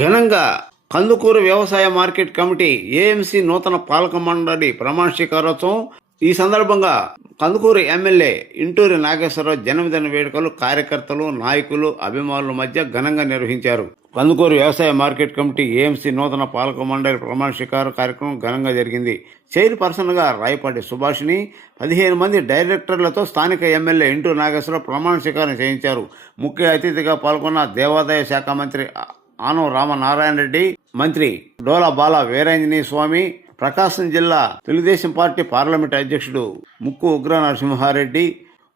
ఘనంగా కందుకూరు వ్యవసాయ market committee AMC నూతన పాలక మండలి ప్రమాణ స్వీకారోత్సవం. ఈ సందర్భంగా కందుకూరు ఎమ్మెల్యే ఇంటూరి నాగేశ్వరరావు జన్మదిన వేడుకలు కార్యకర్తలు, నాయకులు, అభిమానుల మధ్య ఘనంగా నిర్వహించారు. కందుకూరు వ్యవసాయ మార్కెట్ కమిటీ ఏఎంసీ నూతన పాలక మండలి ప్రమాణ స్వీకార కార్యక్రమం ఘనంగా జరిగింది. చైర్పర్సన్గా రాయపాటి సుభాషిణి, 15 మంది డైరెక్టర్లతో స్థానిక ఎమ్మెల్యే ఇంటూరి నాగేశ్వరరావు ప్రమాణ స్వీకారం చేయించారు. ముఖ్య అతిథిగా పాల్గొన్న దేవాదాయ శాఖ మంత్రి ఆనం రామనారాయణ రెడ్డి, మంత్రి డోలా బాల వీరాంజనేయ స్వామి, ప్రకాశం జిల్లా తెలుగుదేశం పార్టీ పార్లమెంట్ అధ్యక్షుడు Mukku Ugra Narasimha Reddy,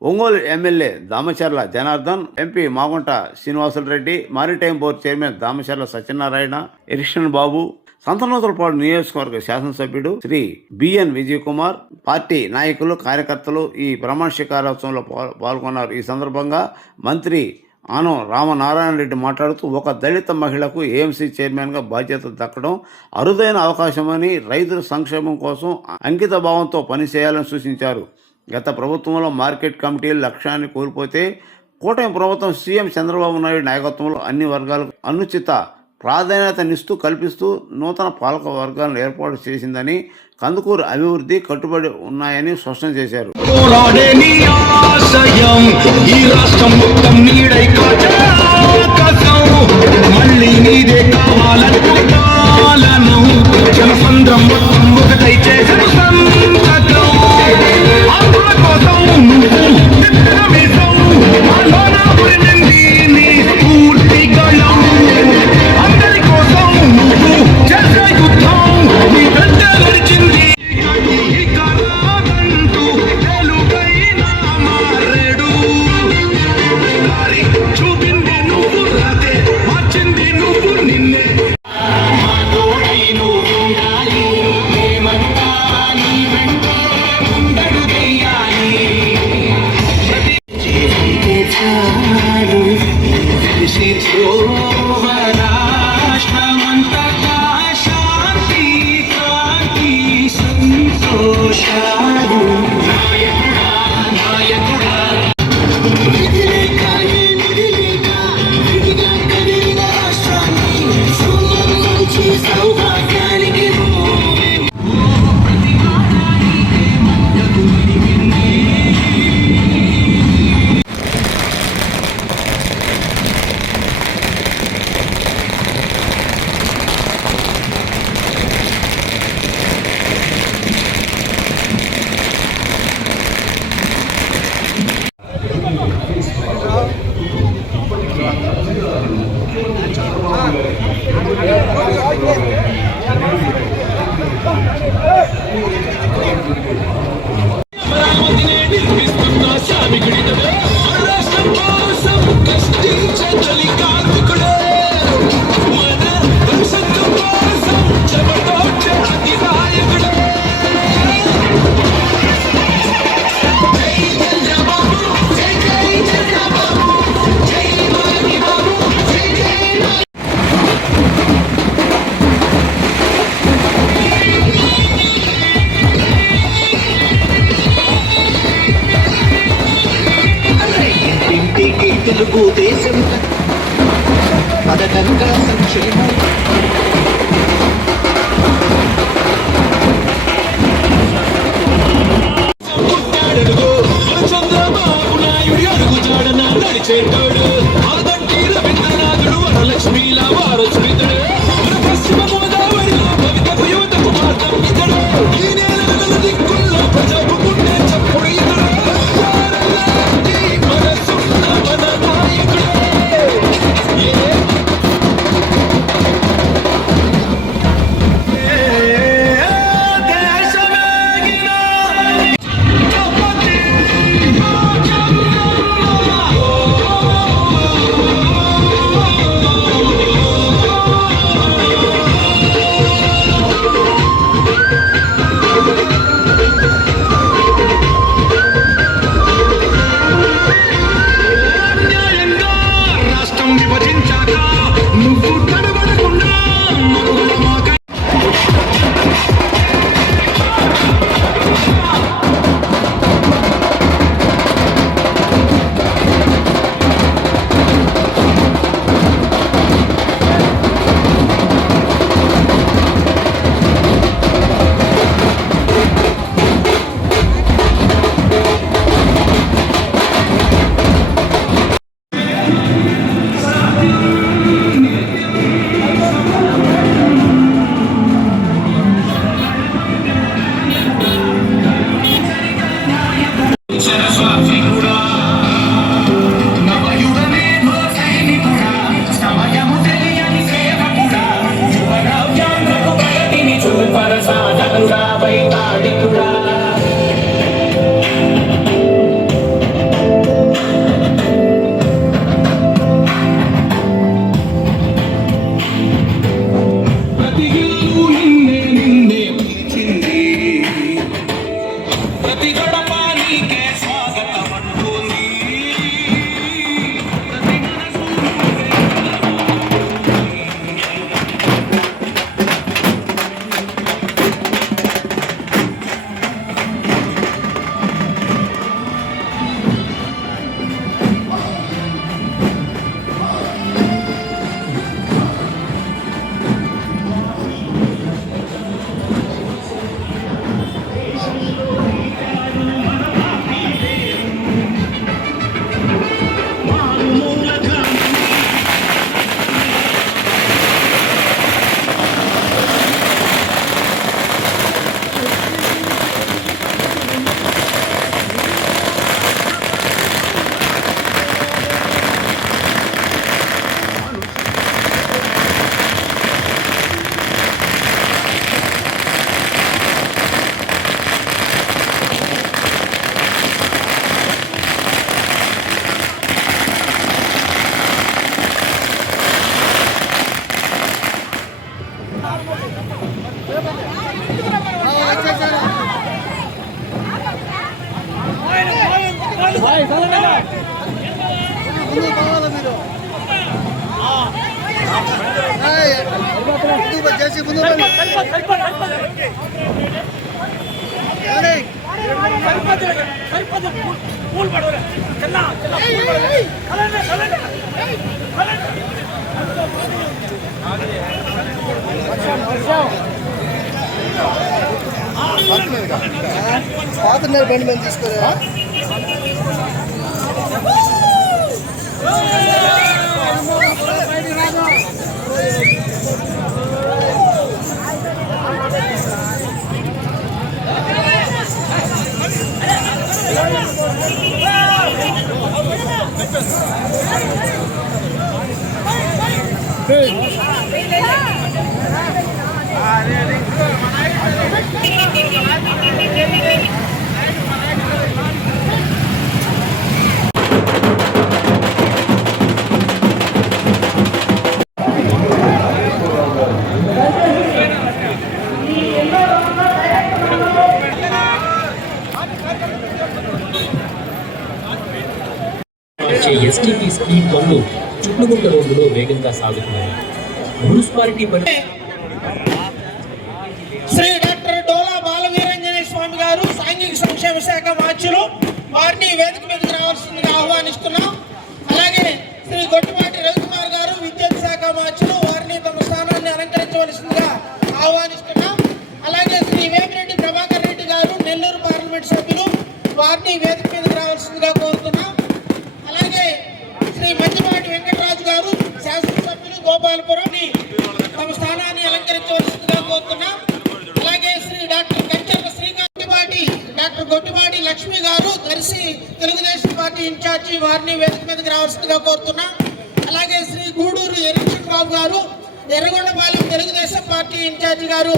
Ongole MLA Damacharla Janardhan, MP Magunta Srinivasulu Reddy, maritime board chairman Damacharla Satyanarayana, Erixion Babu, Santhanuthalapadu నియోజకవర్గ శాసనసభ్యుడు శ్రీ బిఎన్ విజయ్ కుమార్, పార్టీ నాయకులు, కార్యకర్తలు ఈ ప్రమాణ స్వీకారోత్సవంలో పాల్గొన్నారు. ఈ సందర్భంగా మంత్రి ఆనం రామనారాయణ రెడ్డి మాట్లాడుతూ, ఒక దళిత మహిళకు ఏఎంసీ చైర్మన్గా బాధ్యత దక్కడం అరుదైన అవకాశమని, రైతుల సంక్షేమం కోసం అంకిత భావంతో పనిచేయాలని సూచించారు. గత ప్రభుత్వంలో మార్కెట్ కమిటీలు లక్ష్యాన్ని కోల్పోతే కూటమి ప్రభుత్వం సీఎం చంద్రబాబు నాయుడు నాయకత్వంలో అన్ని వర్గాలకు అనుచిత ప్రాధాన్యతనిస్తూ కల్పిస్తూ నూతన పాలక వర్గాలను ఏర్పాటు చేసిందని, కందుకూరు అభివృద్ధి కట్టుబడి ఉన్నాయని స్పష్టం చేశారు. తెలుగుదేశం పథకంగా సంక్షేమం చంద్రబాబు నాయుడు అడుగుజాడన నడిచేటోడు, ఆదంటి రవీంద్రనాథుడు వరలక్ష్మిలా వారసుడితడు, పశ్చిమ గోదావరిలో భవితకు యువతకు మార్గం ఇతడు, ఈ నేల దిక్కుల్లో ప్రజలకు పుట్టే చప్పుడు ఇతడు. పాత బండి మీద తీసుకోరా ఎస్టీపీ స్పీడ్ పనులు చుట్టుగుంట రోడ్డులో వేగంగా సాగుతున్నాయి. మున్సిపాలిటీ శ్రీ డాక్టర్ డోలా బాలవీరంజనేయ స్వామి గారు సాంఘిక సంక్షేమ శాఖ మార్చులు వారిని వేదిక మీదకి రావాల్సిందిగా ఆహ్వానిస్తున్నాం. అలాగే శ్రీ గొట్టిపాటి రవికుమార్ గారు విద్యుత్ శాఖ మార్చులు వారిని తమ స్థానాన్ని అలంకరించవలసిందిగా ఆహ్వానిస్తున్నాం. అలాగే శ్రీ వేమిరెడ్డి ప్రభాకర్ రెడ్డి గారు నెల్లూరు పార్లమెంట్ సభ్యులు వారిని వేదిక మీదకి రావాల్సిందిగా కోరుతున్నాం. అలాగే శ్రీ మంచిపాటి వెంకటరాజు గారు శాసనసభ్యులు గోపాలపురం తమ స్థానాన్ని అలంకరించవలసిందిగా కోరుతున్నాం. అలాగే శ్రీ డాక్టర్ కంచర్ల డాక్టర్ గొట్టిపాటి లక్ష్మి గారు దర్శి తెలుగుదేశం పార్టీ ఇన్ఛార్జి వారిని వేదిక మీదకి రావాల్సిందిగా కోరుతున్నాం. అలాగే శ్రీ గూడూరు ఎరిక్షన్ బాబు గారు ఎర్రగొండపాలెం తెలుగుదేశం పార్టీ ఇన్ఛార్జి గారు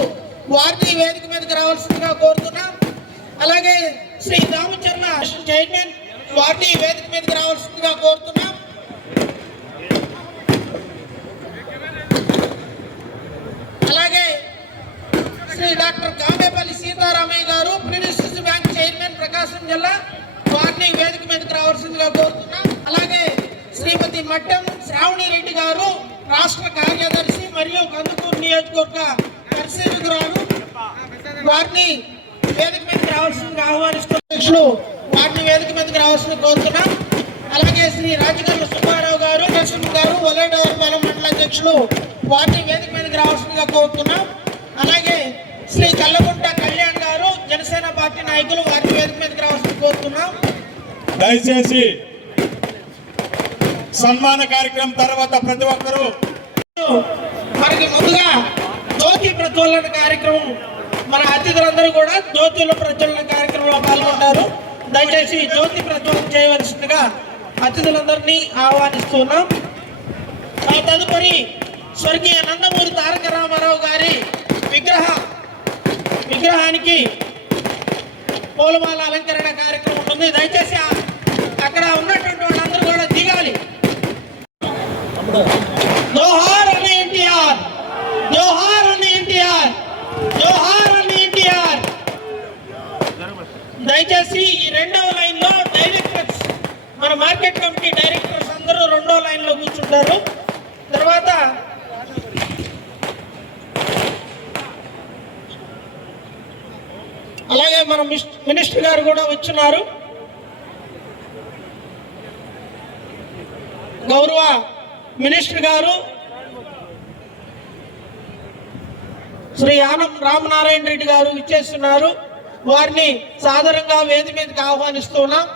వారిని వేదిక మీదకి రావాల్సిందిగా కోరుతున్నాం. అలాగే శ్రీ రామచరణ చైర్మన్ వారిని వేదిక మీదకి రావాల్సిందిగా కోరుతున్నాం. అలాగే శ్రీ డాక్టర్ కామేపల్లి సీతారామయ్య గారు ప్రివిసిస్ బ్యాంక్ చైర్మన్ ప్రకాశం జిల్లా వారిని వేదిక మీదకి రావాల్సిందిగా కోరుతున్నాం. అలాగే శ్రీమతి మట్టం శ్రావణి రెడ్డి గారు రాష్ట్ర కార్యదర్శి మరియు కందుకూరు నియోజకవర్గ పరిశీలకురాలు వారిని వేదిక మీదకి రావాల్సిందిగా ఆహ్వానిస్తున్న వారిని వేదిక మీదకి రావాల్సింది కోరుతున్నాం. అలాగే శ్రీ రాజకర్ల సుబ్బారావు గారు నరసింహ గారు వలేడవరపాలెం మండల అధ్యక్షులు వారిని వేదిక మీదకి రావాల్సిందిగా కోరుతున్నాం. అలాగే శ్రీ కల్లగుంట కళ్యాణ్ గారు జనసేన పార్టీ నాయకులు వారిని వేదిక మీదకి రావాల్సింది కోరుతున్నాం. దయచేసి సన్మాన కార్యక్రమం తర్వాత ప్రతి ఒక్కరూ మనకి ముందుగా జ్యోతి ప్రజ్వలన కార్యక్రమం మన అతిథులందరూ కూడా జ్యోతుల ప్రజ్వలన కార్యక్రమంలో పాల్గొంటారు. దయచేసి జ్యోతి ప్రజ్వలన చేయవలసిందిగా అతిథులందరినీ ఆహ్వానిస్తున్నాం. ఆ తదుపరి స్వర్గీయ నందమూరి తారక రామారావు గారి విగ్రహానికి పూలమాల అలంకరణ కార్యక్రమం ఉంటుంది. దయచేసి అక్కడ ఉన్నటువంటి వాళ్ళందరూ కూడా దిగాలి. జోహార్ అన్న ఎన్టీఆర్, జోహార్ అన్న ఎన్టీఆర్, జోహార్ అన్న ఎన్టీఆర్. దయచేసి ఈ రెండవ లైన్ లో డైరెక్టర్స్ మన మార్కెట్ కమిటీ డైరెక్టర్స్ అందరూ రెండో లైన్ లో కూర్చుంటారు. తర్వాత అలాగే మన మినిస్టర్ గారు కూడా వచ్చున్నారు. గౌరవ మినిస్టర్ గారు శ్రీ ఆనం రామనారాయణ రెడ్డి గారు ఇచ్చేస్తున్నారు. వారిని సాదరంగా వేదిక మీదకి ఆహ్వానిస్తున్నాం.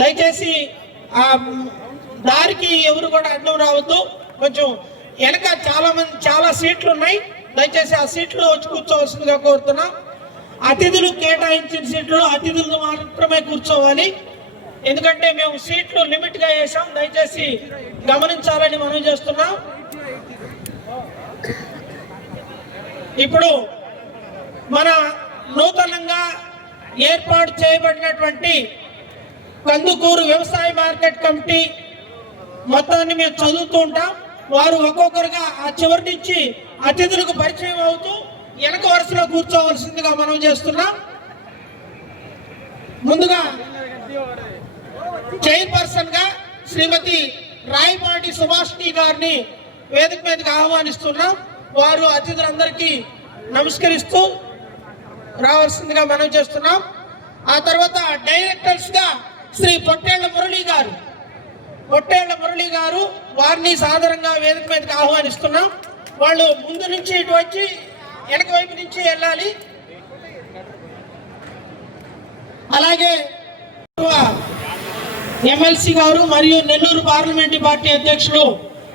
దయచేసి ఆ దారికి ఎవరు కూడా అడ్డం రావద్దు. కొంచెం వెనక చాలా సీట్లు ఉన్నాయి. దయచేసి ఆ సీట్లో వచ్చి కూర్చోవలసిందిగా కోరుతున్నాం. అతిథులు కేటాయించిన సీట్లు అతిథులు మాత్రమే కూర్చోవాలి. ఎందుకంటే మేము సీట్లు లిమిట్ గా వేసాం. దయచేసి గమనించాలని మనం చేస్తున్నాం. ఇప్పుడు మన నూతనంగా ఏర్పాటు చేయబడినటువంటి కందుకూరు వ్యవసాయ మార్కెట్ కమిటీ మొత్తాన్ని మేము చదువుతూ ఉంటాం. వారు ఒక్కొక్కరుగా ఆ చివరి నుంచి అతిథులకు పరిచయం అవుతూ వెనక వరుసలో కూర్చోవలసిందిగా మనం చేస్తున్నాం. ముందుగా చైర్పర్సన్ గా శ్రీమతి రాయపాటి సుభాష్ని గారిని వేదిక మీదకి ఆహ్వానిస్తున్నాం. వారు అతిథులందరికీ నమస్కరిస్తూ రావాల్సిందిగా మనం చేస్తున్నాం. ఆ తర్వాత డైరెక్టర్స్ గా శ్రీ పొట్టేళ్ల మురళి గారు వారిని సాదరంగా వేదిక మీదకి ఆహ్వానిస్తున్నాం. వాళ్ళు ముందు నుంచి ఇటు వచ్చి వెనక వైపు నుంచి వెళ్ళాలి. అలాగే ఎమ్మెల్సీ గారు మరియు నెల్లూరు పార్లమెంటు పార్టీ అధ్యక్షులు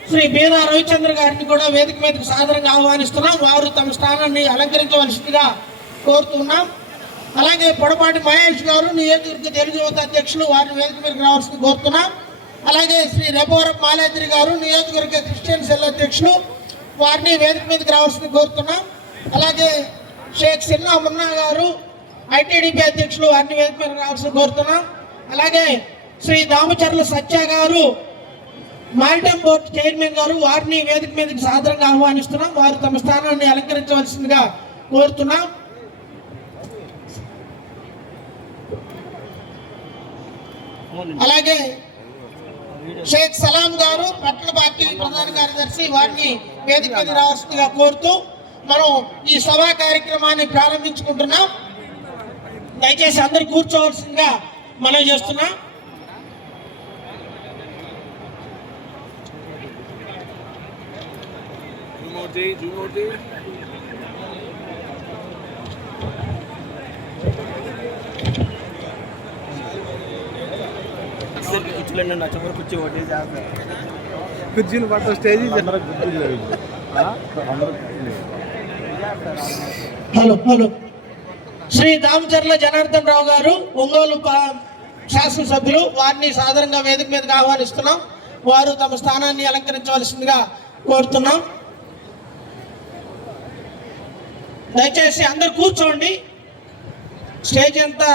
శ్రీ బీదా రవిచంద్ర గారిని కూడా వేదిక మీదకి సాదరంగా ఆహ్వానిస్తున్నాం. వారు తమ స్థానాన్ని అలంకరించవలసిందిగా కోరుతున్నాం. అలాగే పొడపాటి మహేష్ గారు నియోజకవర్గ తెలుగు యువత అధ్యక్షులు, వారిని వేదిక మీదకి రావాల్సింది కోరుతున్నాం. అలాగే శ్రీ రెపోవరపు మాలేద్రి గారు నియోజకవర్గ క్రిస్టియన్ సెల్ అధ్యక్షులు, వారిని వేదిక మీదకి రావాల్సింది కోరుతున్నాం. అలాగే షేక్ సిన్నా మున్నా గారు ఐటీడీపీ అధ్యక్షులు, వారిని వేదిక మీదకి రావాల్సింది కోరుతున్నాం. అలాగే శ్రీ దామచర్ల సత్య గారు మారిటైమ్ బోర్డు చైర్మన్ గారు, వారిని వేదిక మీదకి సాదరంగా ఆహ్వానిస్తున్నాం. వారు తమ స్థానాన్ని అలంకరించవలసిందిగా కోరుతున్నాం. అలాగే షేక్ సలాం గారు పట్టణ పార్టీ ప్రధాన కార్యదర్శి, వారిని వేదిక మీద రావాల్సిందిగా కోరుతూ మనం ఈ సభా కార్యక్రమాన్ని ప్రారంభించుకుంటున్నాం. దయచేసి అందరు కూర్చోవలసిందిగా మనం చేస్తున్నాం. కుర్చీని పట్టు స్టేజ్ హలో శ్రీ దామచర్ల జనార్దన్ రావు గారు ఒంగోలు శాసనసభ్యులు, వారిని సాధారణంగా వేదిక మీదకి ఆహ్వానిస్తున్నాం. వారు తమ స్థానాన్ని అలంకరించవలసిందిగా కోరుతున్నాం. దయచేసి అందరు కూర్చోండి. స్టేజ్ అంతా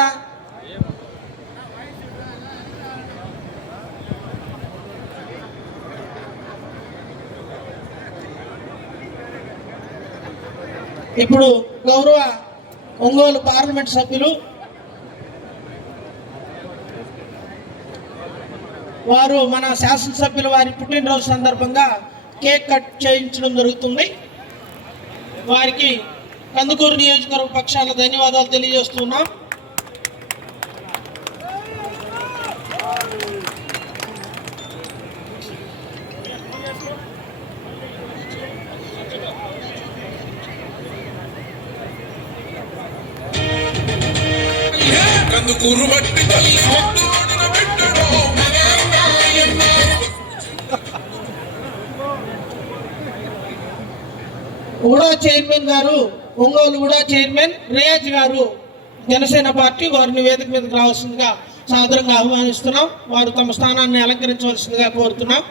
ఇప్పుడు గౌరవ ఒంగోలు పార్లమెంట్ సభ్యులు వారు మన శాసనసభ్యులు వారి పుట్టినరోజు సందర్భంగా కేక్ కట్ చేయించడం జరుగుతుంది. వారికి కందుకూరు నియోజకవర్గ పక్షాన ధన్యవాదాలు తెలియజేస్తున్నాం. కందుకూరు బట్టి తల్లి ఒడ్డున పెట్టడో ఉడా చైర్మన్ గారు, ఒంగోలు ఉడా చైర్మన్ రియాజ్ గారు జనసేన పార్టీ, వారిని వేదిక మీదకి రావాల్సిందిగా సాదరంగా ఆహ్వానిస్తున్నాం. వారు తమ స్థానాన్ని అలంకరించవలసిందిగా కోరుతున్నాం.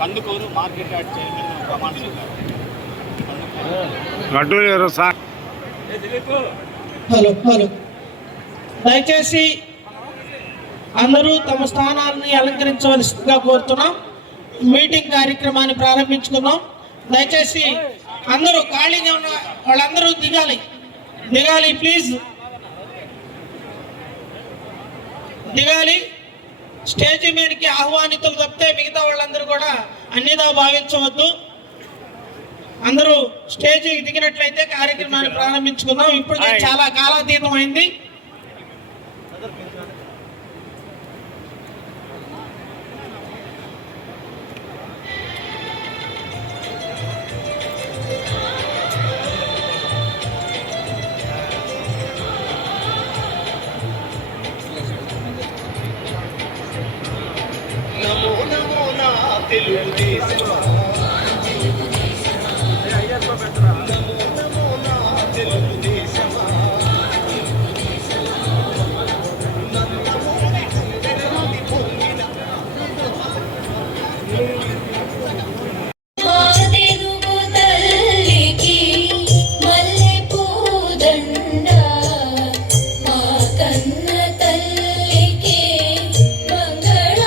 కందుకూరు మార్కెట్ యార్డ్ చైర్మన్ ప్రమాణ హలో దయచేసి అందరూ తమ స్థానాన్ని అలంకరించవలసిందిగా కోరుతున్నాం. మీటింగ్ కార్యక్రమాన్ని ప్రారంభించుకున్నాం. దయచేసి అందరూ ఖాళీగా ఉన్న వాళ్ళందరూ దిగాలి ప్లీజ్ దిగాలి. స్టేజ్ మీదకి ఆహ్వానితులు తప్పితే మిగతా వాళ్ళందరూ కూడా అన్నిదా భావించవద్దు. అందరూ స్టేజ్కి దిగినట్లయితే కార్యక్రమాన్ని ప్రారంభించుకుందాం. ఇప్పటికే చాలా కాలాతీతం అయింది. కన్న తల్లికి మంగళ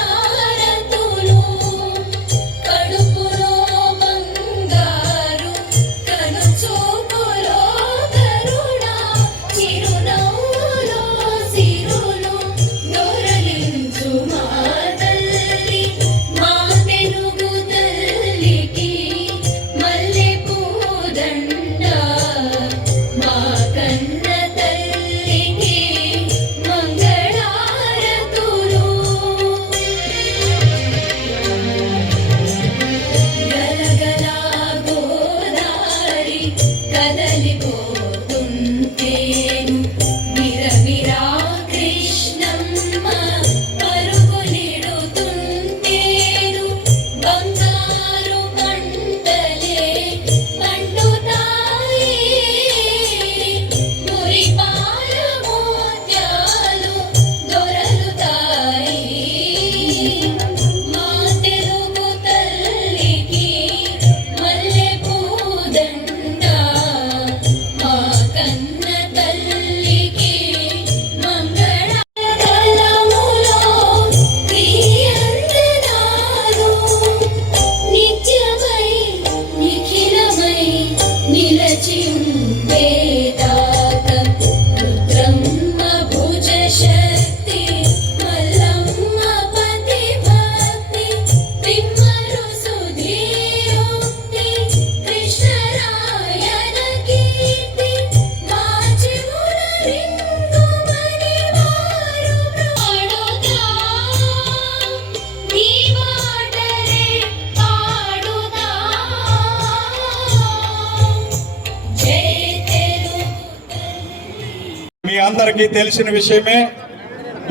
అందరికీ తెలిసిన విషయమే.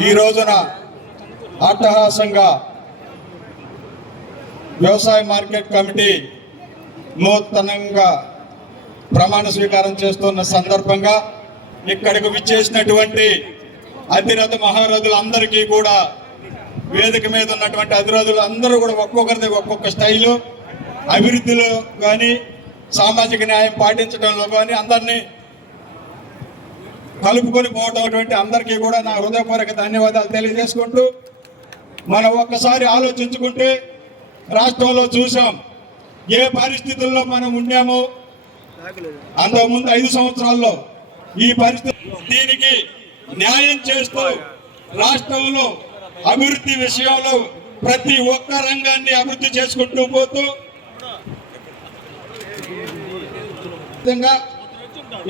ఈ రోజున అట్టహాసంగా వ్యవసాయ మార్కెట్ కమిటీ నూతనంగా ప్రమాణ స్వీకారం చేస్తున్న సందర్భంగా ఇక్కడికి విచ్చేసినటువంటి అతిరథ మహారథులందరికీ కూడా, వేదిక మీద ఉన్నటువంటి అతిరథులు అందరూ కూడా ఒక్కొక్కరిది ఒక్కొక్క స్టైలు, అభివృద్ధిలో కానీ సామాజిక న్యాయం పాటించడంలో కానీ అందరినీ కలుపుకొని పోవడం అందరికీ కూడా నా హృదయపూర్వక ధన్యవాదాలు తెలియజేసుకుంటూ, మనం ఒక్కసారి ఆలోచించుకుంటే రాష్ట్రంలో చూసాం ఏ పరిస్థితుల్లో మనం ఉన్నామో. అంతకుముందు 5 సంవత్సరాల్లో ఈ పరిస్థితి, దీనికి న్యాయం చేస్తూ రాష్ట్రంలో అభివృద్ధి విషయంలో ప్రతి ఒక్క రంగాన్ని అభివృద్ధి చేసుకుంటూ పోతూ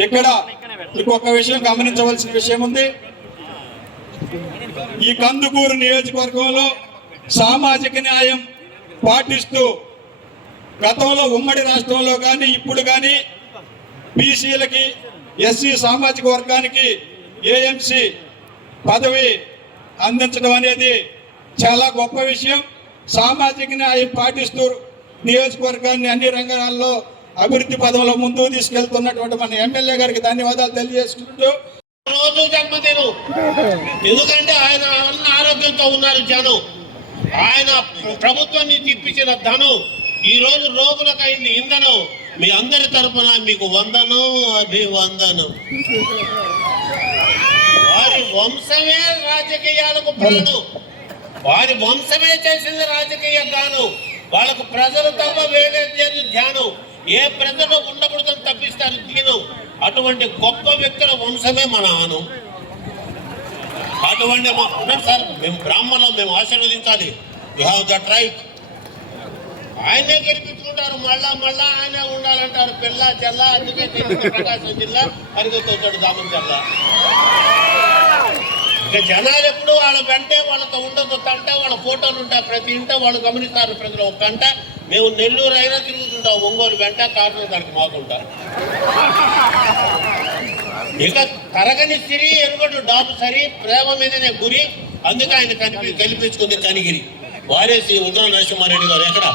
ఇక్కడ ఇంకొక విషయం గమనించవలసిన విషయం ఉంది. ఈ కందుకూరు నియోజకవర్గంలో సామాజిక న్యాయం పాటిస్తూ గతంలో ఉమ్మడి రాష్ట్రంలో కానీ ఇప్పుడు కానీ బీసీలకి, ఎస్సీ సామాజిక వర్గానికి ఏఎంసీ పదవి అందించడం అనేది చాలా గొప్ప విషయం. సామాజిక న్యాయం పాటిస్తూ నియోజకవర్గాన్ని అన్ని రంగాల్లో అభివృద్ధి పదంలో ముందుకు తీసుకెళ్తున్నటువంటి మన ఎమ్మెల్యే గారికి ధన్యవాదాలు తెలియజేసుకుంటూ, రోజు జన్మదినం, ఎందుకంటే ఆయన ఆరోగ్యంతో ఉన్నారు జనం. ఆయన ప్రభుత్వాన్ని తిప్పించిన ధనం ఈ రోజు రోగులకు అయింది ఇంధనం. మీ అందరి తరపున మీకు వందనం, అభివందనం. వారి వంశమే రాజకీయాలకు ప్రాణం, వారి వంశమే చేసింది రాజకీయ గానం. వాళ్ళకు ప్రజలు తప్ప వేరే ధ్యానం. ఏ ప్రజలు ఉండకూడదని తప్పిస్తారు దీనం. అటువంటి గొప్ప వ్యక్తుల వంశమే మన ఆనం. అటువంటి సార్, మేము బ్రాహ్మణులు, మేము ఆశీర్వదించాలి. You have that right. ఆయనే గెలిపించుకుంటారు, మళ్ళా ఆయనే ఉండాలంటారు. పిల్ల చెల్ల, అందుకే ప్రకాశం జిల్లా అరిగొచ్చాడు దామం జిల్లా. ఇక జనాలు ఎప్పుడు వాళ్ళ వెంటే, వాళ్ళతో ఉండదు తంట, వాళ్ళ ఫోటోలు ఉంటాయి ప్రతి ఇంట. వాళ్ళు గమనిస్తారు ప్రజలు. ఒక గంట మేము నెల్లూరు అయినా తిరుగుతుంటాం, ఒంగోలు వెంట కారణం దానికి మాకుంటా. ఇక తరగని సిరి ఎరుగడు డాబు సరి, ప్రేమ మీదనే గురి, అందుకే ఆయన గెలిపించుకుంది కనిగిరి. వారేసి ఉగ్ర నరసింహారెడ్డి గారు ఎక్కడ.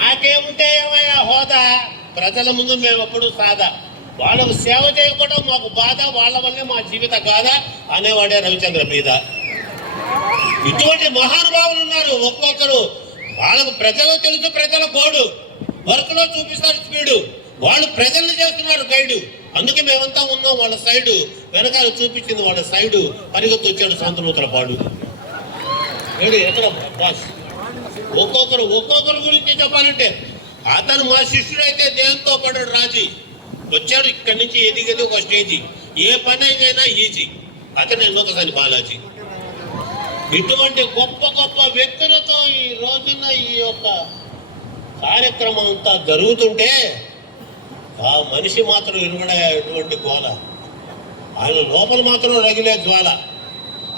నాకేముంటే ఏమయ్యా హోదా, ప్రజల ముందు మేము ఎప్పుడు సాదా. వాళ్ళకు సేవ చేయకపోవడం మాకు బాధ, వాళ్ళ వల్లే మా జీవిత గాథ అనేవాడే రవిచంద్ర బీద. ఇటువంటి మహానుభావులు ఉన్నారు. ఒక్కొక్కరు వాళ్ళకు ప్రజలు తెలుసు, ప్రజల గోడు, వర్క్లో చూపిస్తారు స్పీడు. వాళ్ళు ప్రజల్ని చేస్తున్నారు గైడు. అందుకే మేమంతా ఉన్నాం వాళ్ళ సైడు. వెనకాల చూపించింది వాళ్ళ సైడు. పరిగెత్తి వచ్చాడు శాంతనూతల పాడు. ఎక్కడ బాస్? ఒక్కొక్కరు గురించి చెప్పాలంటే, అతను మా శిష్యుడైతే దేంతో పడ్డాడు రాజీ. వచ్చాడు ఇక్కడి నుంచి ఎదిగేది ఒక స్టేజీ. ఏ పని అయినా ఈజీ. అతను ఎన్నోకసారి బాలాజీ. ఇటువంటి గొప్ప గొప్ప వ్యక్తులతో ఈ రోజున ఈ యొక్క కార్యక్రమం అంతా జరుగుతుంటే ఆ మనిషి మాత్రం ఇరువడే ఎటువంటి గోల. ఆయన లోపల మాత్రం రగిలే జ్వాల.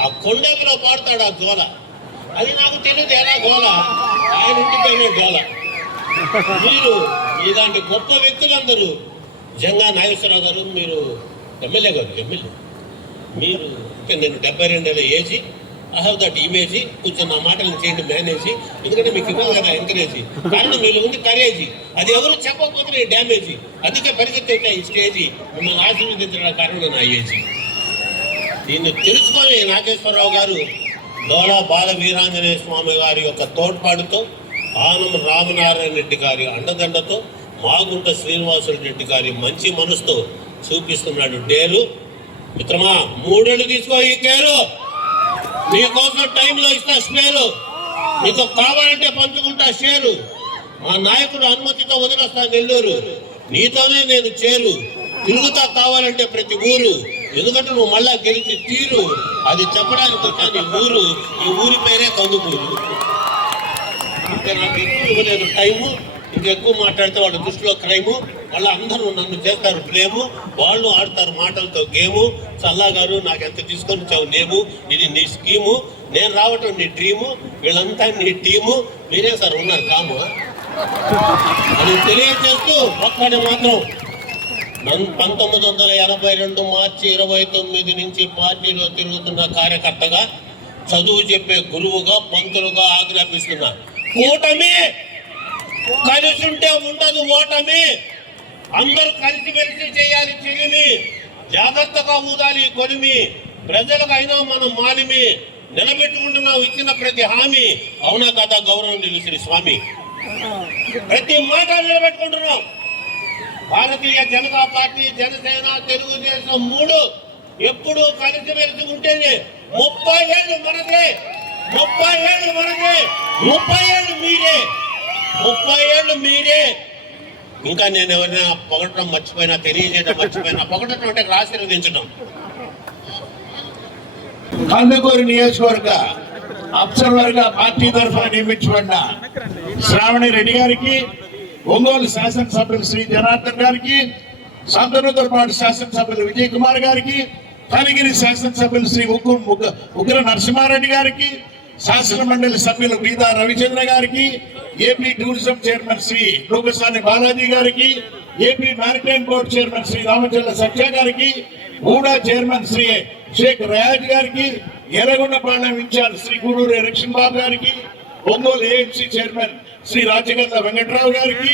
ఆ కొండేపులో పాడుతాడు ఆ జ్వాల. అది నాకు తెలియదు ఎలా గోల, ఆయన ఇంటిపైన గోల. మీరు ఇలాంటి గొప్ప వ్యక్తులందరూ, జంగా నాగేశ్వరరావు గారు, మీరు ఎమ్మెల్యే మీరు ఇంకా నేను 72 age, I have that image. కొంచెం నా మాటలు చేయండి మేనేజీ, ఎందుకంటే మీకు ఇవ్వాలి కదా ఎంకరేజీ. కారణం మీరు ఉంది కరేజీ, అది ఎవరు చెప్పకపోతే డ్యామేజీ. అందుకే పరిగెత్తి వచ్చా ఈ స్టేజీ, మిమ్మల్ని ఆశీర్వదించడం కారణం నా ఏజీ. దీన్ని తెలుసుకొని నాగేశ్వరరావు గారు డోలా బాల వీరాంజనేయ స్వామి గారి యొక్క తోడ్పాటుతో, ఆనం రామనారాయణ రెడ్డి గారి అండదండతో, మాగుంట శ్రీనివాసరెడ్డి గారి మంచి మనసుతో చూపిస్తున్నాడు డేరు. మిత్రమా, 3 ఏళ్ళు తీసుకో ఈ కేరు. నీకోసం టైంలో ఇస్తా స్పేరు. నీకు కావాలంటే పంచుకుంటా షేరు. మా నాయకుడు అనుమతితో వదిలేస్తా నెల్లూరు. నీతోనే నేను చేరు. తిరుగుతా కావాలంటే ప్రతి ఊరు. ఎందుకంటే నువ్వు మళ్ళా గెలిచి తీరు. అది చెప్పడానికి వచ్చాను ఈ ఊరు. ఈ ఊరి పేరే కందుకూరు. ఇంకా నాకు ఎక్కువ ఇవ్వలేదు టైము. ఇంకెక్కువ మాట్లాడితే వాళ్ళ దృష్టిలో క్రైము. వాళ్ళ అందరూ నన్ను చేస్తారు బ్లేము. వాళ్ళు ఆడతారు మాటలతో గేము. చల్లా గారు నాకు ఎంత తీసుకొని వచ్చావు నేము, ఇది నీ స్కీము, నేను రావటం నీ డ్రీము, వీళ్ళంతా నీ టీము, మీరే సార్ ఉన్నారు కాము అని తెలియజేస్తూ ఒక్కడే మాత్రం 1982 మార్చి 29 నుంచి పార్టీలో తిరుగుతున్న కార్యకర్తగా, చదువు చెప్పే గురువుగా, పంతులుగా ఆజ్ఞాపిస్తున్నా. కూటమి కలిసి ఉంటే ఉండదు ఓటమి. అందరూ కలిసిమెలిసి చేయాలి చెలిమి. జాగ్రత్తగా ఊదాలి కొలిమి. ప్రజలకు అయినా మనం మాలిమి. నిలబెట్టుకుంటున్నాం ఇచ్చిన ప్రతి హామీ. అవునా కదా గౌరవనీయులు శ్రీ స్వామి? ప్రతి మాట నిలబెట్టుకుంటున్నాం. భారతీయ జనతా పార్టీ, జనసేన, తెలుగుదేశం 3 ఎప్పుడు కలిసిమెలిసి ఉంటేనే 30 ఏళ్ళు మనదే, 30 ఏళ్ళు మనదే, 30 ఏళ్ళు మీరే, 30 ఏళ్ళు మీరే. ఇంకా నేను ఎవరైనా పొగడటం మర్చిపోయినా, తెలియజేయడం మర్చిపోయినా, పొగడటం అంటే ఆశీర్వదించడం. కందుకూరు నియోజకవర్గ అబ్జర్వర్ గా పార్టీ తరఫున నియమించబడిన శ్రావణి రెడ్డి గారికి, ఒంగోలు శాసనసభ్యులు శ్రీ జనార్దన్ గారికి, సంతనూతలపాడు శాసనసభ్యులు విజయ్ కుమార్ గారికి, కలిగిరి శాసనసభ్యులు శ్రీ ఉగ్ర నరసింహారెడ్డి గారికి, శాసన మండలి సభ్యులు బీదా రవిచంద్ర గారికి, AP tourism chairman Sri Lokasani Balaji గారికి, AP maritime board chairman Sri Ramachandra Satya గారికి, ఊడా చైర్మన్ శ్రీ షేక్ రయాజ్ గారికి, ఎర్రగొండపాలెం ఇన్ఛార్జ్ శ్రీ గూడూరు ఎలక్షన్ బాబు గారికి, ఒంగోలు ఏఎంసీ చైర్మన్ శ్రీ రాజగంధ వెంకట్రావు గారికి,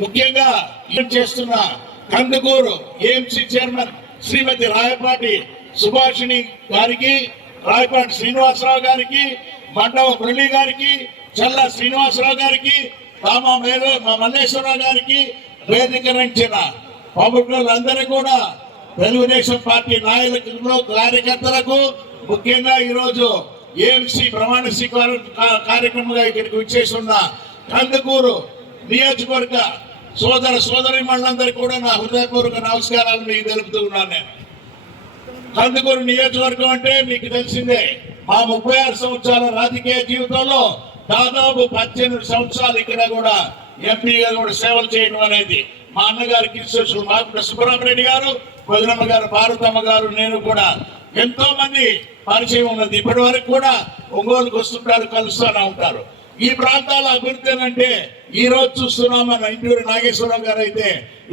ముఖ్యంగా చేస్తున్న కందుకూరు ఏఎంసీ చైర్మన్ శ్రీమతి రాయపాటి సుభాషిణి గారికి, రాయపాటి శ్రీనివాసరావు గారికి, మండవ మురళి గారికి, చల్ల శ్రీనివాసరావు గారికి, మా మల్లేశ్వరరావు గారికి, వేదికరించిన పౌరులందరూ కూడా తెలుగుదేశం పార్టీ నాయకులకు, కార్యకర్తలకు, ముఖ్యంగా ఈరోజు ఏఎంసీ ప్రమాణ స్వీకారం కార్యక్రమంగా ఇక్కడికి విచ్చేస్తున్న కందుకూరు నియోజకవర్గ సోదరి మనందరికీ కూడా నా హృదయపూర్వక నమస్కారాలు మీకు తెలుపుతూ ఉన్నాను. నేను కందుకూరు నియోజకవర్గం అంటే మీకు తెలిసిందే, మా 36 సంవత్సరాల రాజకీయ జీవితంలో దాదాపు 18 సంవత్సరాలు ఇక్కడ కూడా ఎంపీగా కూడా సేవలు చేయడం అనేది, మా అన్నగారు కిరిశేషులు మాకుట సుబ్బరామరెడ్డి గారు, వదినమ్మ గారు పార్వతమ్మ గారు, నేను కూడా ఎంతో మంది పరిచయం ఉన్నది. ఇప్పటి వరకు కూడా ఒంగోలుకు వస్తుంటారు, కలుస్తూనే ఉంటారు. ఈ ప్రాంతాల అభివృద్ధి అంటే ఈ రోజు చూస్తున్నాం మన ఇంటూరి నాగేశ్వరరావు గారు అయితే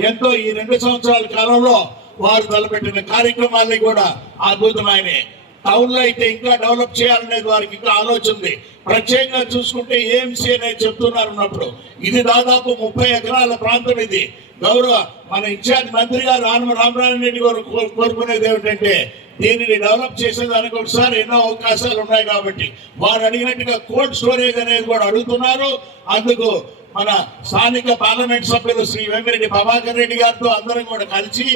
ఎంతో ఈ 2 సంవత్సరాల కాలంలో వారు తలపెట్టిన కార్యక్రమాలని కూడా అద్భుతమైనవి. టౌన్ లో అయితే ఇంకా డెవలప్ చేయాలనేది వారికి ఇంకా ఆలోచన ఉంది. ప్రత్యేకంగా చూసుకుంటే ఏఎంసీ అనేది చెప్తున్నారు ఉన్నప్పుడు, ఇది దాదాపు 30 ఎకరాల ప్రాంతం. ఇది గౌరవ మన ఇన్ఛార్జ్ మంత్రి గారు రామనారాయణ రెడ్డి గారు కోరుకునేది ఏమిటంటే, దీనిని డెవలప్ చేసేదానికి ఒకసారి ఎన్నో అవకాశాలు ఉన్నాయి కాబట్టి వారు అడిగినట్టుగా కోల్డ్ స్టోరేజ్ అనేది కూడా అడుగుతున్నారు. అందుకు మన స్థానిక పార్లమెంట్ సభ్యులు శ్రీ వెంకరెడ్డి ప్రభాకర్ రెడ్డి గారితో అందరం కూడా కలిసి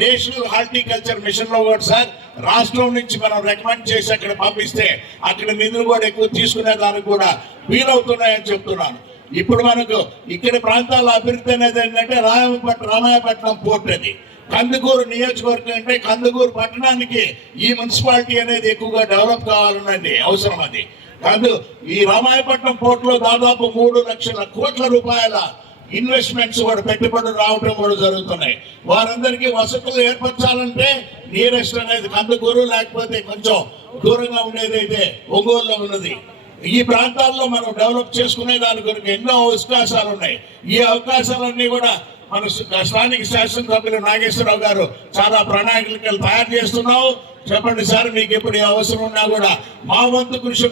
నేషనల్ హార్టికల్చర్ మిషన్ లో కూడా సార్ రాష్ట్రం నుంచి మనం రికమెండ్ చేసి అక్కడ పంపిస్తే అక్కడ నిధులు కూడా ఎక్కువ తీసుకునే దానికి కూడా వీలవుతున్నాయని చెప్తున్నాను. ఇప్పుడు మనకు ఇక్కడ ప్రాంతాల అభివృద్ధి అనేది ఏంటంటే రామాయపట్నం పోర్ట్ అది. కందుకూరు నియోజకవర్గం అంటే కందుకూరు పట్టణానికి ఈ మున్సిపాలిటీ అనేది ఎక్కువగా డెవలప్ కావాలన్నది అవసరం. అది కాదు, ఈ రామాయపట్నం పోర్టులో దాదాపు 3 లక్షల కోట్ల రూపాయల ఇన్వెస్ట్మెంట్స్ కూడా పెట్టుబడులు రావడం కూడా జరుగుతున్నాయి. వారందరికీ వసతులు ఏర్పరచాలంటే నియరెస్ట్ అనేది కందుకూరు, లేకపోతే కొంచెం దూరంగా ఉండేది అయితే ఒంగోలులో ఉన్నది. ఈ ప్రాంతాల్లో మనం డెవలప్ చేసుకునే దాని కొరకు ఎన్నో అవకాశాలు ఉన్నాయి. ఈ అవకాశాలన్నీ కూడా మన స్థానిక శాసనసభ్యులు నాగేశ్వరరావు గారు చాలా ప్రణాళికలు తయారు చేస్తున్నావు. చెప్పండి సార్, మీకు ఎప్పుడు అవసరం ఉన్నా కూడా మా వంతు కృషి,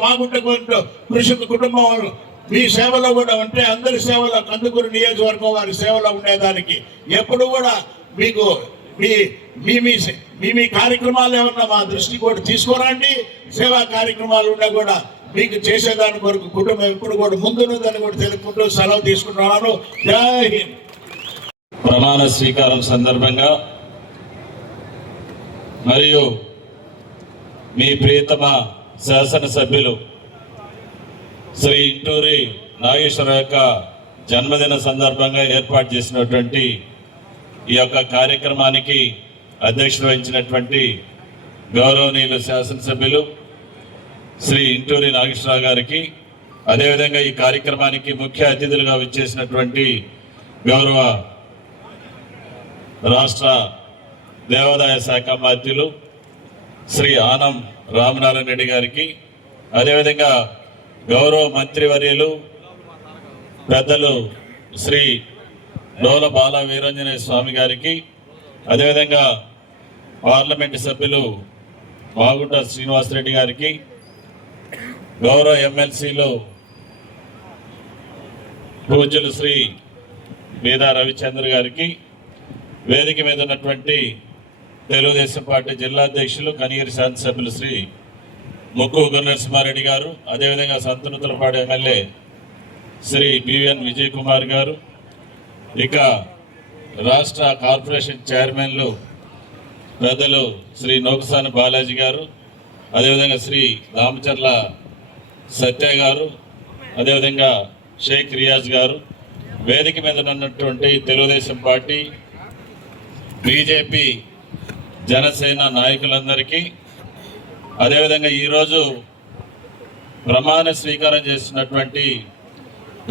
కృషి కుటుంబం మీ సేవలో కూడా ఉంటే, అందరి సేవలో కందుకూరు నియోజకవర్గం వారి సేవలో ఉండేదానికి ఎప్పుడు కూడా మీకు మీ కార్యక్రమాలు ఏమన్నా మా దృష్టి కూడా తీసుకోరండి. సేవా కార్యక్రమాలు ఉన్నా కూడా మీకు చేసేదాని కొరకు కుటుంబం ఎప్పుడు కూడా ముందున్నదని కూడా తెలుపుకుంటూ సెలవు తీసుకుంటున్నాను. జై హింద్. ప్రమాణ స్వీకారం సందర్భంగా మరియు మీ ప్రియతమ శాసనసభ్యులు శ్రీ ఇంటూరి నాగేశ్వర యొక్క జన్మదిన సందర్భంగా ఏర్పాటు చేసినటువంటి ఈ యొక్క కార్యక్రమానికి అధ్యక్షత వహించినటువంటి గౌరవనీయులు శాసనసభ్యులు శ్రీ ఇంటూరి నాగేశ్వరరావు గారికి, అదేవిధంగా ఈ కార్యక్రమానికి ముఖ్య అతిథులుగా విచ్చేసినటువంటి గౌరవ రాష్ట్ర దేవాదాయ శాఖ మంత్రులు శ్రీ ఆనం రామనారాయణ రెడ్డి గారికి, అదేవిధంగా గౌరవ మంత్రివర్యులు పెద్దలు శ్రీ డోల బాల వీరాంజనేయ స్వామి గారికి, అదేవిధంగా పార్లమెంటు సభ్యులు బాగుంట శ్రీనివాసరెడ్డి గారికి, గౌరవ ఎమ్మెల్సీలు పూజ్యులు శ్రీ బీదా రవిచంద్ర గారికి, వేదిక మీద ఉన్నటువంటి తెలుగుదేశం పార్టీ జిల్లా అధ్యక్షులు కనిగిరి శాసనసభ్యులు శ్రీ ముక్కు నరసింహారెడ్డి గారు, అదేవిధంగా సంతనూతలపాడు ఎమ్మెల్యే శ్రీ బివిఎన్ విజయ్ కుమార్ గారు, ఇక రాష్ట్ర కార్పొరేషన్ చైర్మన్లు పెద్దలు శ్రీ నోకసాని బాలాజీ గారు, అదేవిధంగా శ్రీ రామచర్ల సత్య గారు, అదేవిధంగా షేక్ రియాజ్ గారు, వేదిక మీద ఉన్నటువంటి తెలుగుదేశం పార్టీ, బీజేపీ, జనసేన నాయకులందరికీ, అదేవిధంగా ఈరోజు ప్రమాణ స్వీకారం చేస్తున్నటువంటి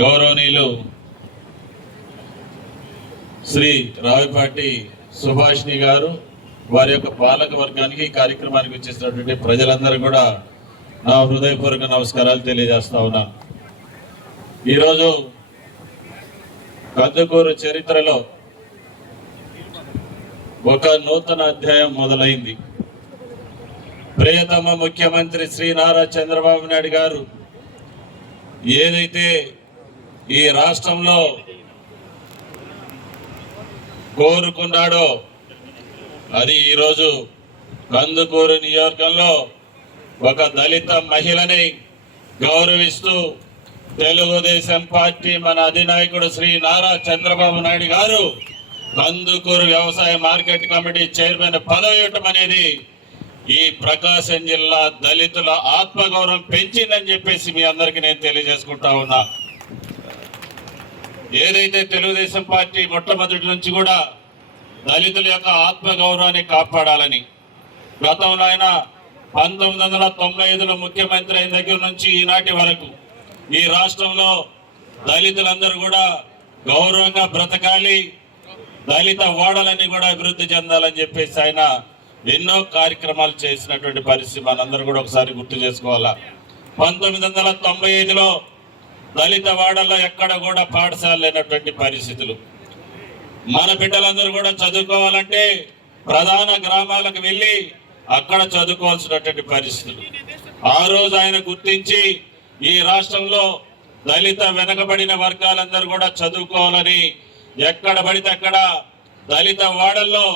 గౌరవనీయులు శ్రీ రావిపాటి సుభాష్ని గారు, వారి యొక్క పాలక వర్గానికి ఈ కార్యక్రమానికి వచ్చేసినటువంటి ప్రజలందరూ కూడా నా హృదయపూర్వక నమస్కారాలు తెలియజేస్తా ఉన్నాను. ఈరోజు కందుకూరు చరిత్రలో ఒక నూతన అధ్యాయం మొదలైంది. ప్రియతమ ముఖ్యమంత్రి శ్రీ నారా చంద్రబాబు నాయుడు గారు ఏదైతే ఈ రాష్ట్రంలో కోరుకున్నాడో అది ఈరోజు కందుకూరు నియోజకవర్గంలో ఒక దళిత మహిళని గౌరవిస్తూ తెలుగుదేశం పార్టీ మన అధినాయకుడు శ్రీ నారా చంద్రబాబు నాయుడు గారు కందుకూరు వ్యవసాయ మార్కెట్ కమిటీ చైర్మన్ పదవి ఇవ్వటం అనేది ఈ ప్రకాశం జిల్లా దళితుల ఆత్మగౌరవం పెంచిందని చెప్పేసి మీ అందరికీ నేను తెలియజేసుకుంటా ఉన్నా. ఏదైతే తెలుగుదేశం పార్టీ మొట్టమొదటి నుంచి కూడా దళితుల యొక్క ఆత్మగౌరవాన్ని కాపాడాలని, గతంలో ఆయన 1995లో ముఖ్యమంత్రి అయిన దగ్గర నుంచి ఈనాటి వరకు ఈ రాష్ట్రంలో దళితులందరూ కూడా గౌరవంగా బ్రతకాలి, దళిత ఓడలన్నీ కూడా అభివృద్ధి చెందాలని చెప్పేసి ఆయన ఎన్నో కార్యక్రమాలు చేసినటువంటి పరిస్థితి మనందరూ కూడా ఒకసారి గుర్తు చేసుకోవాలా. 1995లో దళిత వాడల్లో ఎక్కడ కూడా పాఠశాల లేనటువంటి పరిస్థితులు. మన బిడ్డలందరూ కూడా చదువుకోవాలంటే ప్రధాన గ్రామాలకు వెళ్ళి అక్కడ చదువుకోవాల్సినటువంటి పరిస్థితులు. ఆ రోజు ఆయన గుర్తించి ఈ రాష్ట్రంలో దళిత వెనకబడిన వర్గాలందరూ కూడా చదువుకోవాలని ఎక్కడ పడితే అక్కడ దళిత వాడల్లో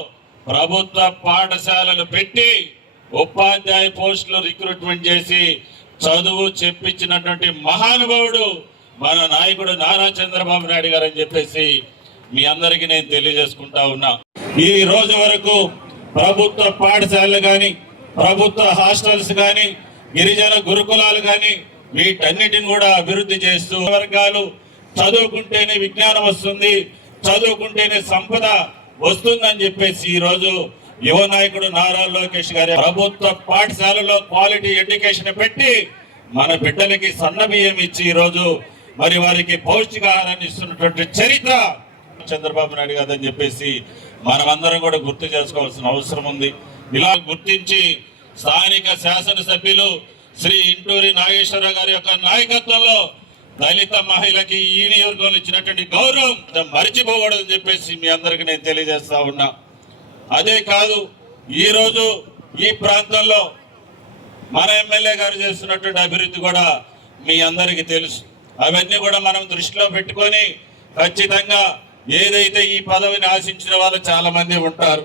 ప్రభుత్వ పాఠశాలలు పెట్టి ఉపాధ్యాయ పోస్టులు రిక్రూట్మెంట్ చేసి చదువు చెప్పించినటువంటి మహానుభావుడు మన నాయకుడు నారా చంద్రబాబు నాయుడు గారు అని చెప్పేసి మీ అందరికీ నేను తెలియజేసుకుంటా ఉన్నా. ఈ రోజు వరకు ప్రభుత్వ పాఠశాలలు కానీ, ప్రభుత్వ హాస్టల్స్ కానీ, గిరిజన గురుకులాలు కానీ వీటన్నిటిని కూడా అభివృద్ధి చేస్తూ వర్గాలు చదువుకుంటేనే విజ్ఞానం వస్తుంది, చదువుకుంటేనే సంపద వస్తుందని చెప్పేసి ఈరోజు యువ నాయకుడు నారా లోకేష్ గారి ప్రభుత్వ పాఠశాలలో క్వాలిటీ ఎడ్యుకేషన్ పెట్టి మన బిడ్డలకి సన్న బియ్యం ఇచ్చి ఈరోజు మరి వారికి పౌష్టికాహారాన్ని ఇస్తున్నటువంటి చరిత్ర చంద్రబాబు నాయుడు గారు అని చెప్పేసి మనమందరం కూడా గుర్తు చేసుకోవాల్సిన అవసరం ఉంది. ఇలా గుర్తించి స్థానిక శాసనసభ్యులు శ్రీ ఇంటూరి నాగేశ్వరరావు గారి యొక్క నాయకత్వంలో దళిత మహిళకి ఈ నియోజకవర్గంలో ఇచ్చినటువంటి గౌరవం మరిచిపోకూడదని చెప్పేసి మీ అందరికీ నేను తెలియజేస్తా ఉన్నా. అదే కాదు, ఈరోజు ఈ ప్రాంతంలో మన ఎమ్మెల్యే గారు చేస్తున్నటువంటి అభివృద్ధి కూడా మీ అందరికీ తెలుసు. అవన్నీ కూడా మనం దృష్టిలో పెట్టుకొని ఖచ్చితంగా ఏదైతే ఈ పదవిని ఆశించిన వాళ్ళు చాలా మంది ఉంటారు,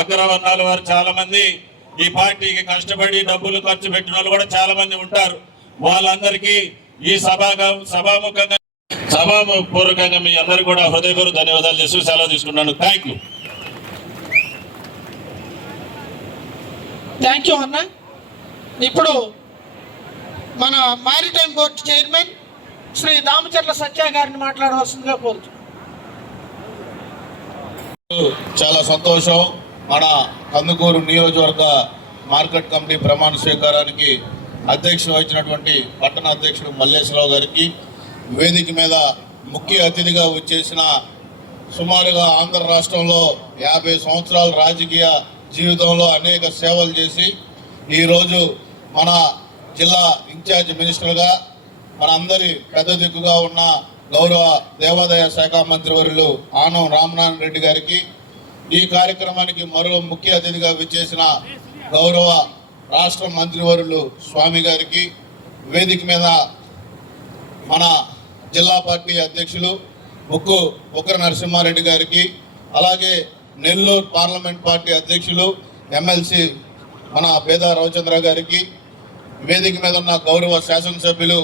అగ్రవర్ణాల వారు చాలా మంది ఈ పార్టీకి కష్టపడి డబ్బులు ఖర్చు పెట్టిన వాళ్ళు కూడా చాలా మంది ఉంటారు. వాళ్ళందరికీ ఈ సభాపూర్వకంగా మీ అందరూ కూడా హృదయపూర్వక ధన్యవాదాలు చేస్తూ సెలవు తీసుకున్నాను. థ్యాంక్ యూ అన్న. ఇప్పుడు మన maritime board chairman Sri Damacharla Satya గారిని మాట్లాడవలసిందిగా కోరుతున్నాను. చాలా సంతోషం. మన కందుకూరు నియోజకవర్గ మార్కెట్ కమిటీ ప్రమాణ స్వీకారానికి అధ్యక్షత వహించినటువంటి పట్టణ అధ్యక్షుడు మల్లేశ్వరరావు గారికి, వేదిక మీద ముఖ్య అతిథిగా వచ్చేసిన సుమారుగా ఆంధ్ర రాష్ట్రంలో 50 సంవత్సరాల రాజకీయ జీవితంలో అనేక సేవలు చేసి ఈరోజు మన జిల్లా ఇన్ఛార్జ్ మినిస్టర్గా మనందరి పెద్ద దిక్కుగా ఉన్న గౌరవ దేవాదాయ శాఖ మంత్రివర్యులు ఆనం రామనారాయణ రెడ్డి గారికి, ఈ కార్యక్రమానికి మరో ముఖ్య అతిథిగా విచ్చేసిన గౌరవ రాష్ట్ర మంత్రివర్యులు స్వామి గారికి, వేదిక మీద మన జిల్లా పార్టీ అధ్యక్షులు ఉక్ర నరసింహారెడ్డి గారికి, అలాగే నెల్లూరు పార్లమెంట్ పార్టీ అధ్యక్షులు ఎమ్మెల్సీ మన పేద రవిచంద్ర గారికి, వేదిక మీద ఉన్న గౌరవ శాసనసభ్యులు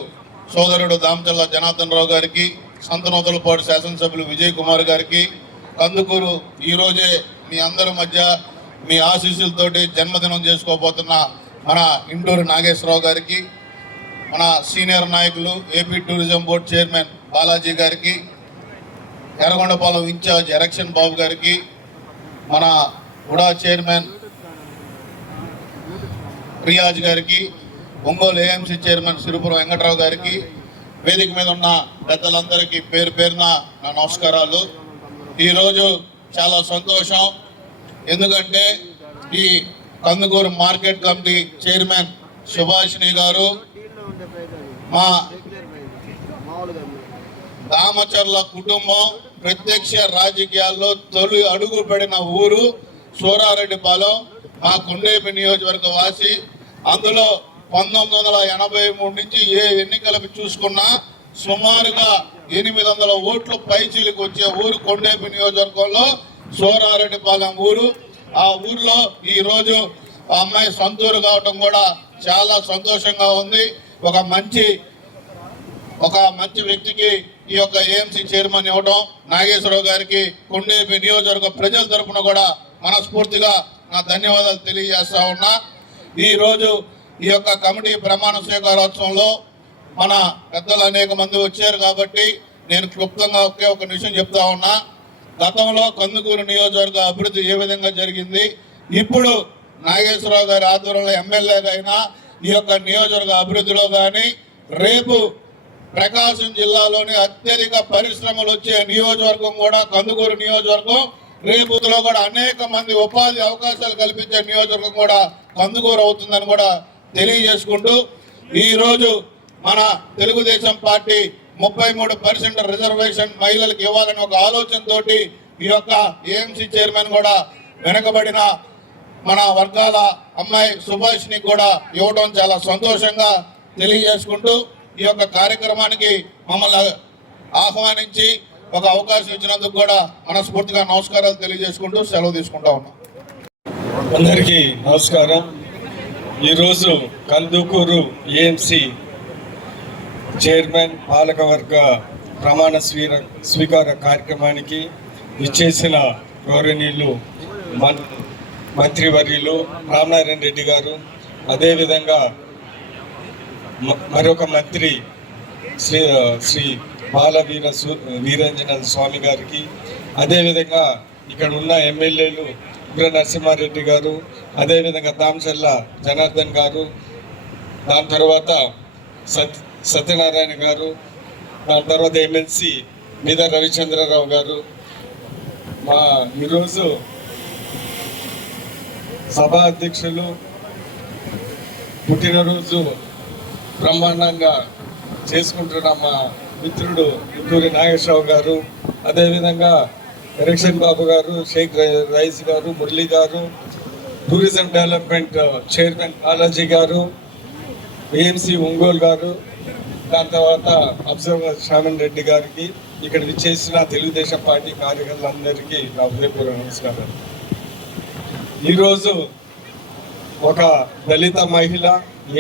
సోదరుడు దామచల్ల జనార్దన్ రావు గారికి, సంతనూతలపాడు శాసనసభ్యులు విజయ్ కుమార్ గారికి, కందుకూరు ఈరోజే మీ అందరి మధ్య మీ ఆశీస్సులతోటి జన్మదినం చేసుకోబోతున్న మన ఇంటూరు నాగేశ్వరరావు గారికి, మన సీనియర్ నాయకులు AP tourism board chairman Balaji గారికి, ఎర్రగొండపాలెం ఇన్ఛార్జ్ ఎరక్షన్ బాబు గారికి, మన ఉడా చైర్మన్ రియాజ్ గారికి, ఒంగోలు ఏఎంసీ చైర్మన్ సిరిపురం వెంకట్రావు గారికి, వేదిక మీద ఉన్న పెద్దలందరికీ పేరు పేరున నా నమస్కారాలు. ఈరోజు చాలా సంతోషం, ఎందుకంటే ఈ Kandukur market committee chairman Subhashini గారు మా దామచర్ల కుటుంబం ప్రత్యక్ష రాజకీయాల్లో తొలి అడుగు పడిన ఊరు సూరారెడ్డిపాలెం, మా కొండేపి నియోజకవర్గ వాసి. అందులో 1983 నుంచి ఏ ఎన్నికలకు చూసుకున్నా సుమారుగా 800 ఓట్లు పైచీలకు వచ్చే ఊరు కొండేపి నియోజకవర్గంలో సూరారెడ్డిపాలెం ఊరు. ఆ ఊర్లో ఈరోజు ఆ అమ్మాయి సొంతూరు కావటం కూడా చాలా సంతోషంగా ఉంది. ఒక మంచి వ్యక్తికి ఈ యొక్క ఏఎంసీ చైర్మన్ ఇవ్వడం నాగేశ్వరరావు గారికి, కొండేపి నియోజకవర్గ ప్రజల తరఫున కూడా మనస్ఫూర్తిగా నా ధన్యవాదాలు తెలియజేస్తా ఉన్నా. ఈరోజు ఈ యొక్క కమిటీ ప్రమాణ స్వీకారోత్సవంలో మన పెద్దలు అనేక మంది వచ్చారు కాబట్టి నేను క్లుప్తంగా ఒకే ఒక విషయం చెప్తా ఉన్నా. గతంలో కందుకూరు నియోజకవర్గ అభివృద్ధి ఏ విధంగా జరిగింది, ఇప్పుడు నాగేశ్వరరావు గారి ఆధ్వర్యంలో ఎమ్మెల్యేగా అయినా ఈ యొక్క నియోజకవర్గ అభివృద్ధిలో కానీ, రేపు ప్రకాశం జిల్లాలోని అత్యధిక పరిశ్రమలు వచ్చే నియోజకవర్గం కూడా కందుకూరు నియోజకవర్గం, రేపులో కూడా అనేక మంది ఉపాధి అవకాశాలు కల్పించే నియోజకవర్గం కూడా కందుకూరు అవుతుందని కూడా తెలియజేసుకుంటూ, ఈరోజు మన తెలుగుదేశం పార్టీ 33% రిజర్వేషన్ మహిళలకు ఇవ్వాలని ఒక ఆలోచనతో ఈ యొక్క ఏఎంసీ చైర్మన్ కూడా వెనకబడిన మన వర్గాల అమ్మాయి సుభాష్ని కూడా ఇవ్వడం చాలా సంతోషంగా తెలియజేసుకుంటూ, ఈ యొక్క కార్యక్రమానికి మమ్మల్ని ఆహ్వానించి ఒక అవకాశం ఇచ్చినందుకు కూడా మనస్ఫూర్తిగా నమస్కారాలు తెలియజేసుకుంటూ సెలవు తీసుకుంటా ఉన్నాం. అందరికీ నమస్కారం. ఈరోజు కందుకూరు ఏఎంసీ చైర్మన్ పాలకవర్గ ప్రమాణ స్వీకార కార్యక్రమానికి ఇచ్చేసిన గౌరవనీయులు మంత్రివర్యులు రామనారాయణ రెడ్డి గారు, అదేవిధంగా మరొక మంత్రి శ్రీ వీరంజన స్వామి గారికి, అదేవిధంగా ఇక్కడ ఉన్న ఎమ్మెల్యేలు ఉగ్ర నరసింహారెడ్డి గారు, అదేవిధంగా దామచర్ల జనార్దన్ గారు, దాని తర్వాత సత్యనారాయణ గారు, దాని తర్వాత ఎమ్మెల్సీ మీద రవిచంద్రరావు గారు, మా ఈరోజు సభా అధ్యక్షులు పుట్టినరోజు బ్రహ్మాండంగా చేసుకుంటున్న మా మిత్రుడు ఇంటూరి నాగేశ్వరరావు గారు, అదేవిధంగా ఎరక్షన్ బాబు గారు, షేక్ రైస్ గారు, మురళి గారు, టూరిజం డెవలప్మెంట్ చైర్మన్ బాలాజీ గారు, ఏఎంసీ ఒంగోలు గారు, దాని తర్వాత అబ్జర్వర్ శ్యామన్ రెడ్డి గారికి, ఇక్కడ విచ్చేసిన తెలుగుదేశం పార్టీ కార్యకర్తలందరికీ నా హృదయపూర్వక నమస్కారం. ఈరోజు ఒక దళిత మహిళ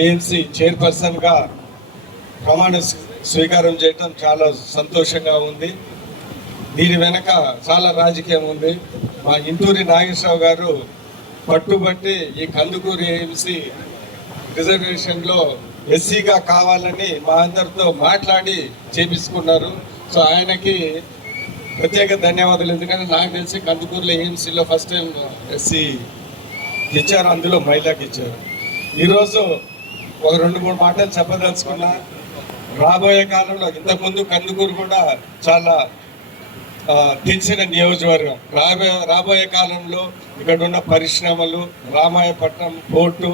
ఏఎంసీ చైర్పర్సన్గా ప్రమాణ స్వీకారం చేయడం చాలా సంతోషంగా ఉంది. దీని వెనక చాలా రాజకీయం ఉంది. మా ఇంటూరి నాగేశ్వరరావు గారు పట్టుబట్టి ఈ కందుకూరు ఏఎంసీ రిజర్వేషన్లో ఎస్సీగా కావాలని మా అందరితో మాట్లాడి చేపించుకున్నారు. సో ఆయనకి ప్రత్యేక ధన్యవాదాలు. ఎందుకంటే నాకు తెలిసి కందుకూరులో ఏఎంసీలో ఫస్ట్ టైం ఎస్సీ ఇచ్చారు, అందులో మహిళకి ఇచ్చారు. ఈరోజు ఒక 2-3 మాటలు చెప్పదలుచుకున్నా. రాబోయే కాలంలో ఇంతకుముందు కందుకూరు కూడా చాలా తెలిసిన నియోజకవర్గం. రాబోయే కాలంలో ఇక్కడ ఉన్న పరిశ్రమలు, రామాయపట్నం పోర్టు,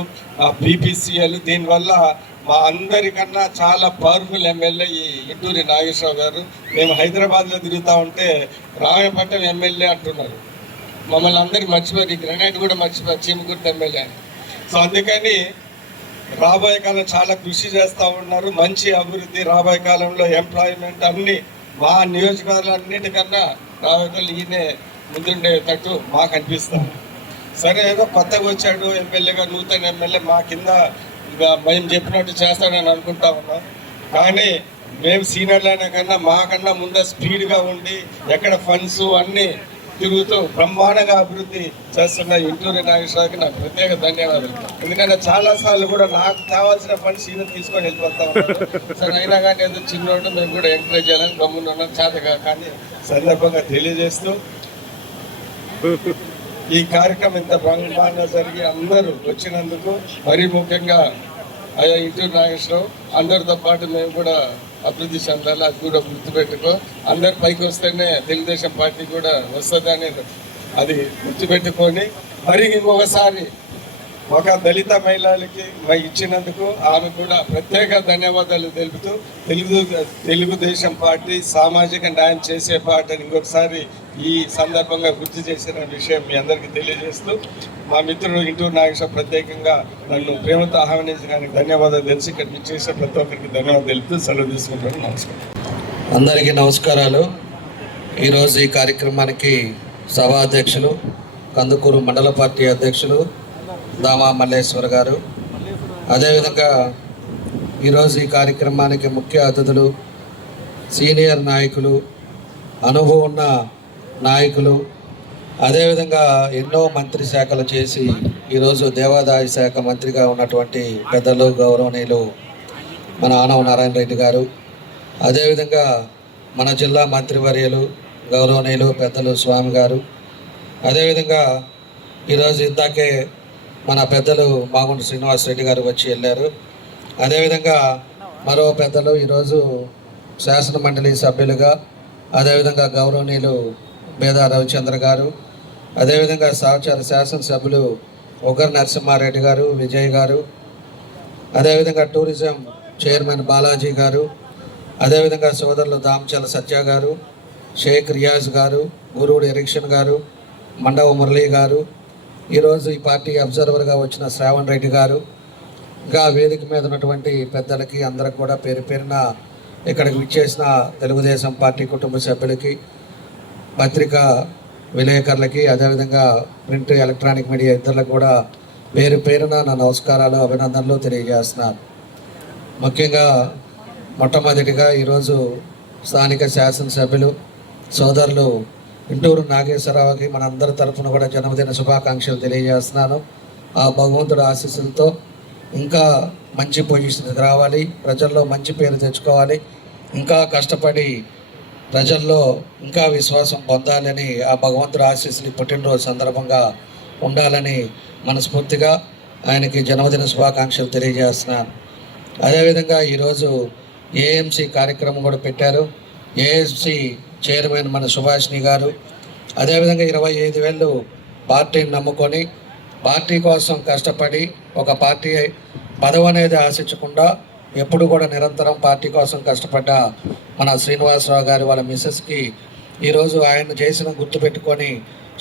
బీపీసీఎల్, దీనివల్ల మా అందరికన్నా చాలా పవర్ఫుల్ ఎమ్మెల్యే ఈ ఇంటూరి నాగేశ్వరరావు గారు. మేము హైదరాబాద్లో తిరుగుతూ ఉంటే రామాయపట్నం ఎమ్మెల్యే అంటున్నారు. మమ్మల్ని అందరికీ మర్చిపోయారు, ఈ గ్రెనైట్ కూడా మర్చిపోయారు చీమకుర్తి ఎమ్మెల్యే అని. సో అందుకని రాబోయే కాలం చాలా కృషి చేస్తూ ఉన్నారు. మంచి అభివృద్ధి రాబోయే కాలంలో ఎంప్లాయ్మెంట్ అన్ని మా నియోజకవర్గాలన్నిటికన్నా రాబోయే కాలం ఈయనే ముందుండేటట్టు మాకు అనిపిస్తాం. సరే ఏదో కొత్తగా వచ్చాడు ఎమ్మెల్యేగా, నూతన ఎమ్మెల్యే మా కింద మేము చెప్పినట్టు చేస్తాడని అనుకుంటా ఉన్నాం. కానీ మేము సీనియర్లైన కన్నా మాకన్నా ముందే స్పీడ్గా ఉండి ఎక్కడ ఫండ్స్ అన్నీ తిరుగుతూ బ్రహ్మాండంగా అభివృద్ధి చేస్తున్న ఇంటూరి నాగేశ్వరరావుకి నాకు ప్రత్యేక ధన్యవాదాలు. ఎందుకంటే చాలాసార్లు కూడా నాకు కావాల్సిన ఫండ్స్ ఈయన తీసుకొని వెళ్ళిపోతా ఉన్నాను. సరే అయినా కానీ ఏదో చిన్నోడు మేము కూడా ఎంకరేజ్ చేయాలని గమ్మున ఉన్నాం, చేతగా కానీ సందర్భంగా తెలియజేస్తూ ఈ కార్యక్రమం ఇంత బ్రహ్మాండంగా జరిగి అందరూ వచ్చినందుకు మరీ ముఖ్యంగా అయ్యా ఇంటూరి నాగేశ్వరరావు, అందరితో పాటు మేము కూడా అభివృద్ధి చెందాలి, అది కూడా గుర్తుపెట్టుకో. అందరు పైకి వస్తేనే తెలుగుదేశం పార్టీ కూడా వస్తుందని అది గుర్తుపెట్టుకొని మరి ఇంకొకసారి ఒక దళిత మహిళలకి ఇచ్చినందుకు ఆమె కూడా ప్రత్యేక ధన్యవాదాలు తెలుపుతూ తెలుగుదేశం పార్టీ సామాజిక న్యాయం చేసే పార్టీ అని ఇంకొకసారి ఈ సందర్భంగా గుర్తు చేసిన విషయం మీ అందరికీ తెలియజేస్తూ మా మిత్రుడు ఇంటూరి నాగేశ్వరరావు ప్రత్యేకంగా నన్ను ప్రేమతో ఆహ్వానించడానికి ధన్యవాదాలు తెలిసి ఇక్కడ చేసే ప్రతి ఒక్కరికి ధన్యవాదాలు తెలుపుతూ సెలవు తీసుకుంటాను. నమస్కారం. అందరికీ నమస్కారాలు. ఈరోజు ఈ కార్యక్రమానికి సభాధ్యక్షులు కందుకూరు మండల పార్టీ అధ్యక్షులు దామా మల్లేశ్వర్ గారు, అదేవిధంగా ఈరోజు ఈ కార్యక్రమానికి ముఖ్య అతిథులు సీనియర్ నాయకులు, అనుభవం ఉన్న నాయకులు, అదేవిధంగా ఎన్నో మంత్రి శాఖలు చేసి ఈరోజు దేవాదాయ శాఖ మంత్రిగా ఉన్నటువంటి పెద్దలు గౌరవనీయులు మన ఆనవ నారాయణ రెడ్డి గారు, అదేవిధంగా మన జిల్లా మంత్రివర్యులు గౌరవనీయులు పెద్దలు స్వామి గారు, అదేవిధంగా ఈరోజు ఇందాకే మన పెద్దలు మాగుంట శ్రీనివాసరెడ్డి గారు వచ్చి వెళ్ళారు. అదేవిధంగా మరో పెద్దలు ఈరోజు శాసన మండలి సభ్యులుగా, అదేవిధంగా గౌరవనీయులు బేదా రవిచంద్ర గారు, అదేవిధంగా సహచార శాసనసభ్యులు ఒకరు నరసింహారెడ్డి గారు, విజయ్ గారు, అదేవిధంగా టూరిజం చైర్మన్ బాలాజీ గారు, అదేవిధంగా సోదరులు దామచల సత్య గారు, షేక్ రియాజ్ గారు, గురువుడు ఎరిక్షన్ గారు, మండవ మురళీ గారు, ఈరోజు ఈ పార్టీ అబ్జర్వర్గా వచ్చిన శ్రావణ్ రెడ్డి గారు, ఇంకా వేదిక మీద ఉన్నటువంటి పెద్దలకి అందరికి కూడా పేరు పేరున ఇక్కడికి విచ్చేసిన తెలుగుదేశం పార్టీ కుటుంబ సభ్యులకి, పత్రికా విలేకరులకి, అదేవిధంగా ప్రింట్ ఎలక్ట్రానిక్ మీడియా ఇద్దరులకు కూడా పేరు పేరున నా నమస్కారాలు అభినందనలు తెలియజేస్తున్నాను. ముఖ్యంగా మొట్టమొదటిగా ఈరోజు స్థానిక శాసనసభ్యులు సోదరులు ఇంటూరు నాగేశ్వరరావుకి మనందరి తరఫున కూడా జన్మదిన శుభాకాంక్షలు తెలియజేస్తున్నాను. ఆ భగవంతుడు ఆశీస్సులతో ఇంకా మంచి పొజిషన్కి రావాలి, ప్రజల్లో మంచి పేరు తెచ్చుకోవాలి, ఇంకా కష్టపడి ప్రజల్లో ఇంకా విశ్వాసం పొందాలని ఆ భగవంతుడు ఆశీస్సులు పుట్టినరోజు సందర్భంగా ఉండాలని మనస్ఫూర్తిగా ఆయనకి జన్మదిన శుభాకాంక్షలు తెలియజేస్తున్నాను. అదేవిధంగా ఈరోజు ఏఎంసీ కార్యక్రమం కూడా పెట్టారు. ఏఎంసీ చైర్మన్ మన సుభాష్ని గారు, అదేవిధంగా 25,000 పార్టీని నమ్ముకొని పార్టీ కోసం కష్టపడి ఒక పార్టీ పదవి అనేది ఆశించకుండా ఎప్పుడు కూడా నిరంతరం పార్టీ కోసం కష్టపడ్డ మన శ్రీనివాసరావు గారు వాళ్ళ మిస్సెస్కి ఈరోజు ఆయన చేసిన గుర్తుపెట్టుకొని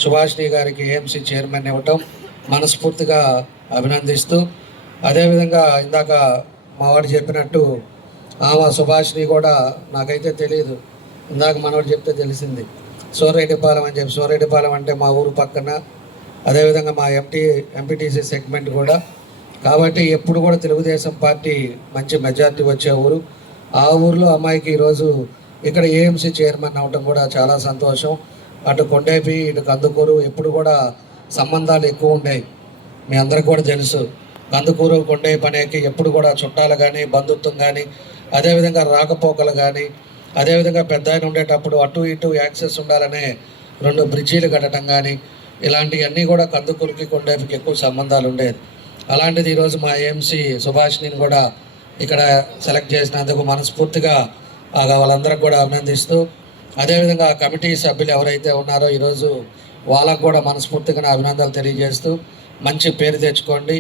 సుభాష్ని గారికి ఏఎంసీ చైర్మన్ ఇవ్వటం మనస్ఫూర్తిగా అభినందిస్తూ, అదేవిధంగా ఇందాక మావాడు చెప్పినట్టు ఆమె సుభాష్ని కూడా నాకైతే తెలియదు, ఇందాక మనవాడు చెప్తే తెలిసింది. సోరెడ్డిపాలెం అని చెప్పి, సోరెడ్డిపాలెం అంటే మా ఊరు పక్కన, అదేవిధంగా మా ఎంపీటీసీ సెగ్మెంట్ కూడా, కాబట్టి ఎప్పుడు కూడా తెలుగుదేశం పార్టీ మంచి మెజార్టీ వచ్చే ఊరు. ఆ ఊరిలో అమ్మాయికి ఈరోజు ఇక్కడ ఏఎంసీ చైర్మన్ అవ్వడం కూడా చాలా సంతోషం. అటు కొండేపి ఇటు కందుకూరు ఎప్పుడు కూడా సంబంధాలు ఎక్కువ ఉండేవి, మీ అందరికి కూడా తెలుసు. కందుకూరు కొండేపి అనేకి ఎప్పుడు కూడా చుట్టాలు కానీ బంధుత్వం కానీ, అదేవిధంగా రాకపోకలు కానీ, అదేవిధంగా పెద్ద ఆయన ఉండేటప్పుడు అటు ఇటు యాక్సెస్ ఉండాలనే 2 బ్రిడ్జీలు కట్టడం కానీ, ఇలాంటివన్నీ కూడా కందుకూరుకి కొండేపికి ఎక్కువ సంబంధాలు ఉండేది. అలాంటిది ఈరోజు మా ఏఎంసీ సుభాష్ని కూడా ఇక్కడ సెలెక్ట్ చేసినందుకు మనస్ఫూర్తిగా వాళ్ళందరికీ కూడా అభినందిస్తూ, అదేవిధంగా ఆ కమిటీ సభ్యులు ఎవరైతే ఉన్నారో ఈరోజు వాళ్ళకు కూడా మనస్ఫూర్తిగా అభినందనలు తెలియజేస్తూ, మంచి పేరు తెచ్చుకోండి.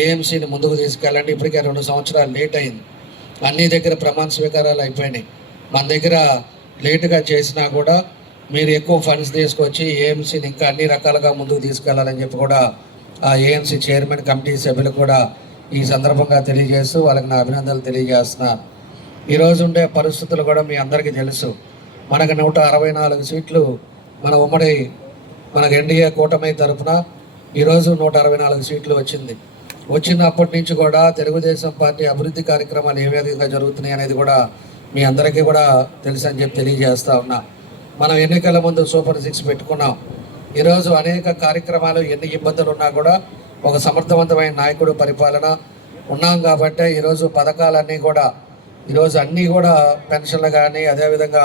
ఏఎంసీని ముందుకు తీసుకెళ్ళండి. ఇప్పటికే 2 సంవత్సరాలు లేట్ అయింది. అన్ని దగ్గర ప్రమాణ స్వీకారాలు అయిపోయినాయి. మన దగ్గర లేటుగా చేసినా కూడా మీరు ఎక్కువ ఫండ్స్ తీసుకొచ్చి ఏఎంసీని ఇంకా అన్ని రకాలుగా ముందుకు తీసుకెళ్లాలని చెప్పి కూడా ఆ ఏఎంసీ చైర్మన్ కమిటీ సభ్యులు కూడా ఈ సందర్భంగా తెలియజేస్తూ వాళ్ళకి నా అభినందనలు తెలియజేస్తున్నాను. ఈరోజు ఉండే పరిస్థితులు కూడా మీ అందరికీ తెలుసు. మనకు 164 సీట్లు మనకు ఎన్డీఏ కూటమి తరఫున ఈరోజు 164 సీట్లు వచ్చినప్పటి నుంచి కూడా తెలుగుదేశం పార్టీ అభివృద్ధి కార్యక్రమాలు ఏ విధంగా జరుగుతున్నాయి అనేది కూడా మీ అందరికీ కూడా తెలుసు అని చెప్పి తెలియజేస్తూ ఉన్నా. మనం ఎన్నికల ముందు సూపర్ 6 పెట్టుకున్నాం. ఈరోజు అనేక కార్యక్రమాలు ఎన్ని ఇబ్బందులు ఉన్నా కూడా ఒక సమర్థవంతమైన నాయకుడు పరిపాలన ఉన్నాం కాబట్టి ఈరోజు పథకాలన్నీ కూడా ఈరోజు అన్నీ కూడా పెన్షన్లు కానీ, అదేవిధంగా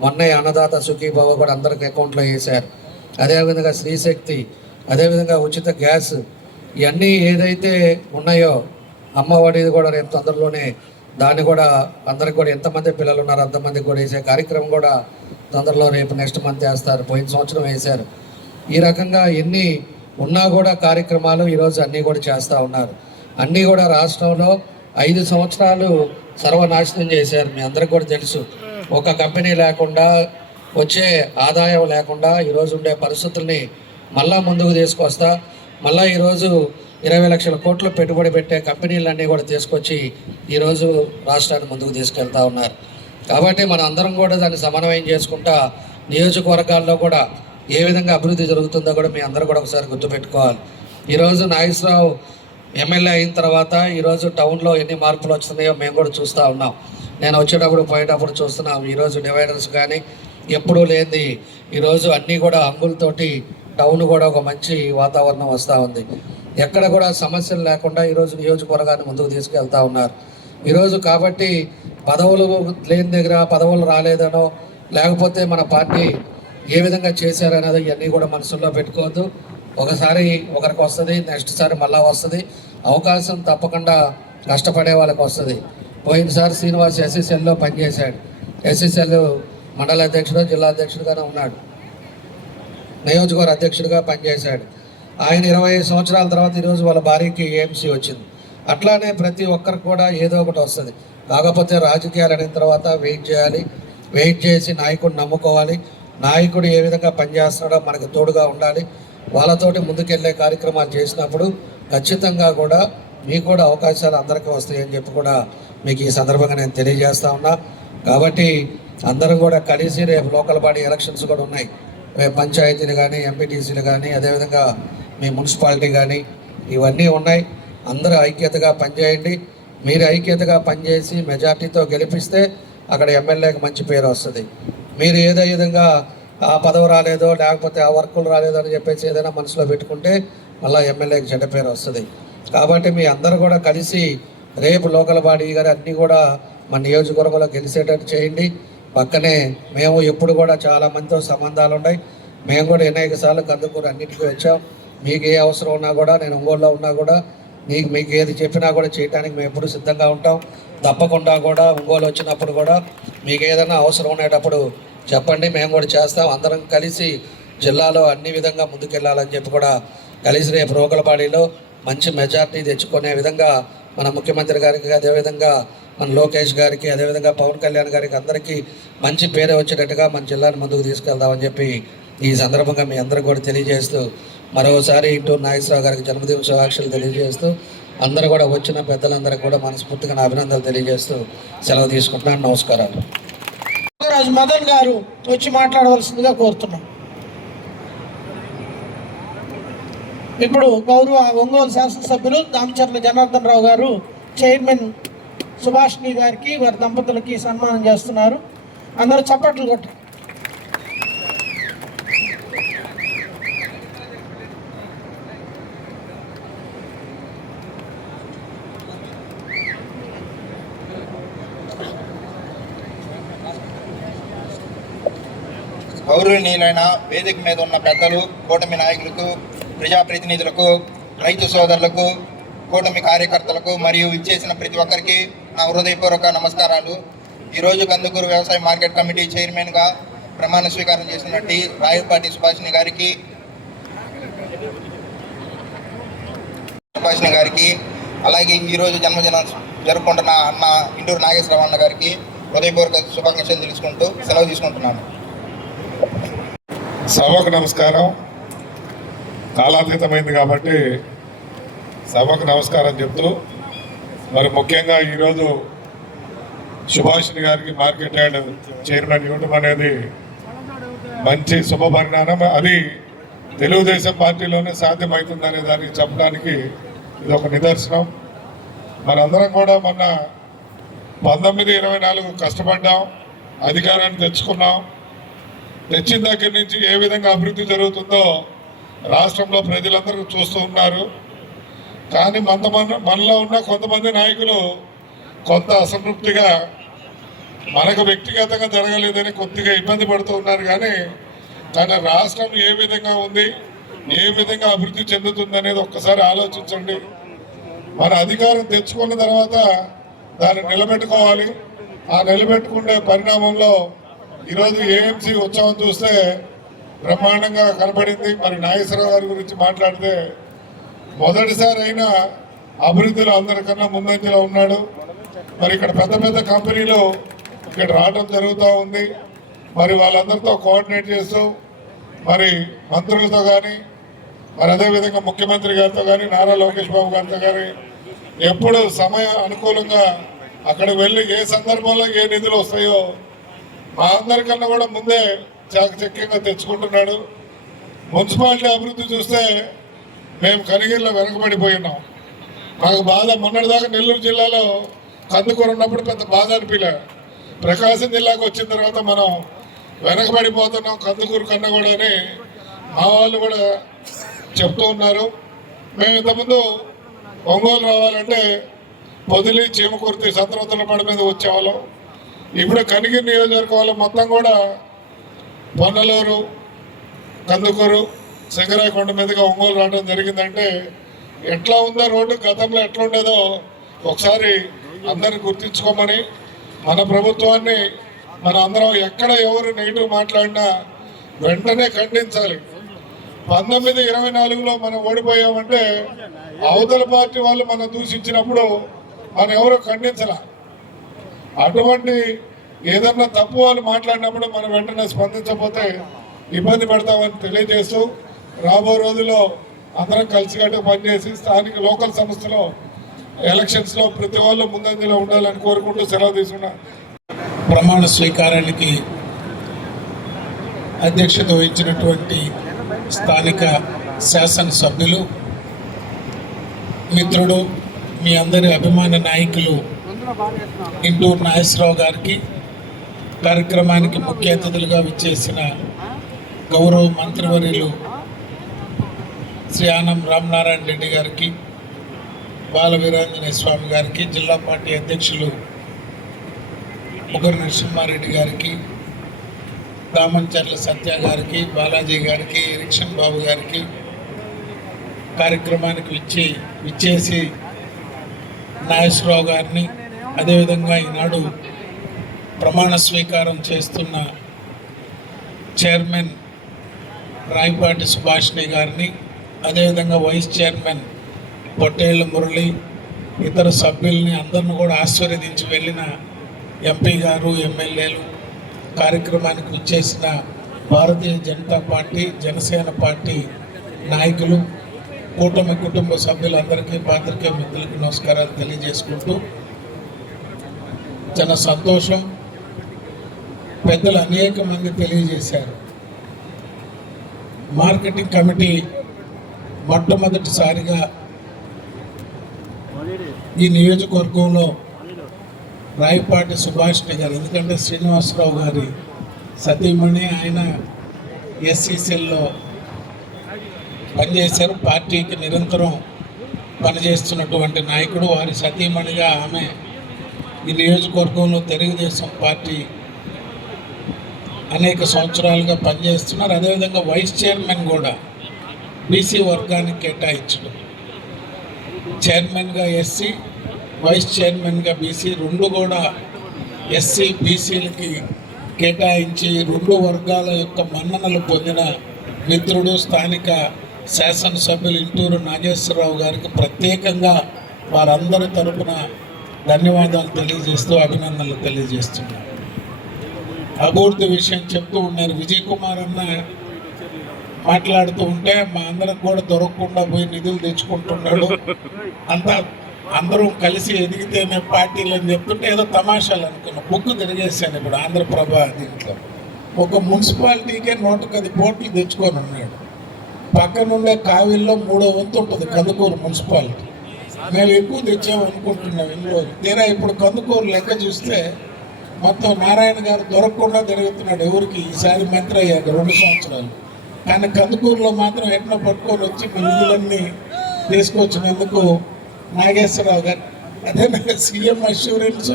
మొన్నే అన్నదాత సుఖీభవ కూడా అందరికి అకౌంట్లో వేశారు. అదేవిధంగా స్త్రీశక్తి, అదేవిధంగా ఉచిత గ్యాస్, ఇవన్నీ ఏదైతే ఉన్నాయో అమ్మఒడి కూడా రేపు తొందరలోనే దాన్ని కూడా అందరికి కూడా ఎంతమంది పిల్లలు ఉన్నారో అంతమందికి కూడా వేసే కార్యక్రమం కూడా తొందరలో రేపు నెక్స్ట్ మంత్ వేస్తారు. పోయిన సంవత్సరం వేశారు. ఈ రకంగా ఎన్ని ఉన్నా కూడా కార్యక్రమాలు ఈరోజు అన్నీ కూడా చేస్తూ ఉన్నారు. అన్నీ కూడా రాష్ట్రంలో 5 సంవత్సరాలు సర్వనాశనం చేశారు. మీ అందరికి కూడా తెలుసు. ఒక కంపెనీ లేకుండా, వచ్చే ఆదాయం లేకుండా ఈరోజు ఉండే పరిస్థితుల్ని మళ్ళా ముందుకు తీసుకొస్తా, మళ్ళీ ఈరోజు 20 లక్షల కోట్లు పెట్టుబడి పెట్టే కంపెనీలన్నీ కూడా తీసుకొచ్చి ఈరోజు రాష్ట్రాన్ని ముందుకు తీసుకెళ్తా ఉన్నారు. కాబట్టి మన అందరం కూడా దాన్ని సమన్వయం చేసుకుంటా నియోజకవర్గాల్లో కూడా ఏ విధంగా అభివృద్ధి జరుగుతుందో కూడా మీ అందరూ కూడా ఒకసారి గుర్తుపెట్టుకోవాలి. ఈరోజు నాగేశ్వరరావు ఎమ్మెల్యే అయిన తర్వాత ఈరోజు టౌన్లో ఎన్ని మార్పులు వస్తున్నాయో మేము కూడా చూస్తూ ఉన్నాం. నేను వచ్చేటప్పుడు పోయేటప్పుడు చూస్తున్నాం. ఈరోజు డివైడర్స్ కానీ ఎప్పుడూ లేనిది ఈరోజు అన్నీ కూడా హంగులతోటి టౌన్ కూడా ఒక మంచి వాతావరణం వస్తూ ఉంది. ఎక్కడ కూడా సమస్యలు లేకుండా ఈరోజు నియోజకవర్గాన్ని ముందుకు తీసుకెళ్తా ఉన్నారు. ఈరోజు కాబట్టి పదవులు లేని దగ్గర పదవులు రాలేదనో, లేకపోతే మన పార్టీ ఏ విధంగా చేశారనేది ఇవన్నీ కూడా మనసులో పెట్టుకోవద్దు. ఒకసారి ఒకరికి వస్తుంది, నెక్స్ట్ సారి మళ్ళా వస్తుంది. అవకాశం తప్పకుండా కష్టపడే వాళ్ళకి వస్తుంది. పోయినసారి శ్రీనివాస్ ఎస్ఎస్ఎల్లో పనిచేశాడు. ఎస్ఎస్ఎల్ మండల అధ్యక్షుడు, జిల్లా అధ్యక్షుడుగానే ఉన్నాడు. నియోజకవర్గ అధ్యక్షుడిగా పనిచేశాడు. ఆయన 25 సంవత్సరాల తర్వాత ఈరోజు వాళ్ళ భార్యకి ఏఎంసీ వచ్చింది. అట్లానే ప్రతి ఒక్కరికి కూడా ఏదో ఒకటి వస్తుంది. కాకపోతే రాజకీయాలు అయిన తర్వాత వెయిట్ చేయాలి. వెయిట్ చేసి నాయకుడిని నమ్ముకోవాలి. నాయకుడు ఏ విధంగా పనిచేస్తున్నాడో మనకు తోడుగా ఉండాలి. వాళ్ళతోటి ముందుకెళ్ళే కార్యక్రమాలు చేసినప్పుడు ఖచ్చితంగా కూడా మీకు కూడా అవకాశాలు అందరికీ వస్తాయని చెప్పి కూడా మీకు ఈ సందర్భంగా నేను తెలియజేస్తా ఉన్నా. కాబట్టి అందరం కూడా కలిసి రేపు లోకల్ బాడీ ఎలక్షన్స్ కూడా ఉన్నాయి. రేపు పంచాయతీలు కానీ, ఎంపీటీసీలు కానీ, అదేవిధంగా మీ మున్సిపాలిటీ కానీ ఇవన్నీ ఉన్నాయి. అందరూ ఐక్యతగా పనిచేయండి. మీరు ఐక్యతగా పనిచేసి మెజార్టీతో గెలిపిస్తే అక్కడ ఎమ్మెల్యేకి మంచి పేరు వస్తుంది. మీరు ఏదో విధంగా ఆ పదవి రాలేదో, లేకపోతే ఆ వర్కులు రాలేదో అని చెప్పేసి ఏదైనా మనసులో పెట్టుకుంటే మళ్ళీ ఎమ్మెల్యేకి చెడ్డ పేరు వస్తుంది. కాబట్టి మీ అందరూ కూడా కలిసి రేపు లోకల్ బాడీ గారు అన్నీ కూడా మన నియోజకవర్గంలో గెలిచేటట్టు చేయండి. పక్కనే మేము ఎప్పుడు కూడా చాలా మందితో సంబంధాలు ఉన్నాయి. మేము కూడా అనేక సార్లు కందుకూరు అన్నింటికి వచ్చాం. మీకు ఏ అవసరం ఉన్నా కూడా, నేను ఒంగోలులో ఉన్నా కూడా మీకు ఏది చెప్పినా కూడా చేయడానికి మేము ఎప్పుడు సిద్ధంగా ఉంటాం. తప్పకుండా కూడా ఒంగోలు వచ్చినప్పుడు కూడా మీకు ఏదైనా అవసరం ఉండేటప్పుడు చెప్పండి, మేము కూడా చేస్తాం. అందరం కలిసి జిల్లాలో అన్ని విధంగా ముందుకెళ్ళాలని చెప్పి కూడా కలిసి రేపు రోకలపాడిలో మంచి మెజార్టీ తెచ్చుకునే విధంగా మన ముఖ్యమంత్రి గారికి, అదేవిధంగా మన లోకేష్ గారికి, అదేవిధంగా పవన్ కళ్యాణ్ గారికి అందరికీ మంచి పేరు వచ్చేటట్టుగా మన జిల్లాని ముందుకు తీసుకెళ్దామని చెప్పి ఈ సందర్భంగా మీ అందరికీ కూడా తెలియజేస్తూ మరోసారి ఇంటూరు నాగేశ్వరరావు గారికి జన్మదిన శుభాకాంక్షలు తెలియజేస్తూ అందరూ కూడా వచ్చిన పెద్దలందరికీ కూడా మనస్ఫూర్తిగా నా అభినందనలు తెలియజేస్తూ సెలవు తీసుకుంటున్నాను. నమస్కారాలు. మదన్ గారు వచ్చి మాట్లాడవలసిందిగా కోరుతున్నాం. ఇప్పుడు గౌరవ ఒంగోలు శాసనసభ్యులు దామచర్ల జనార్దన్ రావు గారు చైర్మన్ సుభాష్ని గారికి, వారి దంపతులకి సన్మానం చేస్తున్నారు. అందరూ చప్పట్లు కొట్టారు. గౌరవనీయులైన వేదిక మీద ఉన్న పెద్దలు, కూటమి నాయకులకు, ప్రజాప్రతినిధులకు, రైతు సోదరులకు, కూటమి కార్యకర్తలకు మరియు ఇచ్చేసిన ప్రతి ఒక్కరికి నా హృదయపూర్వక నమస్కారాలు. ఈరోజు కందుకూరు వ్యవసాయ మార్కెట్ కమిటీ చైర్మన్గా ప్రమాణ స్వీకారం చేసినట్టు రాయపాటి సుభాషిణి గారికి, సుభాషిణి గారికి, అలాగే ఈరోజు జన్మదినం జరుపుకుంటున్న అన్న ఇంటూరు నాగేశ్వరరావు అన్న గారికి హృదయపూర్వక శుభాకాంక్షలు తెలుసుకుంటూ సెలవు తీసుకుంటున్నాను. సభకు నమస్కారం. కాలాతీతమైంది కాబట్టి సభకు నమస్కారం చెప్తూ, మరి ముఖ్యంగా ఈరోజు సుభాషిణి గారికి మార్కెట్ యార్డ్ చైర్మన్ ఇవ్వడం అనేది మంచి శుభ పరిణామం. అది తెలుగుదేశం పార్టీలోనే సాధ్యమవుతుందనే దానికి చెప్పడానికి ఇది ఒక నిదర్శనం. మనందరం కూడా మొన్న 1924 కష్టపడ్డాం, అధికారాన్ని తెచ్చుకున్నాం. తెచ్చిన దగ్గర నుంచి ఏ విధంగా అభివృద్ధి జరుగుతుందో రాష్ట్రంలో ప్రజలందరూ చూస్తూ ఉన్నారు. కానీ మనలో ఉన్న కొంతమంది నాయకులు కొంత అసంతృప్తిగా మనకు వ్యక్తిగతంగా జరగలేదని కొద్దిగా ఇబ్బంది పడుతూ ఉన్నారు. కానీ రాష్ట్రం ఏ విధంగా ఉంది, ఏ విధంగా అభివృద్ధి చెందుతుంది అనేది ఒక్కసారి ఆలోచించండి. మన అధికారం తెచ్చుకున్న తర్వాత దాన్ని నిలబెట్టుకోవాలి. ఆ నిలబెట్టుకునే పరిణామంలో ఈరోజు ఏఎంసీ ఉత్సవం చూస్తే బ్రహ్మాండంగా కనపడింది. మరి నాగేశ్వరరావు గారి గురించి మాట్లాడితే మొదటిసారి అయినా అభివృద్ధిలో అందరికన్నా ముందంజలో ఉన్నాడు. మరి ఇక్కడ పెద్ద పెద్ద కంపెనీలు ఇక్కడ రావడం జరుగుతూ ఉంది. మరి వాళ్ళందరితో కోఆర్డినేట్ చేస్తూ మరి మంత్రులతో కానీ, మరి అదేవిధంగా ముఖ్యమంత్రి గారితో కానీ, నారా లోకేష్ బాబు గారితో కానీ ఎప్పుడు సమయం అనుకూలంగా అక్కడికి వెళ్ళి ఏ సందర్భంలో ఏ నిధులు వస్తాయో మా అందరికన్నా కూడా ముందే చాకచక్యంగా తెచ్చుకుంటున్నాడు. మున్సిపాలిటీ అభివృద్ధి చూస్తే మేము కనిగిరిలో వెనకబడిపోయి ఉన్నాం. మాకు బాధ, మొన్నటిదాకా నెల్లూరు జిల్లాలో కందుకూరు ఉన్నప్పుడు పెద్ద బాధ అనిపించలే. ప్రకాశం జిల్లాకు వచ్చిన తర్వాత మనం వెనకబడిపోతున్నాం కందుకూరు కన్నా కూడా అని మా వాళ్ళు కూడా చెప్తూ ఉన్నారు. మేము ఇంతకుముందు ఒంగోలు రావాలంటే పొదిలి, చీమకుర్తి, సంతనూతలపాడు మీద వచ్చేవాళ్ళం. ఇప్పుడు కనిగిరి నియోజకవర్గంలో మొత్తం కూడా పొన్నలూరు, కందుకూరు, సింగరాయకొండ మీదుగా ఒంగోలు రావడం జరిగిందంటే ఎట్లా ఉందో రోడ్డు, గతంలో ఎట్లా ఉండేదో ఒకసారి అందరిని గుర్తించుకోమని, మన ప్రభుత్వాన్ని మన అందరం ఎక్కడ ఎవరు నెగిటివ్ మాట్లాడినా వెంటనే ఖండించాలి. 1924లో మనం ఓడిపోయామంటే అవతల పార్టీ వాళ్ళు మనం దూషించినప్పుడు మనం ఎవరో ఖండించాల. అటువంటి ఏదన్నా తప్పు వాళ్ళు మాట్లాడినప్పుడు మనం వెంటనే స్పందించకపోతే ఇబ్బంది పడతామని తెలియజేస్తూ, రాబో రోజుల్లో అందరం కలిసికట్టుగా పనిచేసి స్థానిక లోకల్ సంస్థలో ఎలక్షన్స్లో ప్రతి వాళ్ళు ముందంజలో ఉండాలని కోరుకుంటూ సెలవు తీసుకున్నా. ప్రమాణ స్వీకారానికి అధ్యక్షత వహించినటువంటి స్థానిక శాసనసభ్యులు, మిత్రుడు, మీ అందరి అభిమాన నాయకులు ఇంటూరు నాగేశ్వరరావు గారికి, కార్యక్రమానికి ముఖ్య అతిథులుగా విచ్చేసిన గౌరవ మంత్రివర్యులు శ్రీ ఆనం రామనారాయణ రెడ్డి గారికి, బాల వీరాంజనేయ స్వామి గారికి, జిల్లా పార్టీ అధ్యక్షులు ముగ్గురు నరసింహారెడ్డి గారికి, దామంచర్ల సత్య గారికి, బాలాజీ గారికి, ఎరిక్షన్ బాబు గారికి, కార్యక్రమానికి విచ్చేసి నాగేశ్వరరావు గారిని, అదేవిధంగా ఈనాడు ప్రమాణ స్వీకారం చేస్తున్న చైర్మన్ రాయపాటి సుభాషిణి గారిని, అదేవిధంగా వైస్ చైర్మన్ పొట్టేళ్ళ మురళి, ఇతర సభ్యుల్ని అందరిని కూడా ఆశీర్వదించి వెళ్ళిన ఎంపీ గారు, ఎమ్మెల్యేలు, కార్యక్రమానికి విచ్చేసిన భారతీయ జనతా పార్టీ, జనసేన పార్టీ నాయకులు, కూటమి కుటుంబ సభ్యులందరికీ, పాత్రికేయ మిత్రులకు నమస్కారాలు తెలియజేసుకుంటూ, చాలా సంతోషం. పెద్దలు అనేక మంది తెలియజేశారు. మార్కెటింగ్ కమిటీ మొట్టమొదటిసారిగా ఈ నియోజకవర్గంలో రాయపాటి సుభాషిణి గారు, ఎందుకంటే శ్రీనివాసరావు గారి సతీమణి, ఆయన ఎస్సీసీల్లో పనిచేశారు. పార్టీకి నిరంతరం పనిచేస్తున్నటువంటి నాయకుడు. వారి సతీమణిగా ఆమె ఈ నియోజకవర్గంలో తెలుగుదేశం పార్టీ అనేక సంవత్సరాలుగా పనిచేస్తున్నారు. అదేవిధంగా వైస్ చైర్మన్ కూడా బీసీ వర్గానికి కేటాయించడం, చైర్మన్గా ఎస్సీ, వైస్ చైర్మన్గా బీసీ, రెండు కూడా ఎస్సీ బీసీలకి కేటాయించి రెండు వర్గాల యొక్క మన్ననలు పొందిన మిత్రుడు, స్థానిక శాసనసభ్యులు ఇంటూరు నాగేశ్వరరావు గారికి ప్రత్యేకంగా వారందరి తరపున ధన్యవాదాలు తెలియజేస్తూ అభినందనలు తెలియజేస్తున్నాను. అభివృద్ధి విషయం చెప్తూ ఉన్నారు. విజయ్ కుమార్ అన్న మాట్లాడుతూ ఉంటే మా అందరికి కూడా దొరకకుండా పోయి నిధులు తెచ్చుకుంటున్నాడు, అంతా అందరం కలిసి ఎదిగితేనే పార్టీలు అని చెప్తుంటే ఏదో తమాషాలు అనుకున్నాం. బుక్ తిరిగేసాను ఇప్పుడు ఆంధ్రప్రభ దీంట్లో. ఒక మున్సిపాలిటీకే 110 కోట్లు తెచ్చుకొని ఉన్నాడు. పక్కనుండే కావిల్లో 3వ వంతు ఉంటుంది కందుకూరు మున్సిపాలిటీ. మేము ఎక్కువ తెచ్చాము అనుకుంటున్నాం ఇందులో. తీరా ఇప్పుడు కందుకూరు లెక్క చూస్తే మొత్తం నారాయణ గారు దొరకకుండా తిరుగుతున్నాడు. ఎవరికి ఈసారి మంత్రి అయ్యాక 2 సంవత్సరాలు. కానీ కందుకూరులో మాత్రం ఎట్లా పట్టుకొని వచ్చి నిధులన్నీ తీసుకొచ్చినందుకు నాగేశ్వరరావు గారు. అదే సీఎం అష్యూరెన్స్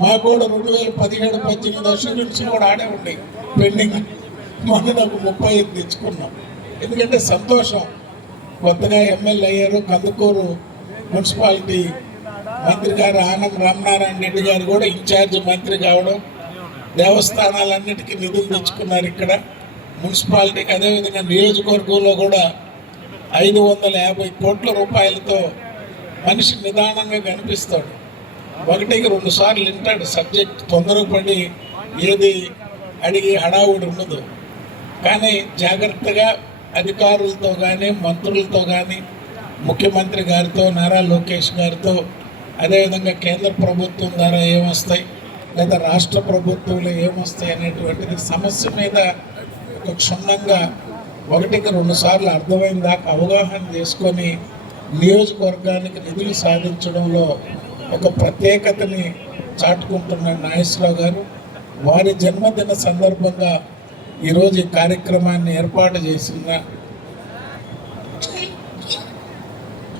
మాకు కూడా 2017-18 అష్యూరెన్స్ కూడా ఆడే ఉండే పెండింగ్. మొన్న నాకు 35 తెచ్చుకున్నాం. ఎందుకంటే సంతోషం, కొత్తగా ఎమ్మెల్యే అయ్యారు. కందుకూరు మున్సిపాలిటీ మంత్రి గారు ఆనం రామనారాయణ రెడ్డి గారు కూడా ఇన్ఛార్జ్ మంత్రి కావడం, దేవస్థానాలన్నిటికీ నిధులు తెచ్చుకున్నారు ఇక్కడ మున్సిపాలిటీకి. అదేవిధంగా నియోజకవర్గంలో కూడా 550 కోట్ల రూపాయలతో మనిషి నిదానంగా కనిపిస్తాడు. 1కి 2 సార్లు వింటాడు సబ్జెక్ట్. తొందరపడి ఏది అడిగి హడావుడి ఉండదు. కానీ జాగ్రత్తగా అధికారులతో కానీ మంత్రులతో కానీ ముఖ్యమంత్రి గారితో నారా లోకేష్ గారితో, అదేవిధంగా కేంద్ర ప్రభుత్వం ద్వారా ఏమొస్తాయి లేదా రాష్ట్ర ప్రభుత్వంలో ఏమొస్తాయి అనేటువంటిది సమస్య మీద ఒక క్షుణ్ణంగా 1కి 2 సార్లు అర్థమైన దాకా అవగాహన చేసుకొని నియోజకవర్గానికి నిధులు సాధించడంలో ఒక ప్రత్యేకతని చాటుకుంటున్నాడు నాగేశ్వరరావు గారు. వారి జన్మదిన సందర్భంగా ఈరోజు ఈ కార్యక్రమాన్ని ఏర్పాటు చేసిన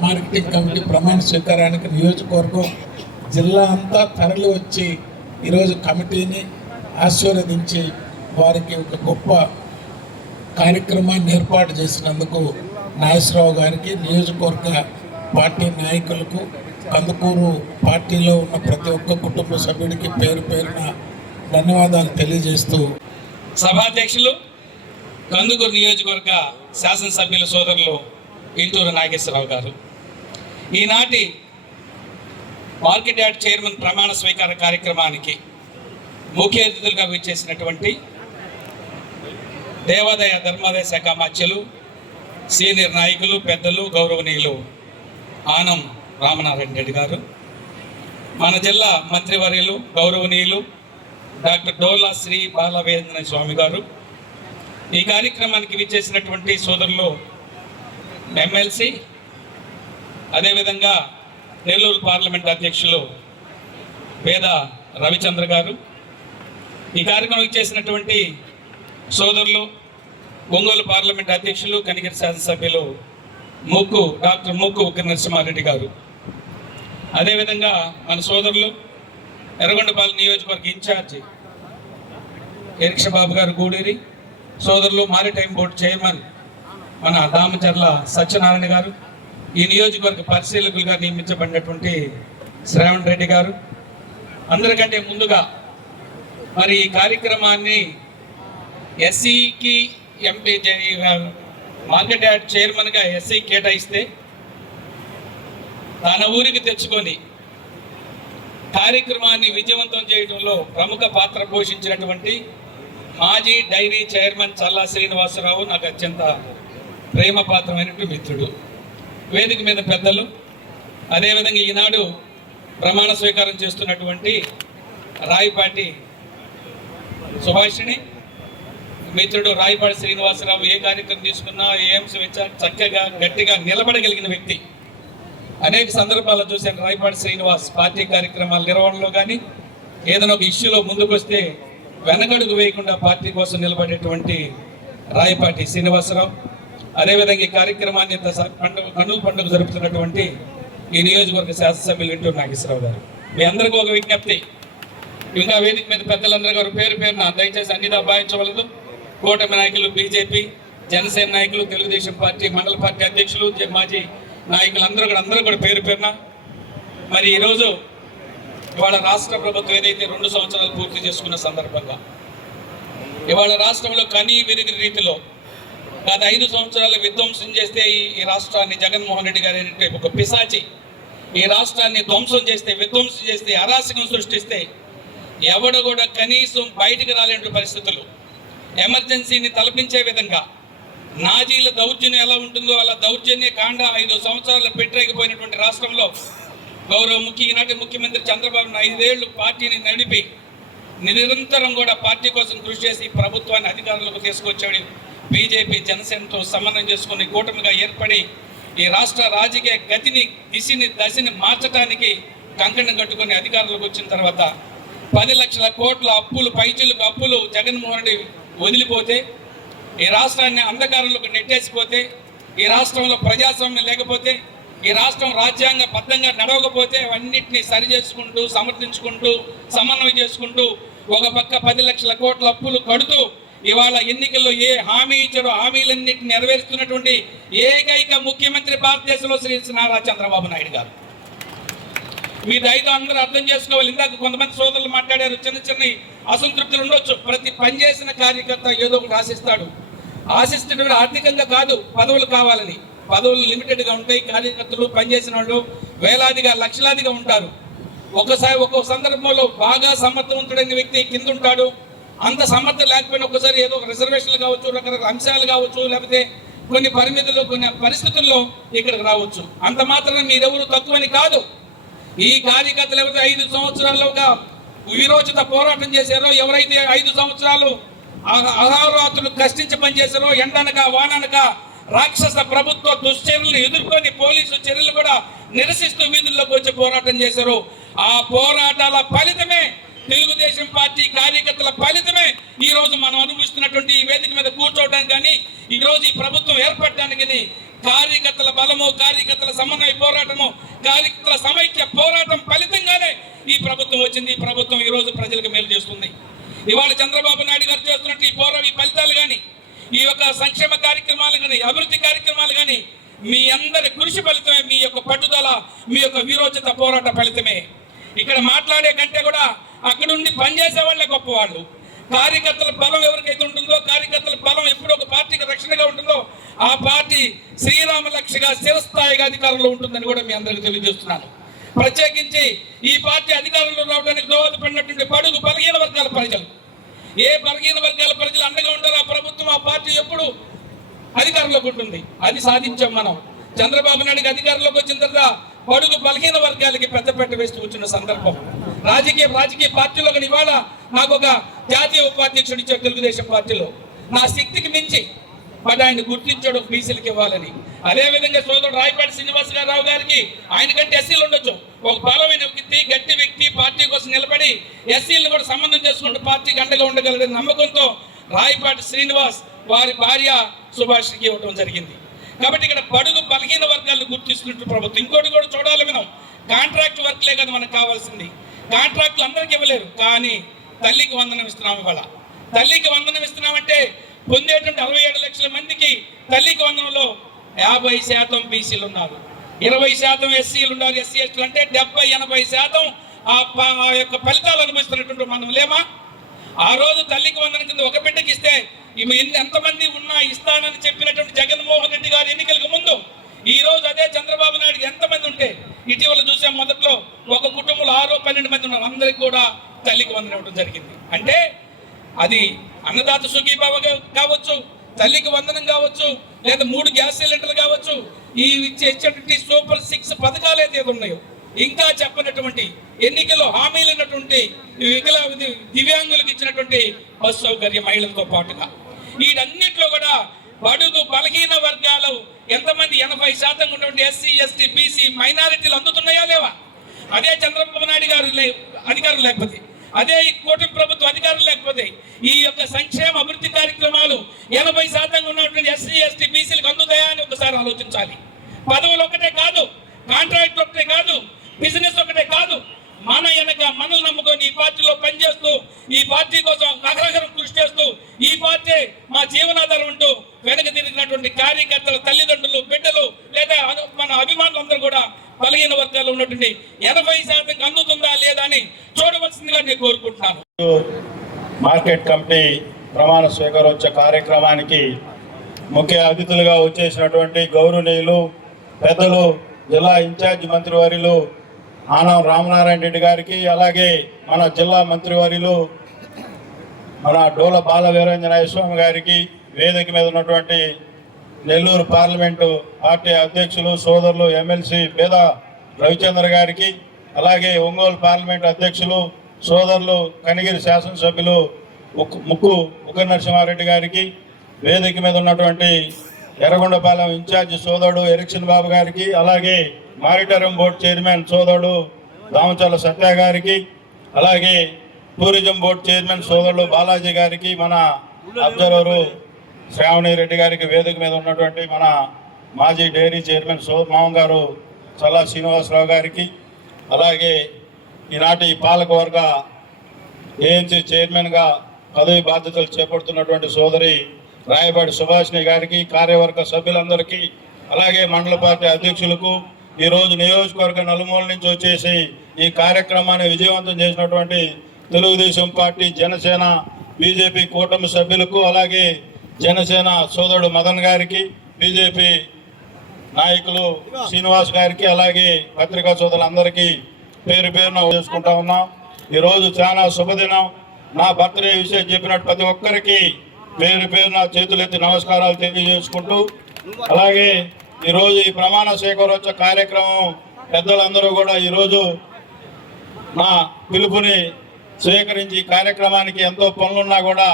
మార్కెటింగ్ కమిటీ ప్రమాణ స్వీకారానికి నియోజకవర్గం జిల్లా అంతా తరలి వచ్చి ఈరోజు కమిటీని ఆశీర్వదించి వారికి ఒక గొప్ప కార్యక్రమాన్ని ఏర్పాటు చేసినందుకు నాగేశ్వరరావు గారికి, నియోజకవర్గ పార్టీ నాయకులకు, కందుకూరు పార్టీలో ఉన్న ప్రతి ఒక్క కుటుంబ సభ్యుడికి పేరు పేరున ధన్యవాదాలు తెలియజేస్తూ, సభాధ్యక్షులు కందుకూరు నియోజకవర్గ శాసనసభ్యుల సోదరులు ఇంటూరు నాగేశ్వరరావు గారు, ఈనాటి మార్కెట్ యార్డ్ చైర్మన్ ప్రమాణ స్వీకార కార్యక్రమానికి ముఖ్య అతిథులుగా విచ్చేసినటువంటి దేవాదాయ ధర్మాదాయ శాఖ మధ్యలు, సీనియర్ నాయకులు, పెద్దలు, గౌరవనీయులు ఆనం రామనారాయణ రెడ్డి గారు, మన జిల్లా మంత్రివర్యులు గౌరవనీయులు డాక్టర్ డోలా శ్రీ బాలవేంద్ర స్వామి గారు, ఈ కార్యక్రమానికి విచ్చేసినటువంటి సోదరులు ఎమ్మెల్సీ, అదేవిధంగా నెల్లూరు పార్లమెంట్ అధ్యక్షులు వేద రవిచంద్ర గారు, ఈ కార్యక్రమం ఇచ్చేసినటువంటి సోదరులు ఒంగోలు పార్లమెంట్ అధ్యక్షులు కనిగిరి శాసనసభ్యులు డాక్టర్ ముక్కు ఉగ్ర నరసింహారెడ్డి గారు, అదేవిధంగా మన సోదరులు ఎర్రగొండపాలెం నియోజకవర్గ ఇన్ఛార్జి ఎరిక్ష బాబు గారు గూడూరి, సోదరులు మారిటైమ్ బోర్డు చైర్మన్ మన దామచర్ల సత్యనారాయణ గారు, ఈ నియోజకవర్గ పరిశీలకులుగా నియమించబడినటువంటి శ్రావణ్ రెడ్డి గారు, అందరికంటే ముందుగా మరి ఈ కార్యక్రమాన్ని ఎస్సీకి ఎంపీ మార్కెట్ యార్డ్ చైర్మన్గా ఎస్సీ కేటాయిస్తే తన ఊరికి తెచ్చుకొని కార్యక్రమాన్ని విజయవంతం చేయడంలో ప్రముఖ పాత్ర పోషించినటువంటి మాజీ డైరీ చైర్మన్ చల్లా శ్రీనివాసరావు నాకు అత్యంత ప్రేమపాత్రమైనటువంటి మిత్రుడు, వేదిక మీద పెద్దలు, అదేవిధంగా ఈనాడు ప్రమాణ స్వీకారం చేస్తున్నటువంటి రాయపాటి సుభాషిణి మిత్రుడు రాయపాటి శ్రీనివాసరావు, ఏ కార్యక్రమం తీసుకున్నా ఏ అంశం ఇచ్చా చక్కగా గట్టిగా నిలబడగలిగిన వ్యక్తి. అనేక సందర్భాల్లో చూశాను రాయపాటి శ్రీనివాస్ పార్టీ కార్యక్రమాల నిర్వహణలో కానీ ఏదైనా ఒక ఇష్యూలో ముందుకు వస్తే వెనకడుగు వేయకుండా పార్టీ కోసం నిలబడేటువంటి రాయపాటి శ్రీనివాసరావు, అదేవిధంగా ఈ కార్యక్రమాన్ని కన్నుల పండుగ జరుపుతున్నటువంటి ఈ నియోజకవర్గ శాసనసభ్యులు ఇంటూరు నాగేశ్వరరావు గారు, మీ అందరికీ ఒక విజ్ఞప్తి, ఇంకా వేదిక మీద పెద్దలందరూ గారు పేరు పేరున దయచేసి అన్ని దబాయించవలదు. కూటమి నాయకులు, బీజేపీ, జనసేన నాయకులు, తెలుగుదేశం పార్టీ మండల పార్టీ అధ్యక్షులు, మాజీ నాయకులు అందరూ కూడా పేరు పేరున మరి ఈరోజు ఇవాళ రాష్ట్ర ప్రభుత్వం ఏదైతే 2 సంవత్సరాలు పూర్తి చేసుకున్న సందర్భంగా ఇవాళ రాష్ట్రంలో కనీ విరిగిన రీతిలో గత 5 సంవత్సరాలు విధ్వంసం చేస్తే ఈ రాష్ట్రాన్ని జగన్మోహన్ రెడ్డి గారు ఏంటంటే ఒక పిశాచి ఈ రాష్ట్రాన్ని ధ్వంసం చేస్తే, విధ్వంసం చేస్తే, అరాచకం సృష్టిస్తే ఎవడు కూడా కనీసం బయటికి రాలేని పరిస్థితులు, ఎమర్జెన్సీని తలపించే విధంగా నాజీల దౌర్జన్యం ఎలా ఉంటుందో అలా దౌర్జన్య కాండ 5 సంవత్సరాలు పెట్టరేగిపోయినటువంటి రాష్ట్రంలో ఈనాటి ముఖ్యమంత్రి చంద్రబాబు 5 ఏళ్లు పార్టీని నడిపి నిరంతరం కూడా పార్టీ కోసం కృషి చేసి ప్రభుత్వాన్ని అధికారంలోకి తీసుకొచ్చాడు. బీజేపీ జనసేనతో సమన్వయం చేసుకుని కూటమిగా ఏర్పడి ఈ రాష్ట్ర రాజకీయ గతిని, దశని మార్చడానికి కంకణం కట్టుకుని అధికారంలోకి వచ్చిన తర్వాత 10 లక్షల కోట్ల అప్పులు, పైచిలకు అప్పులు జగన్మోహన్ రెడ్డి వదిలిపోతే, ఈ రాష్ట్రాన్ని అంధకారంలోకి నెట్టేసిపోతే, ఈ రాష్ట్రంలో ప్రజాస్వామ్యం లేకపోతే, ఈ రాష్ట్రం రాజ్యాంగబద్ధంగా నడవకపోతే అవన్నింటినీ సరి చేసుకుంటూ, సమర్థించుకుంటూ, సమన్వయం చేసుకుంటూ ఒక పక్క 10 లక్షల కోట్ల అప్పులు కడుతూ ఇవాళ ఎన్నికల్లో ఏ హామీ ఇచ్చారో హామీలన్నింటినీ నెరవేరుస్తున్నటువంటి ఏకైక ముఖ్యమంత్రి భారతదేశంలో శ్రీ నారా చంద్రబాబు నాయుడు గారు. మీ దయతో అందరూ అర్థం చేసుకోవాలి. ఇందాక కొంతమంది సోదరులు మాట్లాడారు, చిన్న అసంతృప్తులు ఉండొచ్చు. ప్రతి పనిచేసిన కార్యకర్త ఏదో ఒకటి ఆశిస్తాడు. ఆశిస్తున్నప్పుడు ఆర్థికంగా కాదు, పదవులు కావాలని. పదవులు లిమిటెడ్గా ఉంటాయి. కార్యకర్తలు పనిచేసిన వాళ్ళు వేలాదిగా, లక్షలాదిగా ఉంటారు. ఒక్కో సందర్భంలో బాగా సమర్థవంతుడైన వ్యక్తి కింద ఉంటాడు. అంత సమర్థం లేకపోయినా ఒక్కసారి ఏదో ఒక రిజర్వేషన్లు కావచ్చు, రకరకాల అంశాలు కావచ్చు, లేకపోతే కొన్ని పరిమితులు, కొన్ని పరిస్థితుల్లో ఇక్కడికి రావచ్చు. అంత మాత్రం మీరెవరు తక్కువని కాదు. ఈ కార్యకర్తలు ఎవరైతే 5 సంవత్సరాలుగా విరోచిత పోరాటం చేశారో, ఎవరైతే 5 సంవత్సరాలు అహోరాత్రులు కష్టించి పనిచేశారో, ఎండనక వాననక రాక్షస ప్రభుత్వ దుశ్చర్యలను ఎదుర్కొని పోలీసు చర్యలు కూడా నిరసిస్తూ వీధుల్లోకి వచ్చి పోరాటం చేశారు. ఆ పోరాటాల ఫలితమే, తెలుగుదేశం పార్టీ కార్యకర్తల ఫలితమే ఈ రోజు మనం అనుభవిస్తున్నటువంటి ఈ వేదిక మీద కూర్చోవడానికి కానీ, ఈ రోజు ఈ ప్రభుత్వం ఏర్పడడానికి కార్యకర్తల బలము, కార్యకర్తల సమన్వయ పోరాటము, కార్యకర్తల సమైక్య పోరాటం ఫలితంగానే ఈ ప్రభుత్వం వచ్చింది. ఈ ప్రభుత్వం ఈ రోజు ప్రజలకు మేలు చేస్తుంది. ఇవాళ చంద్రబాబు నాయుడు గారు చేస్తున్నట్టు ఈ ఫలితాలు కానీ, ఈ యొక్క సంక్షేమ కార్యక్రమాలు కానీ, అభివృద్ధి కార్యక్రమాలు కానీ మీ అందరి కృషి ఫలితమే, మీ యొక్క పట్టుదల, మీ యొక్క విరోచిత పోరాట ఫలితమే. ఇక్కడ మాట్లాడే కంటే కూడా అక్కడ ఉండి పనిచేసే వాళ్ళే గొప్పవాళ్ళు. కార్యకర్తల బలం ఎవరికైతే ఉంటుందో, కార్యకర్తల బలం ఎప్పుడు ఒక పార్టీకి రక్షణగా ఉంటుందో ఆ పార్టీ శ్రీరామ లక్ష్యగా, చిరస్థాయిగా అధికారంలో ఉంటుందని కూడా మీ అందరికీ తెలియజేస్తున్నాను. ప్రత్యేకించి ఈ పార్టీ అధికారంలో రావడానికి దోహదపడినటువంటి బడుగు బలహీన వర్గాల ప్రజలు, ఏ బలహీన వర్గాల ప్రజలు అండగా ఉంటారో ఆ ప్రభుత్వం, ఆ పార్టీ ఎప్పుడు అధికారంలోకి ఉంటుంది. అది సాధించాం మనం. చంద్రబాబు నాయుడు అధికారంలోకి వచ్చిన తర్వాత బడుగు బలహీన వర్గాలకి పెద్దపీట వేస్తూ వచ్చిన సందర్భం. రాజకీయ పార్టీలో కానీ ఇవాళ నాకు ఒక జాతీయ ఉపాధ్యక్షుడు ఇచ్చాడు తెలుగుదేశం పార్టీలో. నా శక్తికి మించి మరి ఆయన గుర్తించాడు బీసీలకు ఇవ్వాలని. అదేవిధంగా సోదరుడు రాయపాటి శ్రీనివాసరావు గారికి ఆయనకంటే ఎస్సీలు ఉండొచ్చు. ఒక బలమైన వ్యక్తి, గట్టి వ్యక్తి, పార్టీ కోసం నిలబడి ఎస్సీలను కూడా సంబంధం చేసుకుంటూ పార్టీకి అండగా ఉండగలడని నమ్మకంతో రాయపాటి శ్రీనివాస్ వారి భార్య సుభాష్కి ఇవ్వడం జరిగింది. కాబట్టి ఇక్కడ బడుగు బలహీన వర్గాలను గుర్తిస్తున్నట్టు ప్రభుత్వం. ఇంకోటి కూడా చూడాలి మనం, కాంట్రాక్ట్ వర్క్లే కదా మనకు కావాల్సింది. కాంట్రాక్టులు అందరికి ఇవ్వలేరు, కానీ తల్లికి వందనం ఇస్తున్నాం. ఇవాళ తల్లికి వందనం ఇస్తున్నామంటే పొందేటువంటి 67 లక్షల మందికి తల్లికి వందనంలో 50% బీసీలు ఉన్నారు, 20% ఎస్సీలు ఉన్నారు. ఎస్సీ ఎస్టీలు అంటే 70-80% ఆ యొక్క ఫలితాలు అనుభవిస్తున్నటువంటి మనం లేమా? ఆ రోజు తల్లికి వందనం కింద ఒక బిడ్డకి ఇస్తే ఎంతమంది ఉన్నా ఇస్తానని చెప్పినటువంటి జగన్మోహన్ రెడ్డి గారు ఎన్నికలకు ముందు, ఈ రోజు అదే చంద్రబాబు నాయుడు ఎంతమంది ఉంటే ఇటీవల చూసాం, మొదట్లో ఒక కుటుంబంలో 6-12 మంది ఉన్నారు, అందరికి కూడా తల్లికి వందనం ఇవ్వడం జరిగింది. అంటే అది అన్నదాత సుఖీభావ కావచ్చు, తల్లికి వందనం కావచ్చు, లేదా 3 గ్యాస్ సిలిండర్లు కావచ్చు, ఈ ఇచ్చేటువంటి సూపర్ 6 పథకాలు ఏదైతే ఉన్నాయో, ఇంకా చెప్పినటువంటి ఎన్నికల్లో హామీలు ఉన్నటువంటి దివ్యాంగులకు ఇచ్చినటువంటి బస్సు సౌకర్యం మహిళలతో పాటుగా వీటన్నిటిలో కూడా బడుగు బలహీన వర్గాలు ఎంతమంది 80% ఉన్నటువంటి ఎస్సీ ఎస్టీ బీసీ మైనారిటీలు అందుతున్నాయా లేవా? అదే చంద్రబాబు నాయుడు గారు అధికారం లేకపోతే, అదే కూటమి ప్రభుత్వం అధికారం లేకపోతే ఈ యొక్క సంక్షేమ అభివృద్ధి కార్యక్రమాలు 80% ఉన్నటువంటి ఎస్సీ ఎస్టీ బీసీలకు అందుతాయా అని ఒకసారి ఆలోచించాలి. పదవులు ఒకటే కాదు, కాంట్రాక్ట్ ఒకటే కాదు, బిజినెస్ ఒకటే కాదు, మనల్ని నమ్ముకొని ఈ పార్టీలో పనిచేస్తూ, ఈ పార్టీ కోసం అగ్రహరం కృషి చేస్తూ, ఈ పార్టీ మా జీవనాధారం ఉంటూ వెనక తిరిగినటువంటి కార్యకర్తల తల్లిదండ్రులు, బిడ్డలు, లేదా మన అభిమానులందరూ కూడా బలహీన వర్గాల్లో ఉన్నటువంటి 80% అందుతుందా లేదా అని చూడవలసిందిగా నేను కోరుకుంటున్నాను. మార్కెట్ కమిటీ ప్రమాణ స్వీకారోత్సవ కార్యక్రమానికి ముఖ్య అతిథులుగా వచ్చేసినటువంటి గౌరవనీయులు పెద్దలు జిల్లా ఇన్ఛార్జ్ మంత్రివర్యులు ఆనం రామనారాయణ రెడ్డి గారికి, అలాగే మన జిల్లా మంత్రివర్యులు మన డోల బాల వీరాంజనేయ స్వామి గారికి, వేదిక మీద ఉన్నటువంటి నెల్లూరు పార్లమెంటు పార్టీ అధ్యక్షులు సోదరులు ఎమ్మెల్సీ పేద రవిచంద్ర గారికి, అలాగే ఒంగోలు పార్లమెంటు అధ్యక్షులు సోదరులు కనిగిరి శాసనసభ్యులు ముక్కు నరసింహారెడ్డి గారికి, వేదిక మీద ఉన్నటువంటి ఎర్రగొండపాలెం ఇన్ఛార్జ్ సోదరుడు ఎరిక్షన్ బాబు గారికి, అలాగే మానిటరింగ్ బోర్డు చైర్మన్ సోదరుడు దామచల్ల సత్య గారికి, అలాగే టూరిజం బోర్డు చైర్మన్ సోదరుడు బాలాజీ గారికి, మన అబ్జర్వరు శ్రావణి రెడ్డి గారికి, వేదిక మీద ఉన్నటువంటి మన మాజీ డైరీ చైర్మన్ మామ గారు చల్లా శ్రీనివాసరావు గారికి, అలాగే ఈనాటి పాలకవర్గ ఏఎంసీ చైర్మన్గా పదవి బాధ్యతలు చేపడుతున్నటువంటి సోదరి రాయపాటి సుభాషిణి గారికి, కార్యవర్గ సభ్యులందరికీ, అలాగే మండల పార్టీ అధ్యక్షులకు, ఈరోజు నియోజకవర్గ నలుమూల నుంచి వచ్చేసి ఈ కార్యక్రమాన్ని విజయవంతం చేసినటువంటి తెలుగుదేశం పార్టీ, జనసేన, బీజేపీ కూటమి సభ్యులకు, అలాగే జనసేన సోదరుడు మదన్ గారికి, బీజేపీ నాయకులు శ్రీనివాస్ గారికి, అలాగే పత్రికా సోదరులందరికీ పేరు పేరున చేసుకుంటా ఉన్నాం. ఈరోజు చాలా శుభదినం. నా బర్త్డే విషయం చెప్పినట్టు ప్రతి ఒక్కరికి పేరు పేరున చేతులెత్తి నమస్కారాలు తెలియజేసుకుంటూ, అలాగే ఈరోజు ఈ ప్రమాణ స్వీకారోత్సవ కార్యక్రమం పెద్దలందరూ కూడా ఈరోజు నా పిలుపుని స్వీకరించి కార్యక్రమానికి ఎంతో పనులున్నా కూడా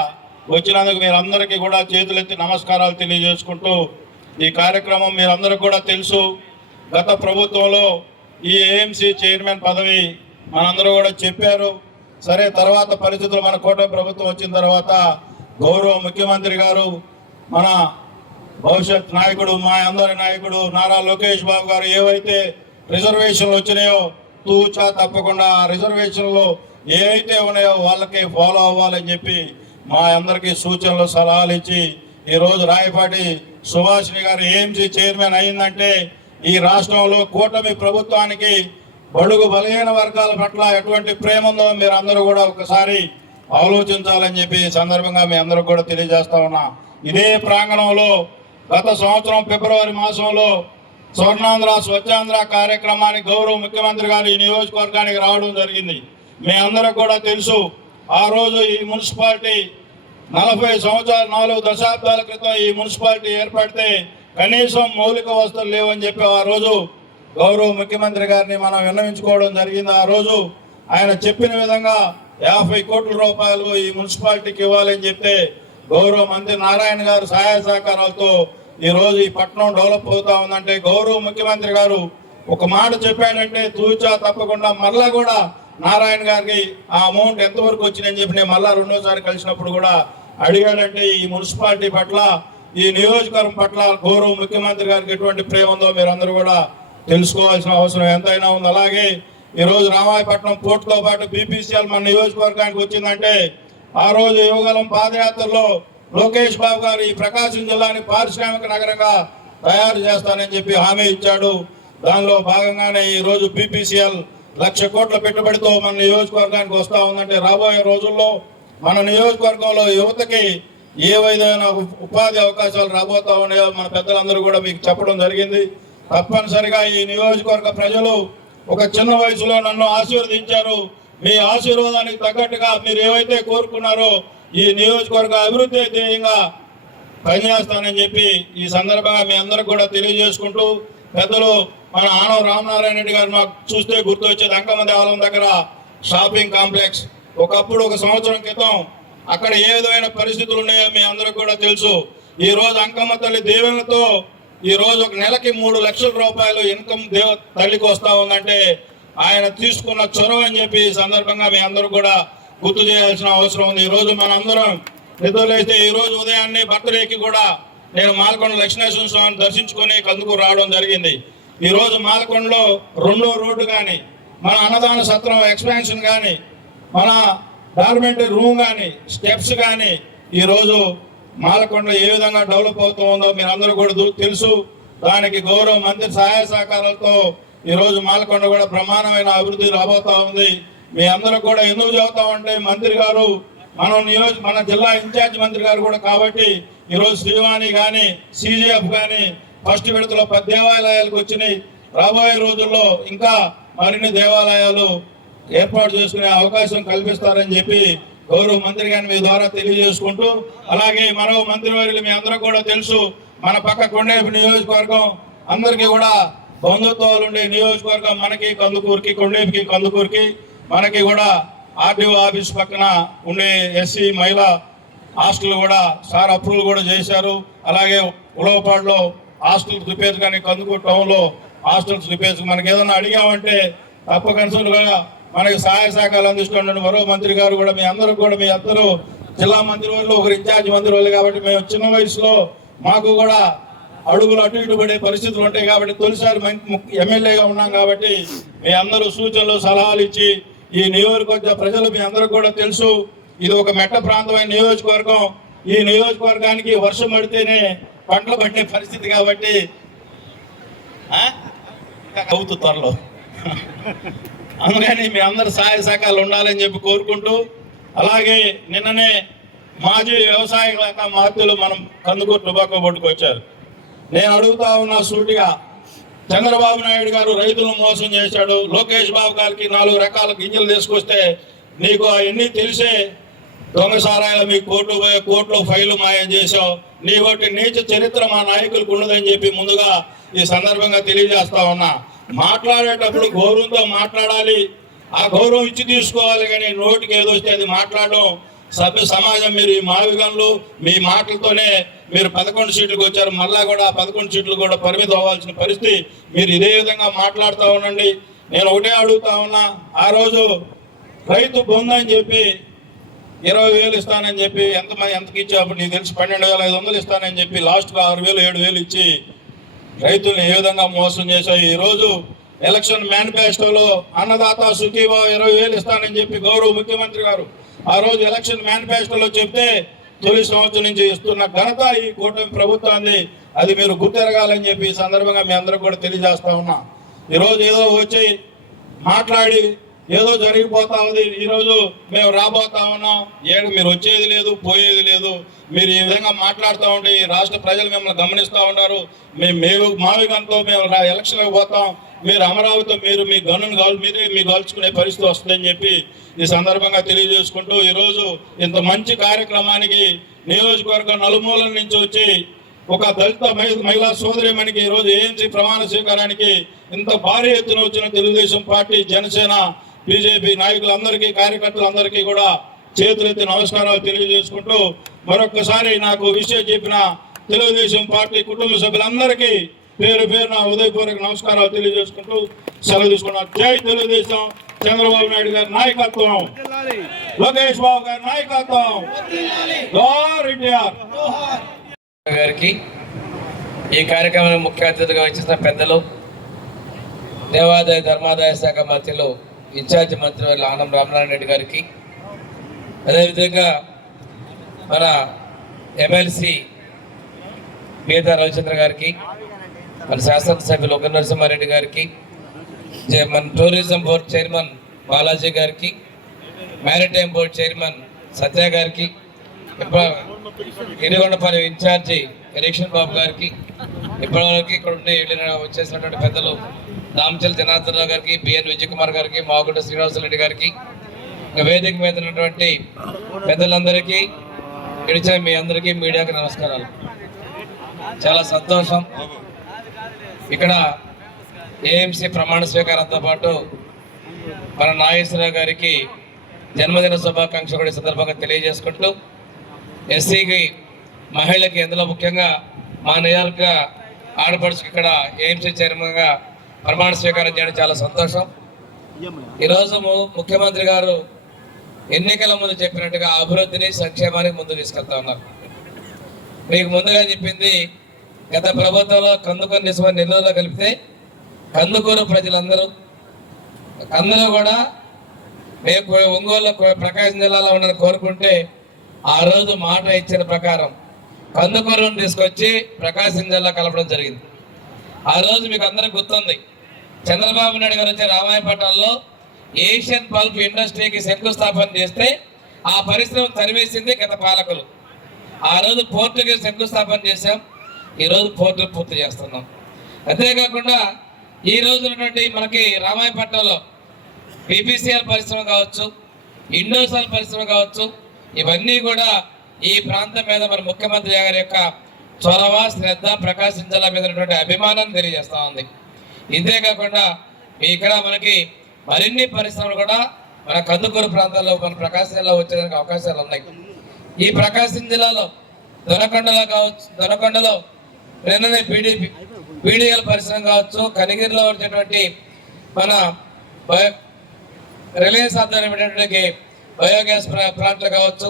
వచ్చినందుకు మీరందరికీ కూడా చేతులెత్తి నమస్కారాలు తెలియజేసుకుంటూ, ఈ కార్యక్రమం మీరందరికీ కూడా తెలుసు. గత ప్రభుత్వంలో ఈ ఏఎంసీ చైర్మన్ పదవి మనందరూ కూడా చెప్పారు. సరే, తర్వాత పరిస్థితులు మన కూటమి ప్రభుత్వం వచ్చిన తర్వాత గౌరవ ముఖ్యమంత్రి గారు, మన భవిష్యత్ నాయకుడు, మా అందరి నాయకుడు నారా లోకేష్ బాబు గారు ఏవైతే రిజర్వేషన్లు వచ్చినాయో తూచా తప్పకుండా ఆ రిజర్వేషన్లు ఏవైతే ఉన్నాయో వాళ్ళకి ఫాలో అవ్వాలని చెప్పి మా అందరికీ సూచనలు సలహాలు ఇచ్చి ఈరోజు రాయపాటి సుభాషిణి గారు ఏఎంసీ చైర్మన్ అయిందంటే ఈ రాష్ట్రంలో కూటమి ప్రభుత్వానికి బడుగు బలహీన వర్గాల పట్ల ఎటువంటి ప్రేమ ఉందో మీరు అందరూ కూడా ఒకసారి ఆలోచించాలని చెప్పి ఈ సందర్భంగా మీ అందరూ కూడా తెలియజేస్తా ఉన్నా. ఇదే ప్రాంగణంలో గత సంవత్సరం ఫిబ్రవరి మాసంలో స్వర్ణాంధ్ర స్వచ్ఛాంధ్ర కార్యక్రమానికి గౌరవ ముఖ్యమంత్రి గారు ఈ నియోజకవర్గానికి రావడం జరిగింది. మీ అందరికి కూడా తెలుసు. ఆ రోజు ఈ మున్సిపాలిటీ 40 సంవత్సరాలు 4 దశాబ్దాల క్రితం ఈ మున్సిపాలిటీ ఏర్పడితే కనీసం మౌలిక వసతులు లేవని చెప్పి ఆ రోజు గౌరవ ముఖ్యమంత్రి గారిని మనం విన్నవించుకోవడం జరిగింది. ఆ రోజు ఆయన చెప్పిన విధంగా 50 కోట్ల రూపాయలు ఈ మున్సిపాలిటీకి ఇవ్వాలని చెప్తే గౌరవ మంత్రి నారాయణ గారు సహాయ సహకారాలతో ఈరోజు ఈ పట్టణం డెవలప్ అవుతా ఉందంటే గౌరవ ముఖ్యమంత్రి గారు ఒక మాట చెప్పాడంటే తూచా తప్పకుండా మరలా కూడా నారాయణ గారికి ఆ అమౌంట్ ఎంతవరకు వచ్చిందని చెప్పి నేను మళ్ళా రెండోసారి కలిసినప్పుడు కూడా అడిగాడంటే ఈ మున్సిపాలిటీ పట్ల, ఈ నియోజకవర్గం పట్ల గౌరవ ముఖ్యమంత్రి గారికి ఎటువంటి ప్రేమ ఉందో మీరు అందరూ కూడా తెలుసుకోవాల్సిన అవసరం ఎంతైనా ఉంది. అలాగే ఈరోజు రామాయపట్నం పోర్టుతో పాటు బీపీసీఎల్ మన నియోజకవర్గానికి వచ్చిందంటే ఆ రోజు యువగలం పాదయాత్రలో లోకేష్ బాబు గారు ఈ ప్రకాశం జిల్లాని పారిశ్రామిక నగరంగా తయారు చేస్తానని చెప్పి హామీ ఇచ్చాడు. దానిలో భాగంగానే ఈ రోజు బీపీసీఎల్ 1,00,000 కోట్ల పెట్టుబడితో మన నియోజకవర్గానికి వస్తూ ఉందంటే రాబోయే రోజుల్లో మన నియోజకవర్గంలో యువతకి ఏ విధమైన ఉపాధి అవకాశాలు రాబోతా ఉన్నాయో మన పెద్దలందరూ కూడా మీకు చెప్పడం జరిగింది. తప్పనిసరిగా ఈ నియోజకవర్గ ప్రజలు ఒక చిన్న వయసులో నన్ను ఆశీర్వదించారు. మీ ఆశీర్వాదానికి తగ్గట్టుగా మీరు ఏవైతే కోరుకున్నారో ఈ నియోజకవర్గ అభివృద్ధి ధ్యేయంగా పనిచేస్తానని చెప్పి ఈ సందర్భంగా మీ అందరికి కూడా తెలియజేసుకుంటూ, పెద్దలు మన ఆనం రామనారాయణ రెడ్డి గారు మాకు చూస్తే గుర్తు వచ్చేది అంకమ్మ దేవాలయం దగ్గర షాపింగ్ కాంప్లెక్స్. ఒకప్పుడు 1 సంవత్సరం క్రితం అక్కడ ఏ విధమైన పరిస్థితులు ఉన్నాయో మీ అందరికి కూడా తెలుసు. ఈ రోజు అంకమ్మ తల్లి దీవెనలతో ఈ రోజు ఒక నెలకి 3 లక్షల రూపాయలు ఇన్కమ్ తల్లికి వస్తా ఉందంటే ఆయన తీసుకున్న చొరవ అని చెప్పి ఈ సందర్భంగా మీ అందరూ కూడా గుర్తు చేయాల్సిన అవసరం ఉంది. ఈ రోజు మనందరం నిద్రలేస్తే ఈ రోజు ఉదయాన్నే బర్త్డేకి కూడా నేను మాలకొండ లక్ష్మీనరసింహ స్వామిని దర్శించుకొని కందుకూరు రావడం జరిగింది. ఈ రోజు మాలకొండలో 2వ రోడ్డు కానీ, మన అన్నదాన సత్రం ఎక్స్పాన్షన్ కానీ, మన డార్మెంటరీ రూమ్ కానీ, స్టెప్స్ కానీ ఈరోజు మాలకొండ ఏ విధంగా డెవలప్ అవుతూ ఉందో మీరు అందరూ కూడా తెలుసు. దానికి గౌరవ మంత్రి సహాయ సహకారాలతో ఈరోజు మాలకొండ కూడా బ్రహ్మాండమైన అభివృద్ధి రాబోతా ఉంది. మీ అందరూ కూడా ఎందుకు చెబుతామంటే మంత్రి గారు మన జిల్లా ఇన్ఛార్జ్ మంత్రి గారు కూడా కాబట్టి ఈరోజు శ్రీవాణి కానీ CGF కానీ ఫస్ట్ విడతలో 10 దేవాలయాలకు వచ్చినాయి. రాబోయే రోజుల్లో ఇంకా మరిన్ని దేవాలయాలు ఏర్పాటు చేసుకునే అవకాశం కల్పిస్తారని చెప్పి గౌరవ మంత్రి గారిని మీ ద్వారా తెలియజేసుకుంటూ, అలాగే మరో మంత్రివర్యులు మీ అందరూ కూడా తెలుసు, మన పక్క కొండేపు నియోజకవర్గం అందరికీ కూడా బంధుత్వాలు ఉండే నియోజకవర్గం. మనకి కందుకూరుకి, కొండేపుకి కందుకూరుకి మనకి కూడా RDO ఆఫీస్ పక్కన ఉండే SC మహిళా హాస్టల్ కూడా సార్ అప్రూవల్ కూడా చేశారు. అలాగే ఉలవపాడులో హాస్టల్ రిపేర్స్ కానీ కందుకూరు టౌన్లో హాస్టల్స్ రిపేర్స్ మనకి ఏదైనా అడిగామంటే తప్పనిసరిగా మనకి సహాయ సహకారాలు అందిస్తున్న మరో మంత్రి గారు కూడా మీ అందరూ జిల్లా మంత్రి వాళ్ళు ఒకరు ఇన్ఛార్జ్ మంత్రి వాళ్ళు కాబట్టి మేము చిన్న వయసులో మాకు కూడా అడుగులు అటు ఇటు పడే పరిస్థితులు ఉంటాయి కాబట్టి తొలిసారి ఎమ్మెల్యేగా ఉన్నాం కాబట్టి మీ అందరూ సూచనలు సలహాలు ఇచ్చి ఈ నియోజకవర్గ ప్రజలు మీ అందరూ కూడా తెలుసు, ఇది ఒక మెట్ట ప్రాంతమైన నియోజకవర్గం. ఈ నియోజకవర్గానికి వర్షం పడితేనే పంటలు పట్టే పరిస్థితి కాబట్టి అవుతుంది త్వరలో. అందుకని మీ అందరు సహాయ సహకారాలు ఉండాలని చెప్పి కోరుకుంటూ, అలాగే నిన్ననే మాజీ వ్యవసాయ శాఖ మంత్రులు మనం కందుకూరు టొబాకో బోర్డుకు వచ్చారు. నేను అడుగుతా ఉన్నా సూటిగా, చంద్రబాబు నాయుడు గారు రైతులను మోసం చేశాడు, లోకేష్ బాబు గారికి 4 రకాల గింజలు తీసుకొస్తే నీకు అవన్నీ తెలిసే దొంగసారాయాలు మీ కోర్టులో ఫైలు మాయం చేశావు, నీ ఒకటి నీచ చరిత్ర మా నాయకులకు ఉన్నదని చెప్పి ముందుగా ఈ సందర్భంగా తెలియజేస్తా ఉన్నా. మాట్లాడేటప్పుడు గౌరవంతో మాట్లాడాలి, ఆ గౌరవం ఇచ్చి తీసుకోవాలి, కానీ నోటికి ఏదొస్తే అది మాట్లాడడం సభ్య సమాజం. మీరు ఈ మావిగంలో మీ మాటలతోనే మీరు 11 సీట్లకు వచ్చారు, మళ్ళా కూడా 11 సీట్లు కూడా పరిమితం అవ్వాల్సిన పరిస్థితి. మీరు ఇదే విధంగా మాట్లాడుతూ ఉండండి. నేను ఒకటే అడుగుతా ఉన్నా, ఆ రోజు రైతు బంధు అని చెప్పి 20,000 ఇస్తానని చెప్పి ఎంతకి ఇచ్చి అప్పుడు నీకు తెలిసి 12,500 ఇస్తానని చెప్పి లాస్ట్గా 6,000 7,000 ఇచ్చి రైతుల్ని ఏ విధంగా మోసం చేశాయి. ఈరోజు ఎలక్షన్ మేనిఫెస్టోలో అన్నదాత సుఖీభావ 20,000 ఇస్తానని చెప్పి గౌరవ ముఖ్యమంత్రి గారు ఆ రోజు ఎలక్షన్ మేనిఫెస్టోలో చెప్తే తొలి సంవత్సరం నుంచి ఇస్తున్న ఘనత ఈ కూటమి ప్రభుత్వాన్ని. అది మీరు గుర్తెరగాలని చెప్పి ఈ సందర్భంగా మీ అందరూ కూడా తెలియజేస్తా ఉన్నా. ఈరోజు ఏదో వచ్చి మాట్లాడి ఏదో జరిగిపోతా ఉంది, ఈరోజు మేము రాబోతా ఉన్నాం, మీరు వచ్చేది లేదు పోయేది లేదు. మీరు ఈ విధంగా మాట్లాడుతూ ఉంటే ఈ రాష్ట్ర ప్రజలు మిమ్మల్ని గమనిస్తూ ఉన్నారు. మేము మావిగంతో మేము ఎలక్షన్లకు పోతాం, మీరు అమరావతితో మీరు మీ గన్నును మీరే మీ గెలుచుకునే పరిస్థితి వస్తుందని చెప్పి ఈ సందర్భంగా తెలియజేసుకుంటూ, ఈరోజు ఇంత మంచి కార్యక్రమానికి నియోజకవర్గం నలుమూలల నుంచి వచ్చి ఒక దళిత మహిళా సోదరి మనకి ఈరోజు ANC ప్రమాణ స్వీకారానికి ఇంత భారీ ఎత్తున వచ్చిన తెలుగుదేశం పార్టీ, జనసేన, బీజేపీ నాయకులందరికీ, కార్యకర్తలందరికీ కూడా చేతులెత్తి నమస్కారాలు తెలియజేసుకుంటూ, మరొక్కసారి నాకు విషయం చెప్పిన తెలుగుదేశం పార్టీ కుటుంబ సభ్యులందరికీ పేరు పేరున ఉదయపూర్వక నమస్కారాలు తెలియజేసుకుంటూ సెలవు తీసుకున్నాను. జై తెలుగుదేశం, చంద్రబాబు నాయుడు గారి నాయకత్వం, లోకేష్ బాబు గారి నాయకత్వం, జోహార్ ఎన్టీఆర్ గారికి, ఈ కార్యక్రమానికి ముఖ్య అతిథిగా వచ్చిన పెద్దలు, దేవాదాయ ధర్మాదాయ శాఖ మంత్రులు ఇన్ఛార్జ్ మంత్రి ఆనం రామనారాయణ రెడ్డి గారికి, అదేవిధంగా మన ఎమ్మెల్సీ బీదా రవిచంద్ర గారికి, మన శాసనసభ్యులు ఒక నరసింహారెడ్డి గారికి, మన టూరిజం బోర్డు చైర్మన్ బాలాజీ గారికి, మ్యారిటైమ్ బోర్డు చైర్మన్ సత్య గారికి, ఇరిగొండపల్లి ఇన్ఛార్జి ఎలక్షన్ బాబు గారికి, ఇప్పటివరకు ఇక్కడ ఉండి వచ్చేసినటువంటి పెద్దలు రామచల్ జనార్దన్ రావు గారికి, బిఎన్ విజయ్ కుమార్ గారికి, మాగుంట శ్రీనివాసరెడ్డి గారికి, వేదిక మీద ఉన్నటువంటి పెద్దలందరికీ, ఇడిచే మీ అందరికీ మీడియాకి నమస్కారాలు. చాలా సంతోషం, ఇక్కడ AMC ప్రమాణ స్వీకారంతో పాటు మన నాగేశ్వరరావు గారికి జన్మదిన శుభాకాంక్షలు కూడా సందర్భంగా తెలియజేసుకుంటూ, SCకి మహిళకి ఎందులో ముఖ్యంగా మా నియోజక ఆడపడుచుకి ఇక్కడ AMC చైర్మన్గా ప్రమాణ స్వీకారం చేయడం చాలా సంతోషం. ఈరోజు ముఖ్యమంత్రి గారు ఎన్నికల ముందు చెప్పినట్టుగా అభివృద్ధిని, సంక్షేమానికి ముందు తీసుకెళ్తా ఉన్నారు. మీకు ముందుగా చెప్పింది, గత ప్రభుత్వంలో కందుకూరు నిజమ నెల్లూరులో కలిపితే కందుకూరు ప్రజలందరూ అందులో కూడా మేము ఒంగోలు ప్రకాశం జిల్లాలో ఉన్నారని కోరుకుంటే ఆ రోజు మాట ఇచ్చిన ప్రకారం కందుకూరును తీసుకొచ్చి ప్రకాశం జిల్లా కలపడం జరిగింది. ఆ రోజు మీకు అందరికి గుర్తుంది, చంద్రబాబు నాయుడు గారు వచ్చే రామాయపట్నంలో ఏషియన్ పల్ప్ ఇండస్ట్రీకి శంకుస్థాపన చేస్తే ఆ పరిశ్రమ తరివేసింది గత పాలకులు. ఆ రోజు పోర్టుకి శంకుస్థాపన చేశాం, ఈరోజు పోర్టు పూర్తి చేస్తున్నాం. అంతేకాకుండా ఈ రోజు ఉన్నటువంటి మనకి రామాయపట్నంలో బీపీసీఎల్ పరిశ్రమ కావచ్చు, ఇండోసాల్ పరిశ్రమ కావచ్చు, ఇవన్నీ కూడా ఈ ప్రాంతం మీద మన ముఖ్యమంత్రి గారి యొక్క చొరవ, శ్రద్ధ, ప్రకాశం జిల్లా మీద ఉన్నటువంటి అభిమానాన్ని తెలియజేస్తూ ఉంది. ఇంతేకాకుండా ఇక్కడ మనకి మరిన్ని పరిశ్రమలు కూడా మన కందుకూరు ప్రాంతాల్లో, మన ప్రకాశం జిల్లా వచ్చేదానికి అవకాశాలు ఉన్నాయి. ఈ ప్రకాశం జిల్లాలో దొనకొండలో కావచ్చు, దొనకొండలో నిన్ననే బీడీఎల్ పరిశ్రమ కావచ్చు, కనిగిరిలో వచ్చేటువంటి మన రిలయన్స్ ఆధ్వర్యమైనటువంటి బయోగ్యాస్ ప్లాంట్లు కావచ్చు,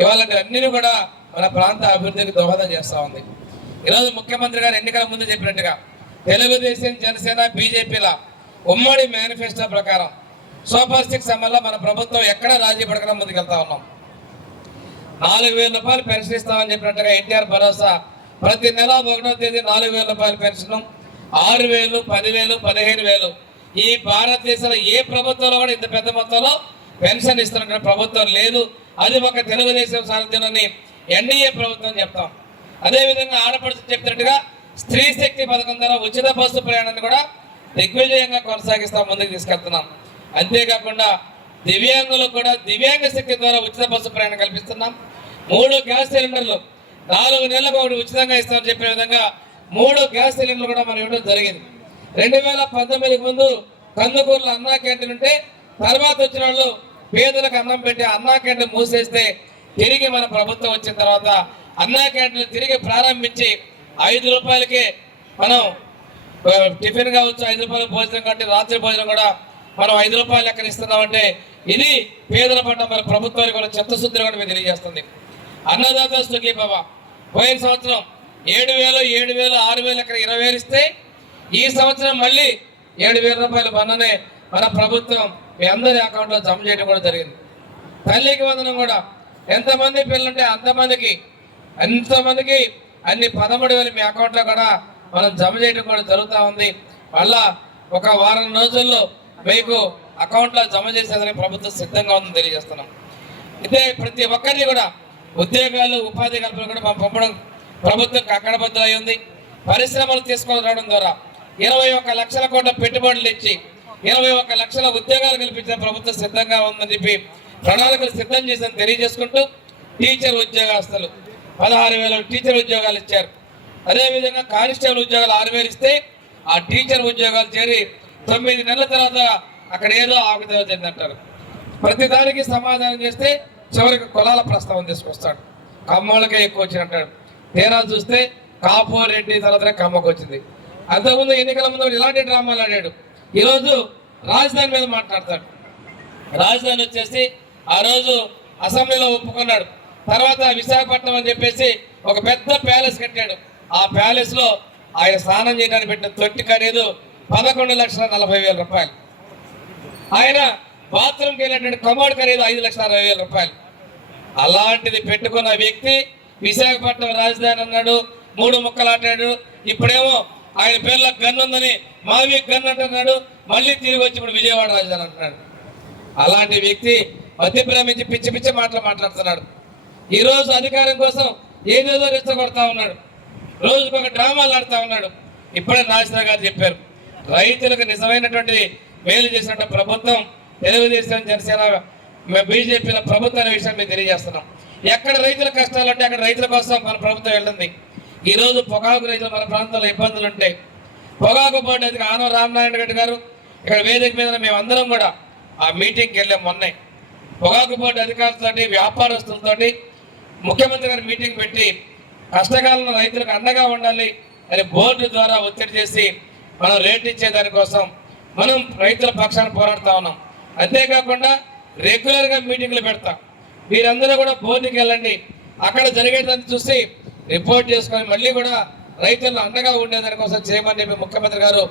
ఇవాళ అన్ని కూడా మన ప్రాంత అభివృద్ధికి దోహదం చేస్తూ ఉంది. ఈరోజు ముఖ్యమంత్రి గారు ఎన్నికల ముందు చెప్పినట్టుగా తెలుగుదేశం, జనసేన, బీజేపీల ఉమ్మడి మేనిఫెస్టో ప్రకారం సూపర్ 6 అమల్లో మన ప్రభుత్వం ఎక్కడ రాజీ పడకుండా ముందుకెళ్తా ఉన్నాం. 4,000 రూపాయలు పెన్షన్ ఇస్తామని చెప్పినట్టుగా ఎన్టీఆర్ భరోసా ప్రతి నెల 1వ తేదీ 4,000 రూపాయల పెన్షన్, 6,000, 10,000, 15,000 ఈ భారతదేశంలో ఏ ప్రభుత్వంలో కూడా ఇంత పెద్ద మొత్తంలో పెన్షన్ ఇస్తున్న ప్రభుత్వం లేదు. అది ఒక తెలుగుదేశం సారథ్యంలోని ఎన్డీఏ ప్రభుత్వం చెప్తాం. అదేవిధంగా ఆడపడుచు చెప్పినట్టుగా స్త్రీ శక్తి పథకం ద్వారా ఉచిత బస్సు ప్రయాణాన్ని కూడా దిగ్విజయంగా కొనసాగిస్తాం, ముందుకు తీసుకెళ్తున్నాం. అంతేకాకుండా దివ్యాంగులకు కూడా దివ్యాంగ శక్తి ద్వారా ఉచిత బస్సు ప్రయాణం కల్పిస్తున్నాం. 3 గ్యాస్ సిలిండర్లు 4 నెలలకు ఒకటి ఉచితంగా ఇస్తామని చెప్పే విధంగా 3 గ్యాస్ సిలిండర్లు కూడా మనం ఇవ్వడం జరిగింది. 2019 ముందు కందుకూరులో అన్నా క్యాంటీన్ ఉంటే తర్వాత వచ్చిన వాళ్ళు పేదలకు అన్నం పెట్టి అన్నా క్యాంటీన్ మూసేస్తే తిరిగి మన ప్రభుత్వం వచ్చిన తర్వాత అన్నా క్యాంటీన్ తిరిగి ప్రారంభించి 5 రూపాయలకే మనం టిఫిన్ కావచ్చు, 5 రూపాయల భోజనం కంటే రాత్రి భోజనం కూడా మనం 5 రూపాయలు ఎక్కడ ఇస్తున్నామంటే ఇది పేదల పట్ల మన ప్రభుత్వానికి కూడా చిత్తశుద్ధిని కూడా మేము తెలియజేస్తుంది. అన్నదాత సుఖీభవ పోయిన సంవత్సరం 7,000, 7,000, 6,000 ఎక్కడ 20,000 ఇస్తే ఈ సంవత్సరం మళ్ళీ 7,000 రూపాయల పన్నునే మన ప్రభుత్వం మీ అందరి అకౌంట్లో జమ చేయడం కూడా జరిగింది. తల్లికి వందనం కూడా ఎంతమంది పిల్లలుంటే అంతమందికి అన్ని 13,000 మీ అకౌంట్లో కూడా మనం జమ చేయడం కూడా జరుగుతూ ఉంది. మళ్ళా ఒక వారం రోజుల్లో మీకు అకౌంట్లో జమ చేసేదానికి ప్రభుత్వం సిద్ధంగా ఉందని తెలియజేస్తున్నాం. అయితే ప్రతి ఒక్కరిని కూడా ఉద్యోగాలు, ఉపాధి కల్పన కూడా మనం పంపడం ప్రభుత్వం కక్కడబద్దలై ఉంది. పరిశ్రమలు తీసుకొని రావడం ద్వారా 21 లక్షల కోట్ల పెట్టుబడులు ఇచ్చి 21 లక్షల ఉద్యోగాలు కల్పించిన ప్రభుత్వం సిద్ధంగా ఉందని చెప్పి ప్రణాళికలు సిద్ధం చేసిందని తెలియజేసుకుంటూ టీచర్ ఉద్యోగస్తులు 16,000 టీచర్ ఉద్యోగాలు ఇచ్చారు. అదేవిధంగా కానిస్టేబుల్ ఉద్యోగాలు 6,000 ఇస్తే ఆ టీచర్ ఉద్యోగాలు చేరి 9 నెలల తర్వాత అక్కడ ఏదో ఆగుతుందో చెందంటారు. ప్రతి దానికి సమాధానం చేస్తే చివరికి కులాల ప్రస్తావన తీసుకొస్తాడు. కమ్మోళ్ళకే ఎక్కువ వచ్చినట్టాడు. తీరా చూస్తే కాపు, రెడ్డి తర్వాత కమ్మకు వచ్చింది. అంతకుముందు ఎన్నికల ముందు ఇలాంటి డ్రామాలు ఆడాడు. ఈరోజు రాజధాని మీద మాట్లాడతాడు. రాజధాని వచ్చేసి ఆ రోజు అసెంబ్లీలో ఒప్పుకున్నాడు. తర్వాత విశాఖపట్నం అని చెప్పేసి ఒక పెద్ద ప్యాలెస్ కట్టాడు. ఆ ప్యాలెస్ లో ఆయన స్నానం చేయడానికి పెట్టిన తొట్టి ఖరీదు 11,40,000 రూపాయలు. ఆయన బాత్రూమ్కి వెళ్ళినటువంటి కమోడ్ ఖరీదు 5,60,000 రూపాయలు. అలాంటిది పెట్టుకున్న వ్యక్తి విశాఖపట్నం రాజధాని అన్నాడు, 3 ముక్కలు ఆటాడు. ఇప్పుడేమో ఆయన పేర్ల గన్ ఉందని మావి గన్ అంటున్నాడు. మళ్ళీ తిరిగి వచ్చి ఇప్పుడు విజయవాడ రాజధాని అంటున్నాడు. అలాంటి వ్యక్తి మధ్యప్రమించి పిచ్చి పిచ్చి మాటలు మాట్లాడుతున్నాడు. ఈరోజు అధికారం కోసం ఏదేదో రెచ్చగొడతా ఉన్నాడు. రోజుకొక డ్రామాలు ఆడుతూ ఉన్నాడు. ఇప్పుడే నాగేశ్వర గారు చెప్పారు, రైతులకు నిజమైనటువంటి మేలు చేసినట్టు ప్రభుత్వం తెలుగుదేశం, జనసేన, బీజేపీల ప్రభుత్వం అనే విషయం మేము తెలియజేస్తున్నాం. ఎక్కడ రైతుల కష్టాలు అంటే అక్కడ రైతుల కోసం మన ప్రభుత్వం వెళ్ళింది. ఈరోజు పొగాకు రైతులు మన ప్రాంతంలో ఇబ్బందులు ఉంటాయి. పొగాకు బోర్డు అధికారి ఆనవ రామనారాయణ రెడ్డి గారు ఇక్కడ వేదిక మీద మేమందరం కూడా ఆ మీటింగ్కి వెళ్ళాం. మొన్నే పొగాకు బోర్డు అధికారులతోటి, వ్యాపారస్తులతోటి ముఖ్యమంత్రి గారు మీటింగ్ పెట్టి కష్టకాలంలో రైతులకు అండగా ఉండాలి అని బోర్డు ద్వారా ఒత్తిడి చేసి మనం రేట్ ఇచ్చేదానికోసం మనం రైతుల పక్షాన పోరాడుతూ ఉన్నాం. అంతేకాకుండా రెగ్యులర్గా మీటింగ్లు పెడతాం. మీరందరూ కూడా బోర్డుకి వెళ్ళండి, అక్కడ జరిగేదాన్ని చూసి రిపోర్ట్ చేసుకొని మళ్ళీ కూడా రైతులను అండగా ఉండేదానికోసం చేయమని చెప్పి ముఖ్యమంత్రి గారు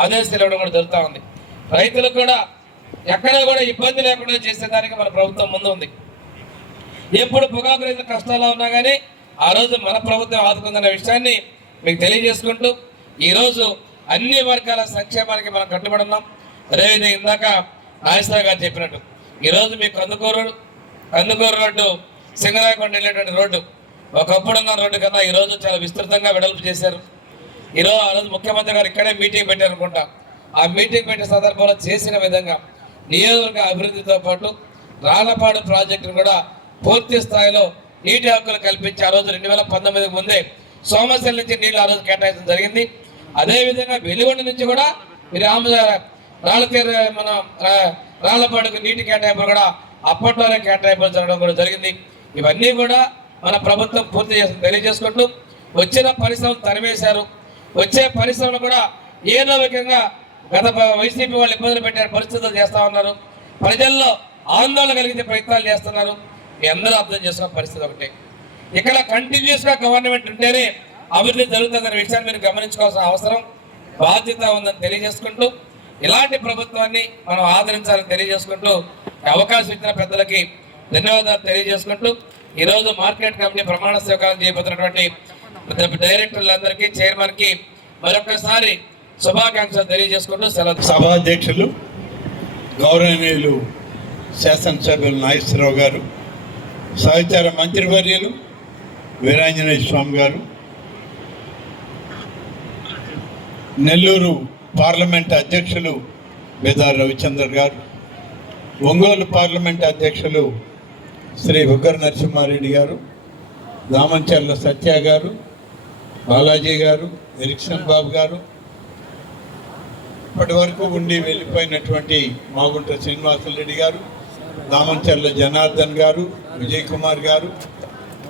ఆదేశాలు ఇవ్వడం కూడా జరుగుతూ ఉంది. రైతులకు కూడా ఎక్కడా కూడా ఇబ్బంది లేకుండా చేసేదానికి మన ప్రభుత్వం ముందు ఉంది. ఎప్పుడు పొగాకు రైతుల కష్టాల్లో ఉన్నా కానీ ఆ రోజు మన ప్రభుత్వం ఆదుకుందన్న విషయాన్ని మీకు తెలియజేసుకుంటూ ఈరోజు అన్ని వర్గాల సంక్షేమానికి మనం కట్టుబడి ఉన్నాం. అదేవిధంగా ఇందాక నాగేశ్వర గారు చెప్పినట్టు ఈరోజు మీ కందుకూరు రోడ్డు, సింగరాయకొండ వెళ్ళేటువంటి రోడ్డు ఒకప్పుడు ఉన్న రోడ్డు కన్నా ఈరోజు చాలా విస్తృతంగా వెడల్పు చేశారు. ఈరోజు ఆ రోజు ముఖ్యమంత్రి గారు ఇక్కడే మీటింగ్ పెట్టారు అనుకుంటా. ఆ మీటింగ్ పెట్టే సందర్భంలో చేసిన విధంగా నియోజకవర్గ అభివృద్ధితో పాటు రాళ్లపాడు ప్రాజెక్టును కూడా పూర్తి స్థాయిలో నీటి హక్కులు కల్పించి ఆ రోజు 2019 ముందే సోమశిల నుంచి నీళ్ళు ఆ రోజు కేటాయించడం జరిగింది. అదేవిధంగా వెలుగొండ నుంచి కూడా రాళ్లపాడుకు నీటి కేటాయింపులు కూడా అప్పట్లోనే కేటాయింపులు జరగడం కూడా జరిగింది. ఇవన్నీ కూడా మన ప్రభుత్వం పూర్తి చేసి తెలియజేసుకుంటూ వచ్చిన పరిశ్రమలు తరిమేశారు. వచ్చే పరిశ్రమలు కూడా ఏదో విధంగా గత వైసీపీ వాళ్ళు ఇబ్బందులు పెట్టే పరిస్థితులు చేస్తూ ఉన్నారు. ప్రజల్లో ఆందోళన కలిగించే ప్రయత్నాలు చేస్తున్నారు. మీ అందరూ అర్థం చేసుకున్న పరిస్థితి ఒకటే, ఇక్కడ కంటిన్యూస్గా గవర్నమెంట్ ఉంటేనే అభివృద్ధి జరుగుతుందనే విషయాన్ని మీరు గమనించుకోవాల్సిన అవసరం బాధ్యత ఉందని తెలియజేసుకుంటూ ఇలాంటి ప్రభుత్వాన్ని మనం ఆదరించాలని తెలియజేసుకుంటూ అవకాశం ఇచ్చిన పెద్దలకి ధన్యవాదాలు తెలియజేసుకుంటూ ఈరోజు మార్కెట్ కమిటీ ప్రమాణ స్వీకారం చేయబోతున్నటువంటి డైరెక్టర్లందరికీ చైర్మన్కి మరొకసారి శుభాకాంక్షలు తెలియజేసుకుంటూ సెలవు. సభాధ్యక్షులు గౌరవనీయులు శాసనసభ్యులు నాగేశ్వరరావు గారు, సహచార మంత్రివర్యులు వీరాంజనేయ స్వామి గారు, నెల్లూరు పార్లమెంట్ అధ్యక్షులు బేదార్ రవిచంద్ర గారు, ఒంగోలు పార్లమెంట్ అధ్యక్షులు శ్రీ బుగ్గర నరసింహారెడ్డి గారు, దామంచర్ల సత్య గారు, బాలాజీ గారు, ఎరిక్సన్ బాబు గారు, ఇప్పటి వరకు ఉండి వెళ్ళిపోయినటువంటి మాగుంట శ్రీనివాసరెడ్డి గారు, దామంచర్ల జనార్దన్ గారు, విజయ్ కుమార్ గారు,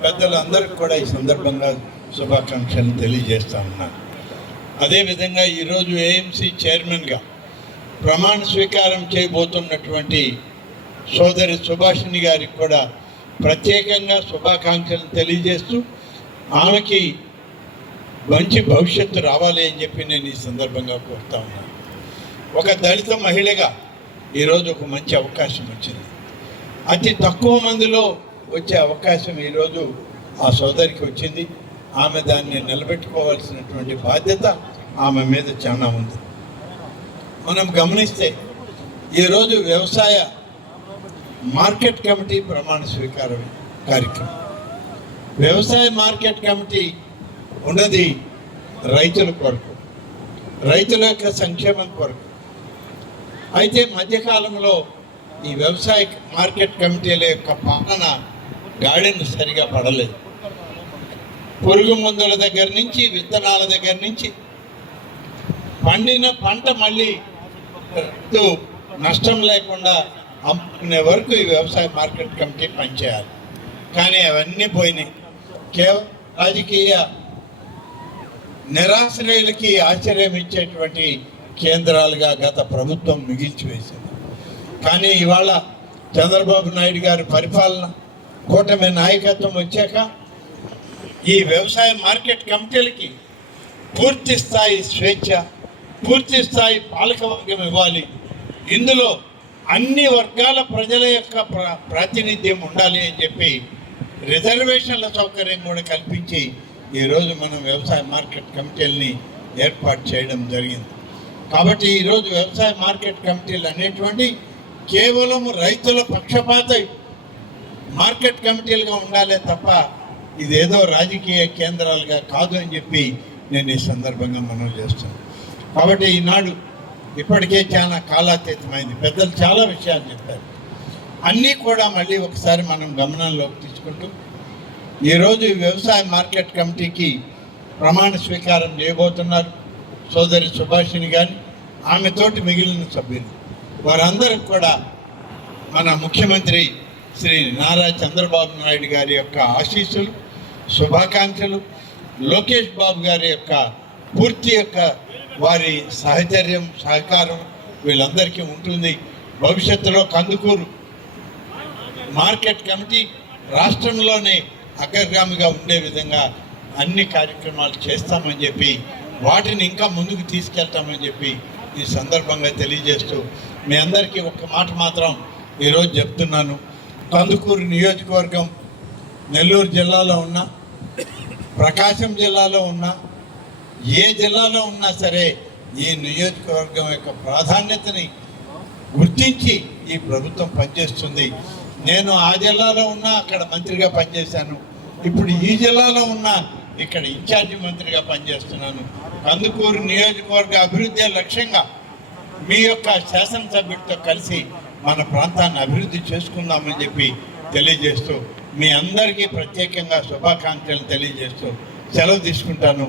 పెద్దలందరికీ కూడా ఈ సందర్భంగా శుభాకాంక్షలు తెలియజేస్తా ఉన్నాను. అదేవిధంగా ఈరోజు ఏఎంసీ చైర్మన్గా ప్రమాణ స్వీకారం చేయబోతున్నటువంటి సోదరి సుభాషిణి గారికి కూడా ప్రత్యేకంగా శుభాకాంక్షలు తెలియజేస్తూ ఆమెకి మంచి భవిష్యత్తు రావాలి అని చెప్పి నేను ఈ సందర్భంగా కోరుతా ఉన్నాను. ఒక దళిత మహిళగా ఈరోజు ఒక మంచి అవకాశం వచ్చింది. అతి తక్కువ మందిలో వచ్చే అవకాశం ఈరోజు ఆ సోదరికి వచ్చింది. ఆమె దాన్ని నిలబెట్టుకోవాల్సినటువంటి బాధ్యత ఆమె మీద చాలా ఉంది. మనం గమనిస్తే ఈరోజు వ్యవసాయ మార్కెట్ కమిటీ ప్రమాణ స్వీకారం కార్యక్రమం. వ్యవసాయ మార్కెట్ కమిటీ ఉన్నది రైతుల కొరకు, రైతుల యొక్క సంక్షేమం కొరకు. అయితే మధ్యకాలంలో ఈ వ్యవసాయ మార్కెట్ కమిటీల యొక్క పాలన గాడిని సరిగా పడలేదు. పురుగు మందుల దగ్గర నుంచి, విత్తనాల దగ్గర నుంచి, పండిన పంట మళ్ళీ నష్టం లేకుండా అమ్ముకునే వరకు ఈ వ్యవసాయ మార్కెట్ కమిటీ పనిచేయాలి. కానీ అవన్నీ పోయినాయి. కేవలం రాజకీయ నిరాశ్రయులకి ఆశ్చర్యం ఇచ్చేటువంటి కేంద్రాలుగా గత ప్రభుత్వం మిగిల్చివేసింది. కానీ ఇవాళ చంద్రబాబు నాయుడు గారి పరిపాలన, కూటమి నాయకత్వం వచ్చాక ఈ వ్యవసాయ మార్కెట్ కమిటీలకి పూర్తి స్థాయి స్వేచ్ఛ, పూర్తి స్థాయి పాలకవర్గం ఇవ్వాలి. ఇందులో అన్ని వర్గాల ప్రజల యొక్క ప్రాతినిధ్యం ఉండాలి అని చెప్పి రిజర్వేషన్ల సౌకర్యం కూడా కల్పించి ఈరోజు మనం వ్యవసాయ మార్కెట్ కమిటీలని ఏర్పాటు చేయడం జరిగింది. కాబట్టి ఈరోజు వ్యవసాయ మార్కెట్ కమిటీలు అనేటువంటి కేవలం రైతుల పక్షపాత మార్కెట్ కమిటీలుగా ఉండాలే తప్ప ఇదేదో రాజకీయ కేంద్రాలుగా కాదు అని చెప్పి నేను ఈ సందర్భంగా మనం చేస్తున్నాను. కాబట్టి ఈనాడు ఇప్పటికే చాలా కాలాతీతమైంది. పెద్దలు చాలా విషయాలు చెప్పారు. అన్నీ కూడా మళ్ళీ ఒకసారి మనం గమనంలోకి తీసుకుంటూ ఈరోజు వ్యవసాయ మార్కెట్ కమిటీకి ప్రమాణ స్వీకారం చేయబోతున్నారు సోదరి సుభాషిణి గారి, ఆమెతోటి మిగిలిన సభ్యులు. వారందరికి కూడా మన ముఖ్యమంత్రి శ్రీ నారా చంద్రబాబు నాయుడు గారి యొక్క ఆశీస్సులు, శుభాకాంక్షలు, లోకేష్ బాబు గారి యొక్క పూర్తి యొక్క వారి సహచర్యం, సహకారం వీళ్ళందరికీ ఉంటుంది. భవిష్యత్తులో కందుకూరు మార్కెట్ కమిటీ రాష్ట్రంలోనే అగ్రగామిగా ఉండే విధంగా అన్ని కార్యక్రమాలు చేస్తామని చెప్పి, వాటిని ఇంకా ముందుకు తీసుకెళ్తామని చెప్పి ఈ సందర్భంగా తెలియజేస్తూ మీ అందరికీ ఒక్క మాట మాత్రం ఈరోజు చెప్తున్నాను. కందుకూరు నియోజకవర్గం నెల్లూరు జిల్లాలో ఉన్న, ప్రకాశం జిల్లాలో ఉన్న, ఏ జిల్లాలో ఉన్నా సరే ఈ నియోజకవర్గం యొక్క ప్రాధాన్యతని గుర్తించి ఈ ప్రభుత్వం పనిచేస్తుంది. నేను ఆ జిల్లాలో ఉన్నా అక్కడ మంత్రిగా పనిచేశాను, ఇప్పుడు ఈ జిల్లాలో ఉన్న ఇక్కడ ఇన్ఛార్జి మంత్రిగా పనిచేస్తున్నాను. కందుకూరు నియోజకవర్గ అభివృద్ధి లక్ష్యంగా మీ యొక్క శాసనసభ్యుడితో కలిసి మన ప్రాంతాన్ని అభివృద్ధి చేసుకుందామని చెప్పి తెలియజేస్తూ మీ అందరికీ ప్రత్యేకంగా శుభాకాంక్షలు తెలియజేస్తూ సెలవు తీసుకుంటాను.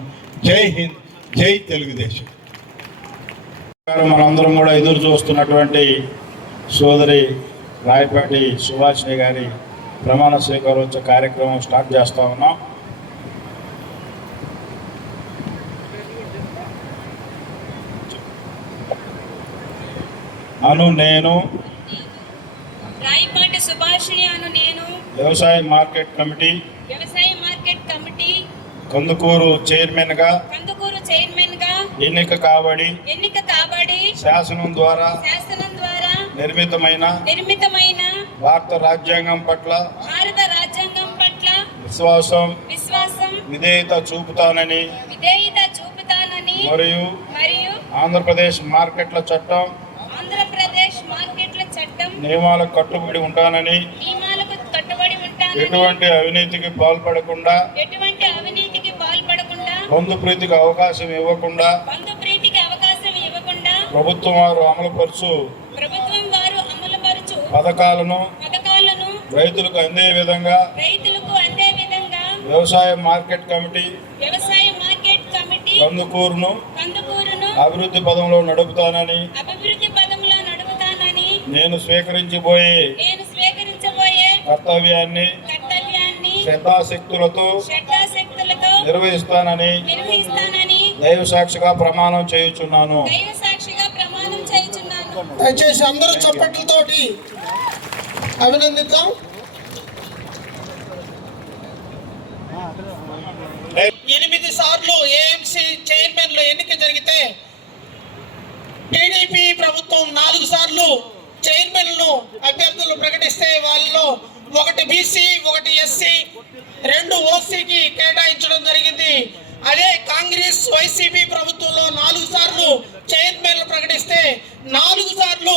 జై హింద్, జై తెలుగుదేశం. మనందరం కూడా ఎదురు చూస్తున్నటువంటి సోదరి రాయపాటి సుభాషిణి గారి ప్రమాణ స్వీకారోత్సవ కార్యక్రమం స్టార్ట్ చేస్తా ఉన్నాం. నేను రాయపాటి సుభాషిణి నేను వ్యవసాయ మార్కెట్ కమిటీ కందుకూరు చైర్మన్ గా ఎన్నిక కాబడి శాసనం ద్వారా నిర్మితమైన భారత రాజ్యాంగం పట్ల విశ్వాసం విధేయత చూపుతానని మరియు ఆంధ్రప్రదేశ్ మార్కెట్ల చట్టం నియమాలకు కట్టుబడి ఉంటానని ఎటువంటి అవినీతికి పాల్పడకుండా బంధు ప్రీతికి అవకాశం ఇవ్వకుండా ప్రభుత్వం వారు అమలుపరుచు పథకాలను రైతులకు అందే విధంగా వ్యవసాయ మార్కెట్ కమిటీ కందుకూరును అభివృద్ధి పదంలో నడుపుతానని నేను స్వీకరించబోయే కర్తవ్యాన్ని శ్రద్ధాశక్తులతో నిర్వహిస్తానని దైవ సాక్షిగా ప్రమాణం చేయుచున్నాను. దయచేసి అందరూ చప్పట్లతోటి అభినందిద్దాం. 8 సార్లు ఏఎంసీ చైర్మన్లు ఎన్నిక జరిగితే టీడీపీ ప్రభుత్వం 4 సార్లు చైర్మన్లను అభ్యర్థులు ప్రకటిస్తే వాళ్ళలో 1 బీసీ 1 ఎస్సీ 2 ఓసీకి కేటాయించడం జరిగింది. అదే కాంగ్రెస్ వైసీపీ ప్రభుత్వంలో 4 సార్లు చైర్మన్లు ప్రకటిస్తే 4 సార్లు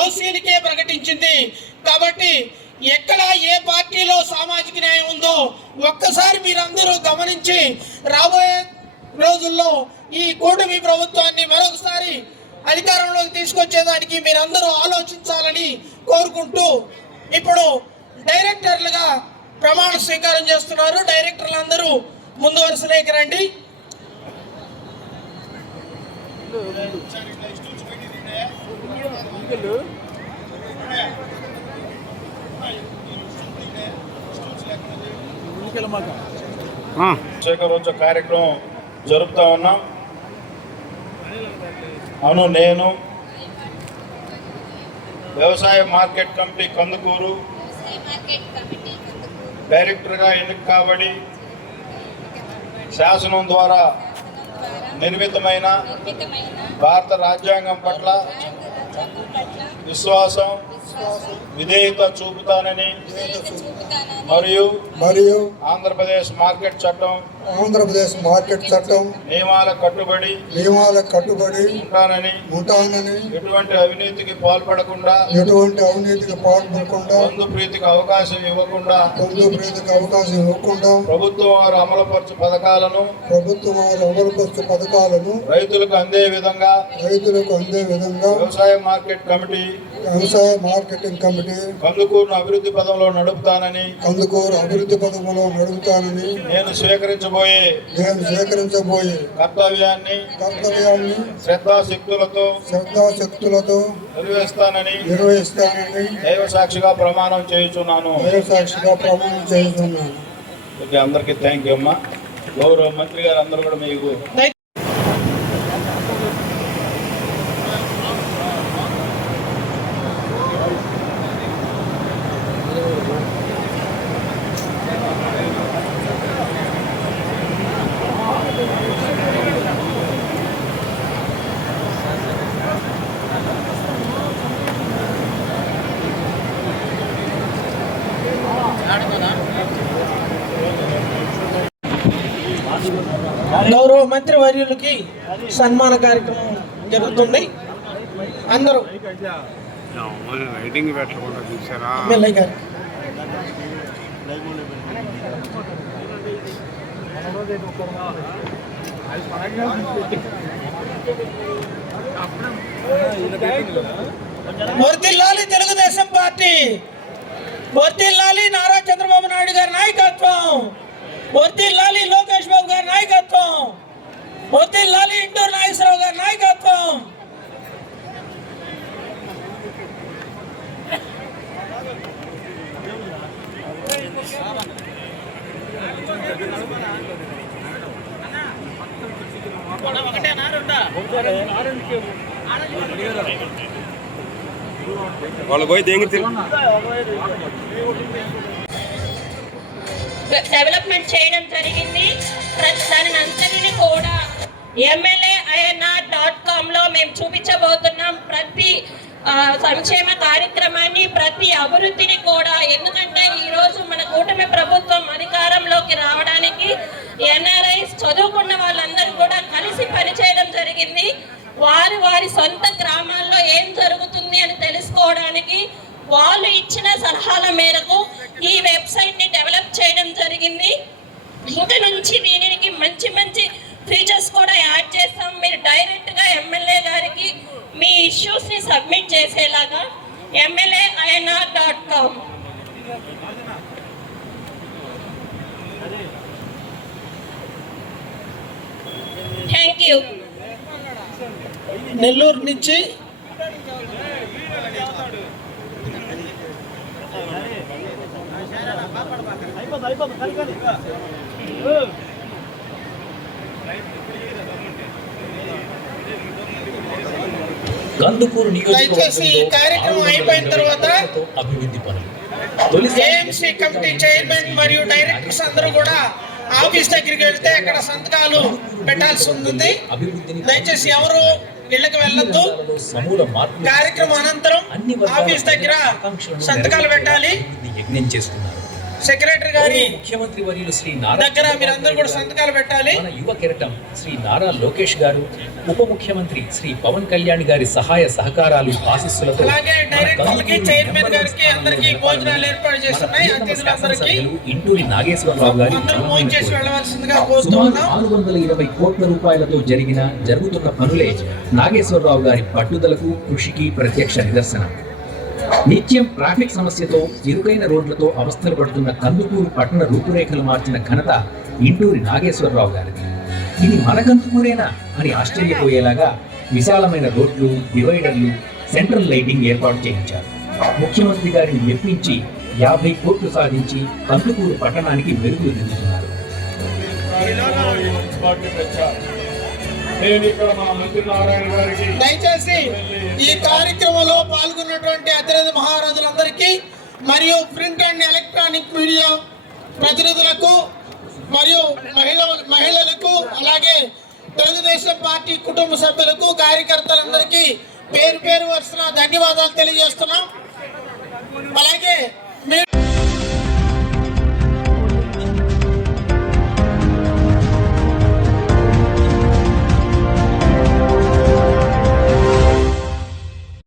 ఓసీలకే ప్రకటించింది. కాబట్టి ఎక్కడ ఏ పార్టీలో సామాజిక న్యాయం ఉందో ఒక్కసారి మీరందరూ గమనించి రాబోయే రోజుల్లో ఈ కూటమి ప్రభుత్వాన్ని మరొకసారి అధికారంలోకి తీసుకొచ్చేదానికి మీరందరూ ఆలోచించాలని కోరుకుంటూ ఇప్పుడు డైరెక్టర్లుగా ప్రమాణ స్వీకారం చేస్తున్నారు. డైరెక్టర్లు అందరూ ముందు వరుసలోకి రండి. స్వీకారోత్సవ కార్యక్రమం జరుపుతా ఉన్నాం. నేను వ్యవసాయ మార్కెట్ కమిటీ కందుకూరు డైరెక్టర్గా ఎన్నిక కాబడి శాసనం ద్వారా నిర్మితమైన భారత రాజ్యాంగం పట్ల విశ్వాసం విధేయత చూపుతానని మరియు ఆంధ్రప్రదేశ్ మార్కెట్ చట్టం నియమాలకు కట్టుబడి ఉంటానని ఎటువంటి అవినీతికి పాల్పడకుండా బంధు ప్రీతికి అవకాశం ఇవ్వకుండా ప్రభుత్వం వారు అమలుపరచు పథకాలను రైతులకు అందే విధంగా వ్యవసాయ మార్కెటింగ్ కమిటీ కందుకూరు అభివృద్ధి పదంలో నడుపుతానని నేను స్వీకరించబోయే కర్తవ్యాన్ని శ్రద్ధాశక్తులతో నిర్వహిస్తానని దైవ సాక్షిగా ప్రమాణం చేయుచున్నాను. అందరికీ థ్యాంక్ యూ అమ్మా. గౌరవ మంత్రి గారు అందరూ కూడా మీకు గౌరవ మంత్రి వర్యులకి సన్మాన కార్యక్రమం జరుగుతుంది. అందరూ రైటింగ్ పెట్టకుండా చూసారా? వర్ధిల్లాలి తెలుగుదేశం పార్టీ, వర్ధిల్లాలి నారా చంద్రబాబు నాయుడు గారి నాయకత్వం, వర్ధిల్లాలి లోకేష్ బాబు గారి నాయకత్వం, వర్ధిల్లాలి ఇంటూరు నాగేశ్వరరావు గారి నాయకత్వం. వాళ్ళు పోయి దేనికి డెవలప్మెంట్ చేయడం జరిగింది. దాని అంతటిని కూడా MLAINR.com లో మేము చూపించబోతున్నాం. ప్రతి సంక్షేమ కార్యక్రమాన్ని, ప్రతి అభివృద్ధిని కూడా. ఎందుకంటే ఈరోజు మన కూటమి ప్రభుత్వం అధికారంలోకి రావడానికి NRIs చదువుకున్న వాళ్ళందరూ కూడా కలిసి పనిచేయడం జరిగింది. వారి సొంత గ్రామాల్లో ఏం జరుగుతుంది అని తెలుసుకోవడానికి వాళ్ళు ఇచ్చిన సలహాల మేరకు ఈ వెబ్సైట్ ని డెవలప్ చేయడం జరిగింది. ఇంకా నుంచి దీనికి మంచి మంచి ఫీచర్స్ కూడా యాడ్ చేస్తాం. మీరు డైరెక్ట్ గా ఎమ్మెల్యే గారికి మీ ఇష్యూస్ ని సబ్మిట్ చేసేలాగా MLAINR.com. Thank you. నెల్లూరు నుంచి కందుకూరు దయచేసి ఈ కార్యక్రమం అయిపోయిన తర్వాత అభివృద్ధి పనులు AMC కమిటీ చైర్మన్ మరియు డైరెక్టర్స్ అందరూ కూడా ఆఫీస్ దగ్గరికి వెళ్తే అక్కడ సంతకాలు పెట్టాల్సి ఉంటుంది. దయచేసి ఎవరు ఇళ్ళకి వెళ్ళొద్దు. కార్యక్రమం అనంతరం ఆఫీస్ దగ్గర సంతకాలు పెట్టాలి. యజ్ఞం చేస్తున్నారు. సెక్రటరీ గారి ముఖ్యమంత్రి వర్యులు శ్రీ దగ్గర మీరందరూ కూడా సంతకాలు పెట్టాలి. మన యువ కిరటం శ్రీ నారా లోకేష్ గారు, ఉప ముఖ్యమంత్రి శ్రీ పవన్ కళ్యాణ్ గారి సహాయ సహకారాలు ఆశీస్సులతో అలాగే డైరెక్టర్లకి, చైర్మన్ గారికి అందరికీ భోజనాలు ఏర్పాటు చేస్తున్నాయి. అతిథులందరికీ ఇంటూరి నాగేశ్వరరావు గారి భోజనం చేసి వెళ్ళవలసిందిగా సుమారు కోరుతున్నాం. 420 కోట్ల రూపాయలతో జరుగుతున్న పనులే నాగేశ్వరరావు గారి పట్టుదలకు, కృషికి ప్రత్యక్ష నిదర్శనం. నిత్యం ట్రాఫిక్ సమస్యతో, ఇరుకైన రోడ్లతో అవస్థలు పడుతున్న కందుకూరు పట్టణ రూపురేఖలు మార్చిన ఘనత ఇంటూరి నాగేశ్వరరావు గారిది. ఇది మన కందుకూరేనా అని ఆశ్చర్యపోయేలాగా విశాలమైన రోడ్లు, డివైడర్లు, సెంట్రల్ లైటింగ్ ఏర్పాటు చేయించారు. ముఖ్యమంత్రి గారిని మెప్పించి 50 కోట్లు సాధించి కందుకూరు పట్టణానికి వెలుగులు దిద్దుతున్నారు. దయచేసి ఈ కార్యక్రమంలో పాల్గొన్నటువంటి అతిరథ మహారాజులందరికీ మరియు ప్రింట్ అండ్ ఎలక్ట్రానిక్ మీడియా ప్రతినిధులకు మరియు మహిళలకు అలాగే తెలుగుదేశం పార్టీ కుటుంబ సభ్యులకు, కార్యకర్తలందరికీ పేరు పేరు వరుసన ధన్యవాదాలు తెలియజేస్తున్నాం. అలాగే